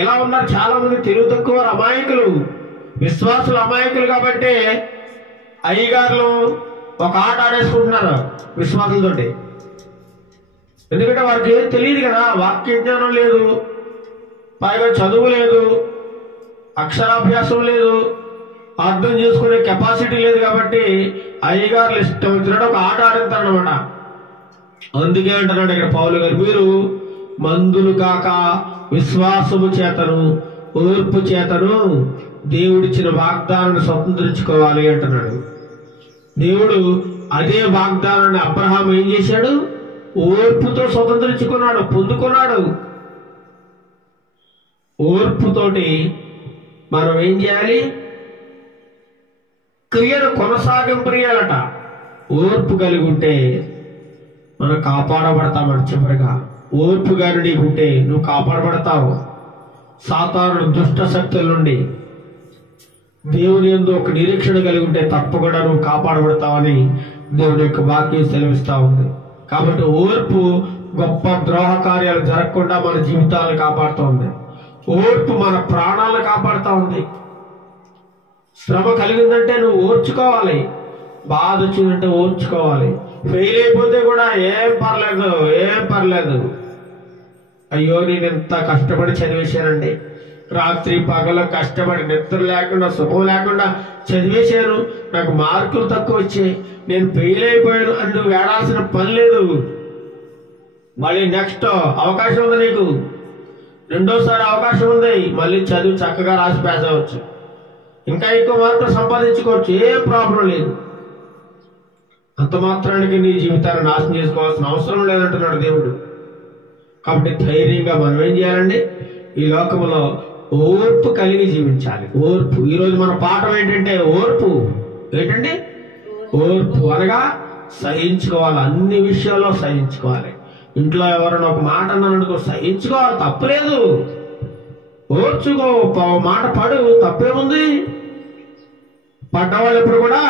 ఇలా ఉన్నారు చాలా మంది తెలివి తక్కువ అమాయకులు, విశ్వాసులు అమాయకులు. కాబట్టి అయ్యగారులు ఒక ఆట ఆడేసుకుంటున్నారు విశ్వాసులతోటి. ఎందుకంటే వారికి ఏం తెలియదు కదా, వాక్య జ్ఞానం లేదు, పైగా చదువు లేదు, అక్షరాభ్యాసం లేదు, అర్థం చేసుకునే కెపాసిటీ లేదు. కాబట్టి అయ్యగారులు ఇష్టం వచ్చినట్టు ఒక ఆట ఆడుతారనమాట. అందుకే అంటున్నాడు ఇక్కడ పౌలు గారు, మీరు మందులు కాక విశ్వాసము చేతను ఓర్పు చేతను దేవుడిచ్చిన వాగ్దానాన్ని స్వతంత్రించుకోవాలి అంటున్నాడు. దేవుడు అదే వాగ్దానాన్ని అబ్రహాం ఏం చేశాడు? ఓర్పుతో స్వతంత్రించుకున్నాడు, పొందుకున్నాడు. ఓర్పుతోటి మనం ఏం చేయాలి? క్రియను కొనసాగింపరియాలట. ఓర్పు కలిగి ఉంటే మనం కాపాడబడతామని. చివరిగా ఓర్పు గారి నీకుంటే నువ్వు కాపాడబడతావు సాతాను దుష్ట శక్తుల నుండి. దేవుని యందు ఒక నిరీక్షణ కలిగి ఉంటే తప్పకుండా నువ్వు కాపాడబడతావని దేవుని యొక్క వాక్యం సెలవిస్తా ఉంది. కాబట్టి ఓర్పు గొప్ప ద్రోహ కార్యాలు జరగకుండా మన జీవితాలను కాపాడుతోంది. ఓర్పు మన ప్రాణాలను కాపాడుతూ ఉంది. శ్రమ కలిగిందంటే నువ్వు ఓర్చుకోవాలి, బాధ వచ్చిందంటే ఓర్చుకోవాలి. ఫెయిల్ అయిపోతే కూడా ఏం పర్లేదు, అయ్యో నేను ఎంత కష్టపడి చదివేశానండి, రాత్రి పగల కష్టపడి నిద్ర లేకుండా సుఖం లేకుండా చదివేశాను, నాకు మార్కులు తక్కువ వచ్చాయి, నేను ఫెయిల్ అయిపోయాను అని నువ్వు ఏడాల్సిన పని లేదు. మళ్ళీ నెక్స్ట్ అవకాశం ఉంది నీకు, రెండోసారి అవకాశం ఉంది. మళ్ళీ చదువు చక్కగా రాసి పాస్ అవ్వచ్చు, ఇంకా ఎక్కువ మార్కులు సంపాదించుకోవచ్చు, ఏం ప్రాబ్లం లేదు. అంత మాత్రానికి నీ జీవితాన్ని నాశనం చేసుకోవాల్సిన అవసరం లేదంటున్నాడు దేవుడు. కాబట్టి ధైర్యంగా మనం ఏం చేయాలండి? ఈ లోకంలో ఓర్పు కలిగి జీవించాలి. ఓర్పు. ఈరోజు మన పాఠం ఏంటంటే ఓర్పు. ఏంటండి? ఓర్పు అనగా సహించుకోవాలి, అన్ని విషయాల్లో సహించుకోవాలి. ఇంట్లో ఎవరైనా ఒక మాట అన్నారనుకో సహించుకోవాలి, తప్పులేదు. ఓర్చుకో, మాట పడు, తప్పేముంది? పడ్డవాళ్ళు ఎప్పుడు కూడా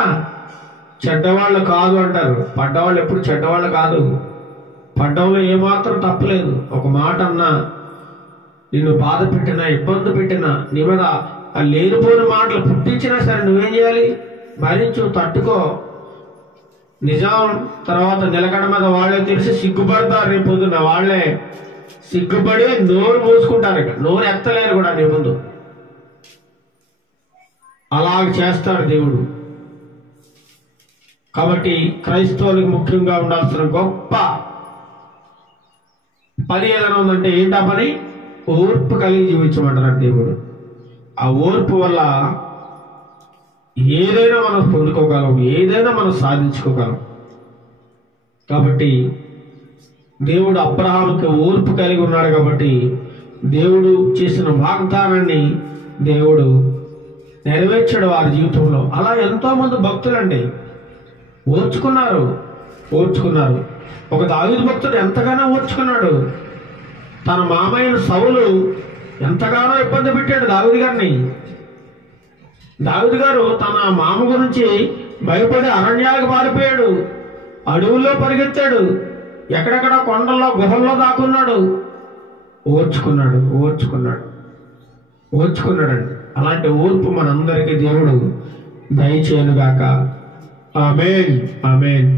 చెడ్డవాళ్ళు కాదు అంటారు. పడ్డవాళ్ళు ఎప్పుడు చెడ్డవాళ్ళు కాదు. పడ్డంలో ఏమాత్రం తప్పలేదు. ఒక మాట అన్నా, నిన్ను బాధ పెట్టినా, ఇబ్బంది పెట్టినా, నీ మీద ఆ లేనిపోయిన మాటలు పుట్టించినా సరే నువ్వేం చేయాలి? భరించు, తట్టుకో. నిజం తర్వాత నిలకడ మీద వాళ్ళే తెలిసి సిగ్గుపడతారు. రేపు పొద్దున్న వాళ్ళే సిగ్గుపడి నోరు మూసుకుంటారు. ఇక నోరు ఎత్తలేరు కూడా నీ ముందు. అలా చేస్తాడు దేవుడు. కాబట్టి క్రైస్తవులకు ముఖ్యంగా ఉండాల్సిన గొప్ప పని ఏదైనా ఉందంటే ఏంటా పని? ఓర్పు కలిగి జీవించమంటారు దేవుడు. ఆ ఓర్పు వల్ల ఏదైనా మనం పొందుకోగలం, ఏదైనా మనం సాధించుకోగలం. కాబట్టి దేవుడు అబ్రహాముకి ఓర్పు కలిగి ఉన్నాడు కాబట్టి దేవుడు చేసిన వాగ్దానాన్ని దేవుడు నెరవేర్చాడు వారి జీవితంలో. అలా ఎంతోమంది భక్తులండి ఓర్చుకున్నారు. ఒక దావీదు భక్తుడు ఎంతగానో ఓర్చుకున్నాడు. తన మామయ్య సౌలు ఎంతగానో ఇబ్బంది పెట్టాడు దావీదు గారిని. దావీదు గారు తన మామ గురించి భయపడి అరణ్యాలకు పారిపోయాడు, అడవుల్లో పరిగెత్తాడు, ఎక్కడెక్కడ కొండల్లో గుహల్లో దాక్కున్నాడు. ఓర్చుకున్నాడండి. అలాంటి ఓర్పు మనందరికీ దేవుడు దయచేయనుగాక. ఆమేన్, ఆమేన్.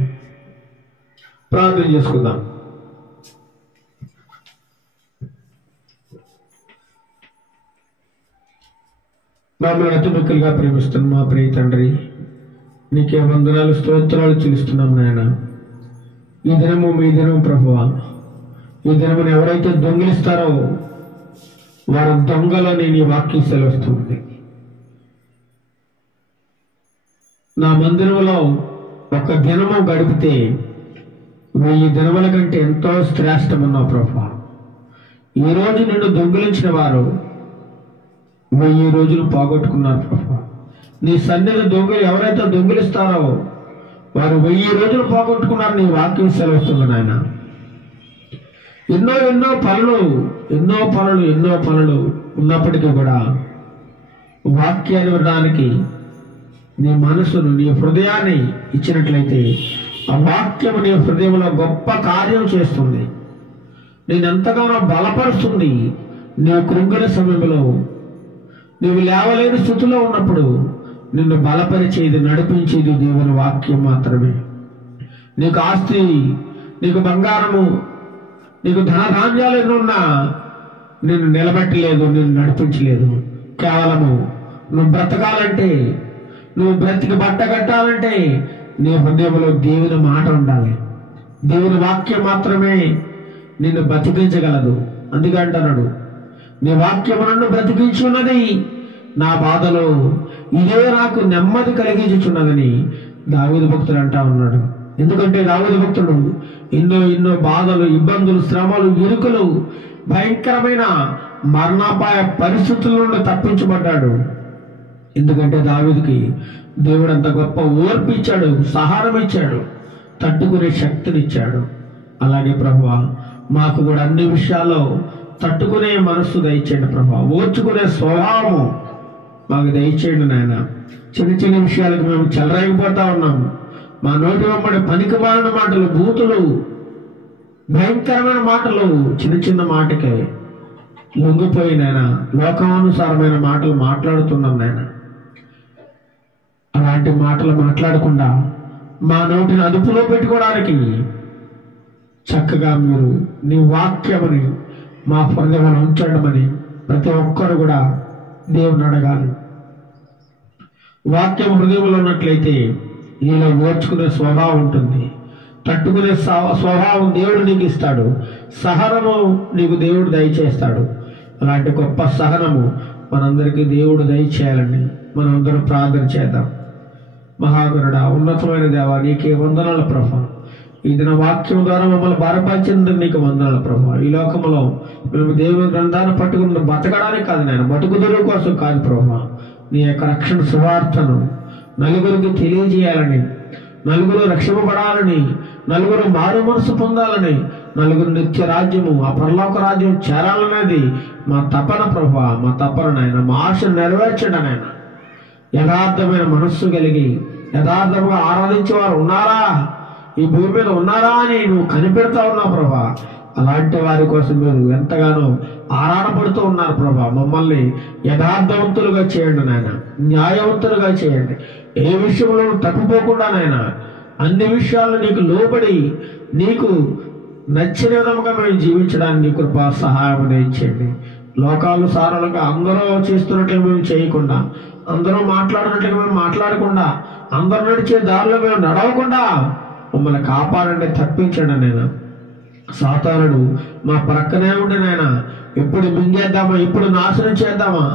ప్రార్థన చేసుకుందాం. మమ్మల్ని అతి మిక్కులుగా ప్రేమిస్తున్న మా ప్రియ తండ్రి, నీకే వందనాలు, స్తోత్రాలు చెల్లిస్తున్నాం నాయన. ఈ దినము మీ దినం ప్రభువా. ఈ దినమును ఎవరైతే దొంగిలిస్తారో వారి దొంగలని నీ వాక్యం సెలవుస్తుంది. నా మందిరంలో ఒక దినము గడిపితే 1000 దినముల కంటే ఎంతో శ్రేష్టమన్నావు ప్రభువా. ఈరోజు నిన్ను దొంగిలించిన వారు 1000 రోజులు పోగొట్టుకున్నారు ప్రభువా. నీ సన్నిధి దొంగలు ఎవరైతే దొంగిలిస్తారో వారు 1000 రోజులు పోగొట్టుకున్నారు నీ వాక్యం సెలవుస్తుంది నాయన. ఎన్నో పనులు ఉన్నప్పటికీ కూడా వాక్యాన్ని వినడానికి నీ మనసును, నీ హృదయాన్ని ఇచ్చినట్లయితే ఆ వాక్యము నీ హృదయంలో గొప్ప కార్యం చేస్తుంది, నేను ఎంతగానో బలపరుస్తుంది. నీవు కృంగిన సమయంలో, నీవు లేవలేని స్థితిలో ఉన్నప్పుడు నిన్ను బలపరిచేది, నడిపించేది దేవుని వాక్యం మాత్రమే. నీకు ఆస్తి, నీకు బంగారము, నీకు ధనధాన్యాలు ఎన్నున్నా నిన్ను నిలబెట్టలేదు, నిన్ను నడిపించలేదు. కేవలము నువ్వు బ్రతకాలంటే, నువ్వు బ్రతికి బట్ట కట్టాలంటే నీ హృదయంలో దేవుని మాట ఉండాలి. దేవుని వాక్యం మాత్రమే నిన్ను బ్రతికించగలదు. అందుకే అంటున్నాడు, నీ వాక్యము నన్ను బ్రతికించి ఉన్నది, నా బాధలో ఇదే నాకు నెమ్మది కలిగించుచున్నదని దావీదు భక్తుడు అంటా ఉన్నాడు. ఎందుకంటే దావీదు భక్తుడు ఎన్నో బాధలు, ఇబ్బందులు, శ్రమలు, ఇరుకులు, భయంకరమైన మరణాపాయ పరిస్థితుల నుండి తప్పించబడ్డాడు. ఎందుకంటే దావీదుకి దేవుడు అంత గొప్ప ఓర్పు ఇచ్చాడు, సహారం ఇచ్చాడు, తట్టుకునే శక్తినిచ్చాడు. అలాగే ప్రభువా, మాకు కూడా అన్ని విషయాల్లో తట్టుకునే మనస్సు దయచేయండి ప్రభువా. ఓర్చుకునే స్వభావము మాకు దయచేయండి నాయన. చిన్న విషయాలకు మేము చెలరైపోతా ఉన్నాము. మా నోటి వెంబడి పనికిమాలిన మాటలు, బూతులు, భయంకరమైన మాటలు, చిన్న మాటకే లొంగిపోయి నాయన లోకానుసారమైన మాటలు మాట్లాడుతున్నాం నాయన. అలాంటి మాటలు మాట్లాడకుండా మా నోటిని అదుపులో పెట్టుకోవడానికి చక్కగా మీరు నీ వాక్యమని మా హృదయంలో ఉంచడమని ప్రతి ఒక్కరు కూడా దేవుని అడగాలి. వాక్యం హృదయంలో ఉన్నట్లయితే నీలో ఓర్చుకునే స్వభావం ఉంటుంది, తట్టుకునే స్వభావం దేవుడు నీకు ఇస్తాడు, సహనము నీకు దేవుడు దయచేస్తాడు. అలాంటి గొప్ప సహనము మనందరికీ దేవుడు దయచేయాలని మనం అందరం ప్రార్థన చేద్దాం. మహాగరుడా, ఉన్నతమైన దేవా, నీకే వందనాల ప్రభా. ఈ దిన వాక్యం ద్వారా మమ్మల్ని బలపరిచినందుకు నీకు వందనాల ప్రభా. ఈ లోకంలో మేము దేవుని గ్రంథాన్ని పట్టుకుని బతకడానికి కాదు నాయన, బతుకుదొరు కోసం కాదు ప్రభా. నీ యొక్క రక్షణ సువార్తను నలుగురికి తెలియజేయాలని, నలుగురు రక్షింపబడాలని, నలుగురు మారు మనసు పొందాలని, నలుగురు నిత్య రాజ్యము, ఆ పరలోక రాజ్యం చేరాలనేది మా తపన ప్రభా, మా తపన నాయన. మా ఆశ నెరవేర్చండి నాయన. యథార్థమైన మనస్సు కలిగి యథార్థంగా ఆరాధించేవారు ఉన్నారా, ఈ భూమి మీద ఉన్నారా అని నువ్వు కనిపెడతా ఉన్నావు ప్రభా. అలాంటి వారి కోసం మీరు ఎంతగానో ఆరాటపడుతూ ఉన్నారు ప్రభా. మమ్మల్ని యథార్థవంతులుగా చేయండి నాయన, న్యాయవంతులుగా చేయండి. ఏ విషయంలో తప్పిపోకుండా నాయన, అన్ని విషయాల్లో నీకు లోబడి నీకు నచ్చిన విధంగా మేము జీవించడానికి నీ కృపా సహాయం ఇచ్చేయండి. లోకానుసారంగా అందరూ చేస్తున్నట్లు మేము చేయకుండా అందరూ మాట్లాడినట్లుగా మేము మాట్లాడకుండా, అందరూ నడిచే దారిలో మేము నడవకుండా మమ్మల్ని కాపాడండి, తప్పించండి నేను. సాతానుడు మా ప్రక్కనే ఉండి నాయన ఎప్పుడు మింగేద్దామా, ఎప్పుడు నాశనం చేద్దామా,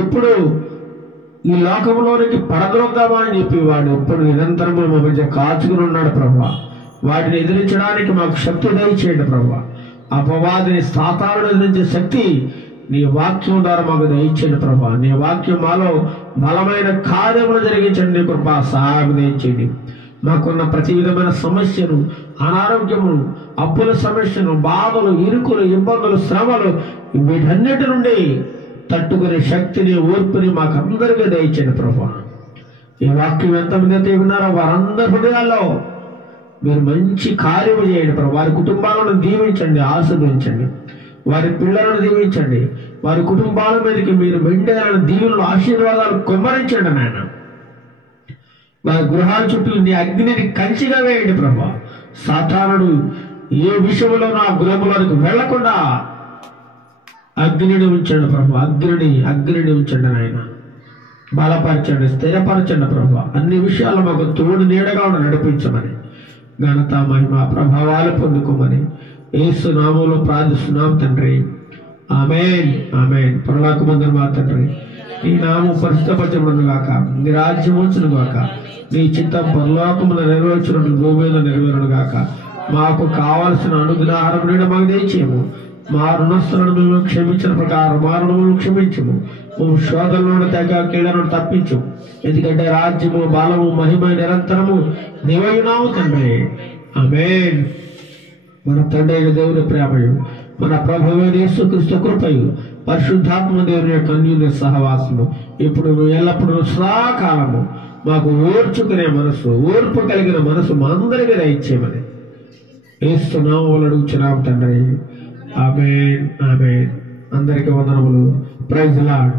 ఎప్పుడు ఈ లోకంలోనికి పడద్రోద్దామా అని చెప్పి వాడు ఎప్పుడు నిరంతరము మా మధ్య కాచుకుని ఉన్నాడు ప్రభా. వాటిని ఎదిరించడానికి మాకు శక్తి దయచేయండి ప్రభా. అపవాదిని సాతానుడు ఎదిరించే శక్తి నీ వాక్యం ద్వారా మాకు దయచేయండి ప్రభా. నీ వాక్యం మాలో బలమైన కార్యములు జరిగించండి. నీ కృపా సహాయం దయచేయండి. మాకున్న ప్రతి విధమైన సమస్యను, అనారోగ్యము, అప్పుల సమస్యను, బాధలు, ఇరుకులు, ఇబ్బందులు, శ్రమలు వీటన్నిటి నుండి తట్టుకునే శక్తిని, ఓర్పుని మాకు అందరికీ దయచేయండి ప్రభా. ఈ వాక్యం ఎంతమంది అయితే విన్నారో వారందరి హృదయాల్లో మీరు మంచి కార్యము చేయండి ప్రభా. వారి కుటుంబాలను దీవించండి, ఆశీర్వదించండి. వారి పిల్లలను దీవించండి. వారి కుటుంబాల మీదకి మీరు మెండైన దీవులను, ఆశీర్వాదాలు కుమ్మరించండి నాయన. వారి గృహాల చుట్టూ నీ అగ్నిని కంచిగా వేయండి ప్రభా. సాతానుడు ఏ విషయంలో నా గృహంలోనికి వెళ్లకుండా అగ్నిని ఉంచండి ప్రభా. అగ్నిని ఉంచండి నాయన. బలపరచండి, స్థిరపరచండి ప్రభా. అన్ని విషయాలు మాకు తోడు నీడగా ఉండి నడిపించమని, ఘనత, మహిమ, ప్రభావాలు పొందుకోమని యేసు నామములో ప్రార్థిస్తున్నాం తండ్రి. ఆమేన్, ఆమేన్. పరలోకమందున మా తండ్రి, నీ నామం పరిశుద్ధపరచబడును గాక, నీ రాజ్యం వచ్చును గాక, నీ చిత్తం పరలోకములో నెరవేర్చినట్లు భూమి మీద నెరవేరును గాక. మాకు కావలసిన అనుగ్రహారం నీడ మాకు దయచేయము. మా రుణస్థులను మేము క్షమించిన ప్రకారం మా రుణములను క్షమించము. మేము శోధనలోని తెగ కీడను తప్పించు. ఎందుకంటే రాజ్యము, బలము, మహిమ నిరంతరము నీవైనావు తండ్రి. ఆమేన్. మన తండ్రి అయిన దేవుని ప్రేమయు, మన ప్రభువైన యేసుక్రీస్తు కృపయు, పరిశుద్ధాత్మ దేవుని యొక్క అన్యోన్య సహవాసము ఇప్పుడు ఎల్లప్పుడూ సదాకాలము మాకు ఓర్చుకునే మనసు, ఓర్పు కలిగిన మనసు మా అందరికీ దయచేయమని యేసు నామములో అడుగుచున్నాం తండ్రి. ఆమేన్, ఆమేన్. అందరికీ వందనములు. Praise the lord.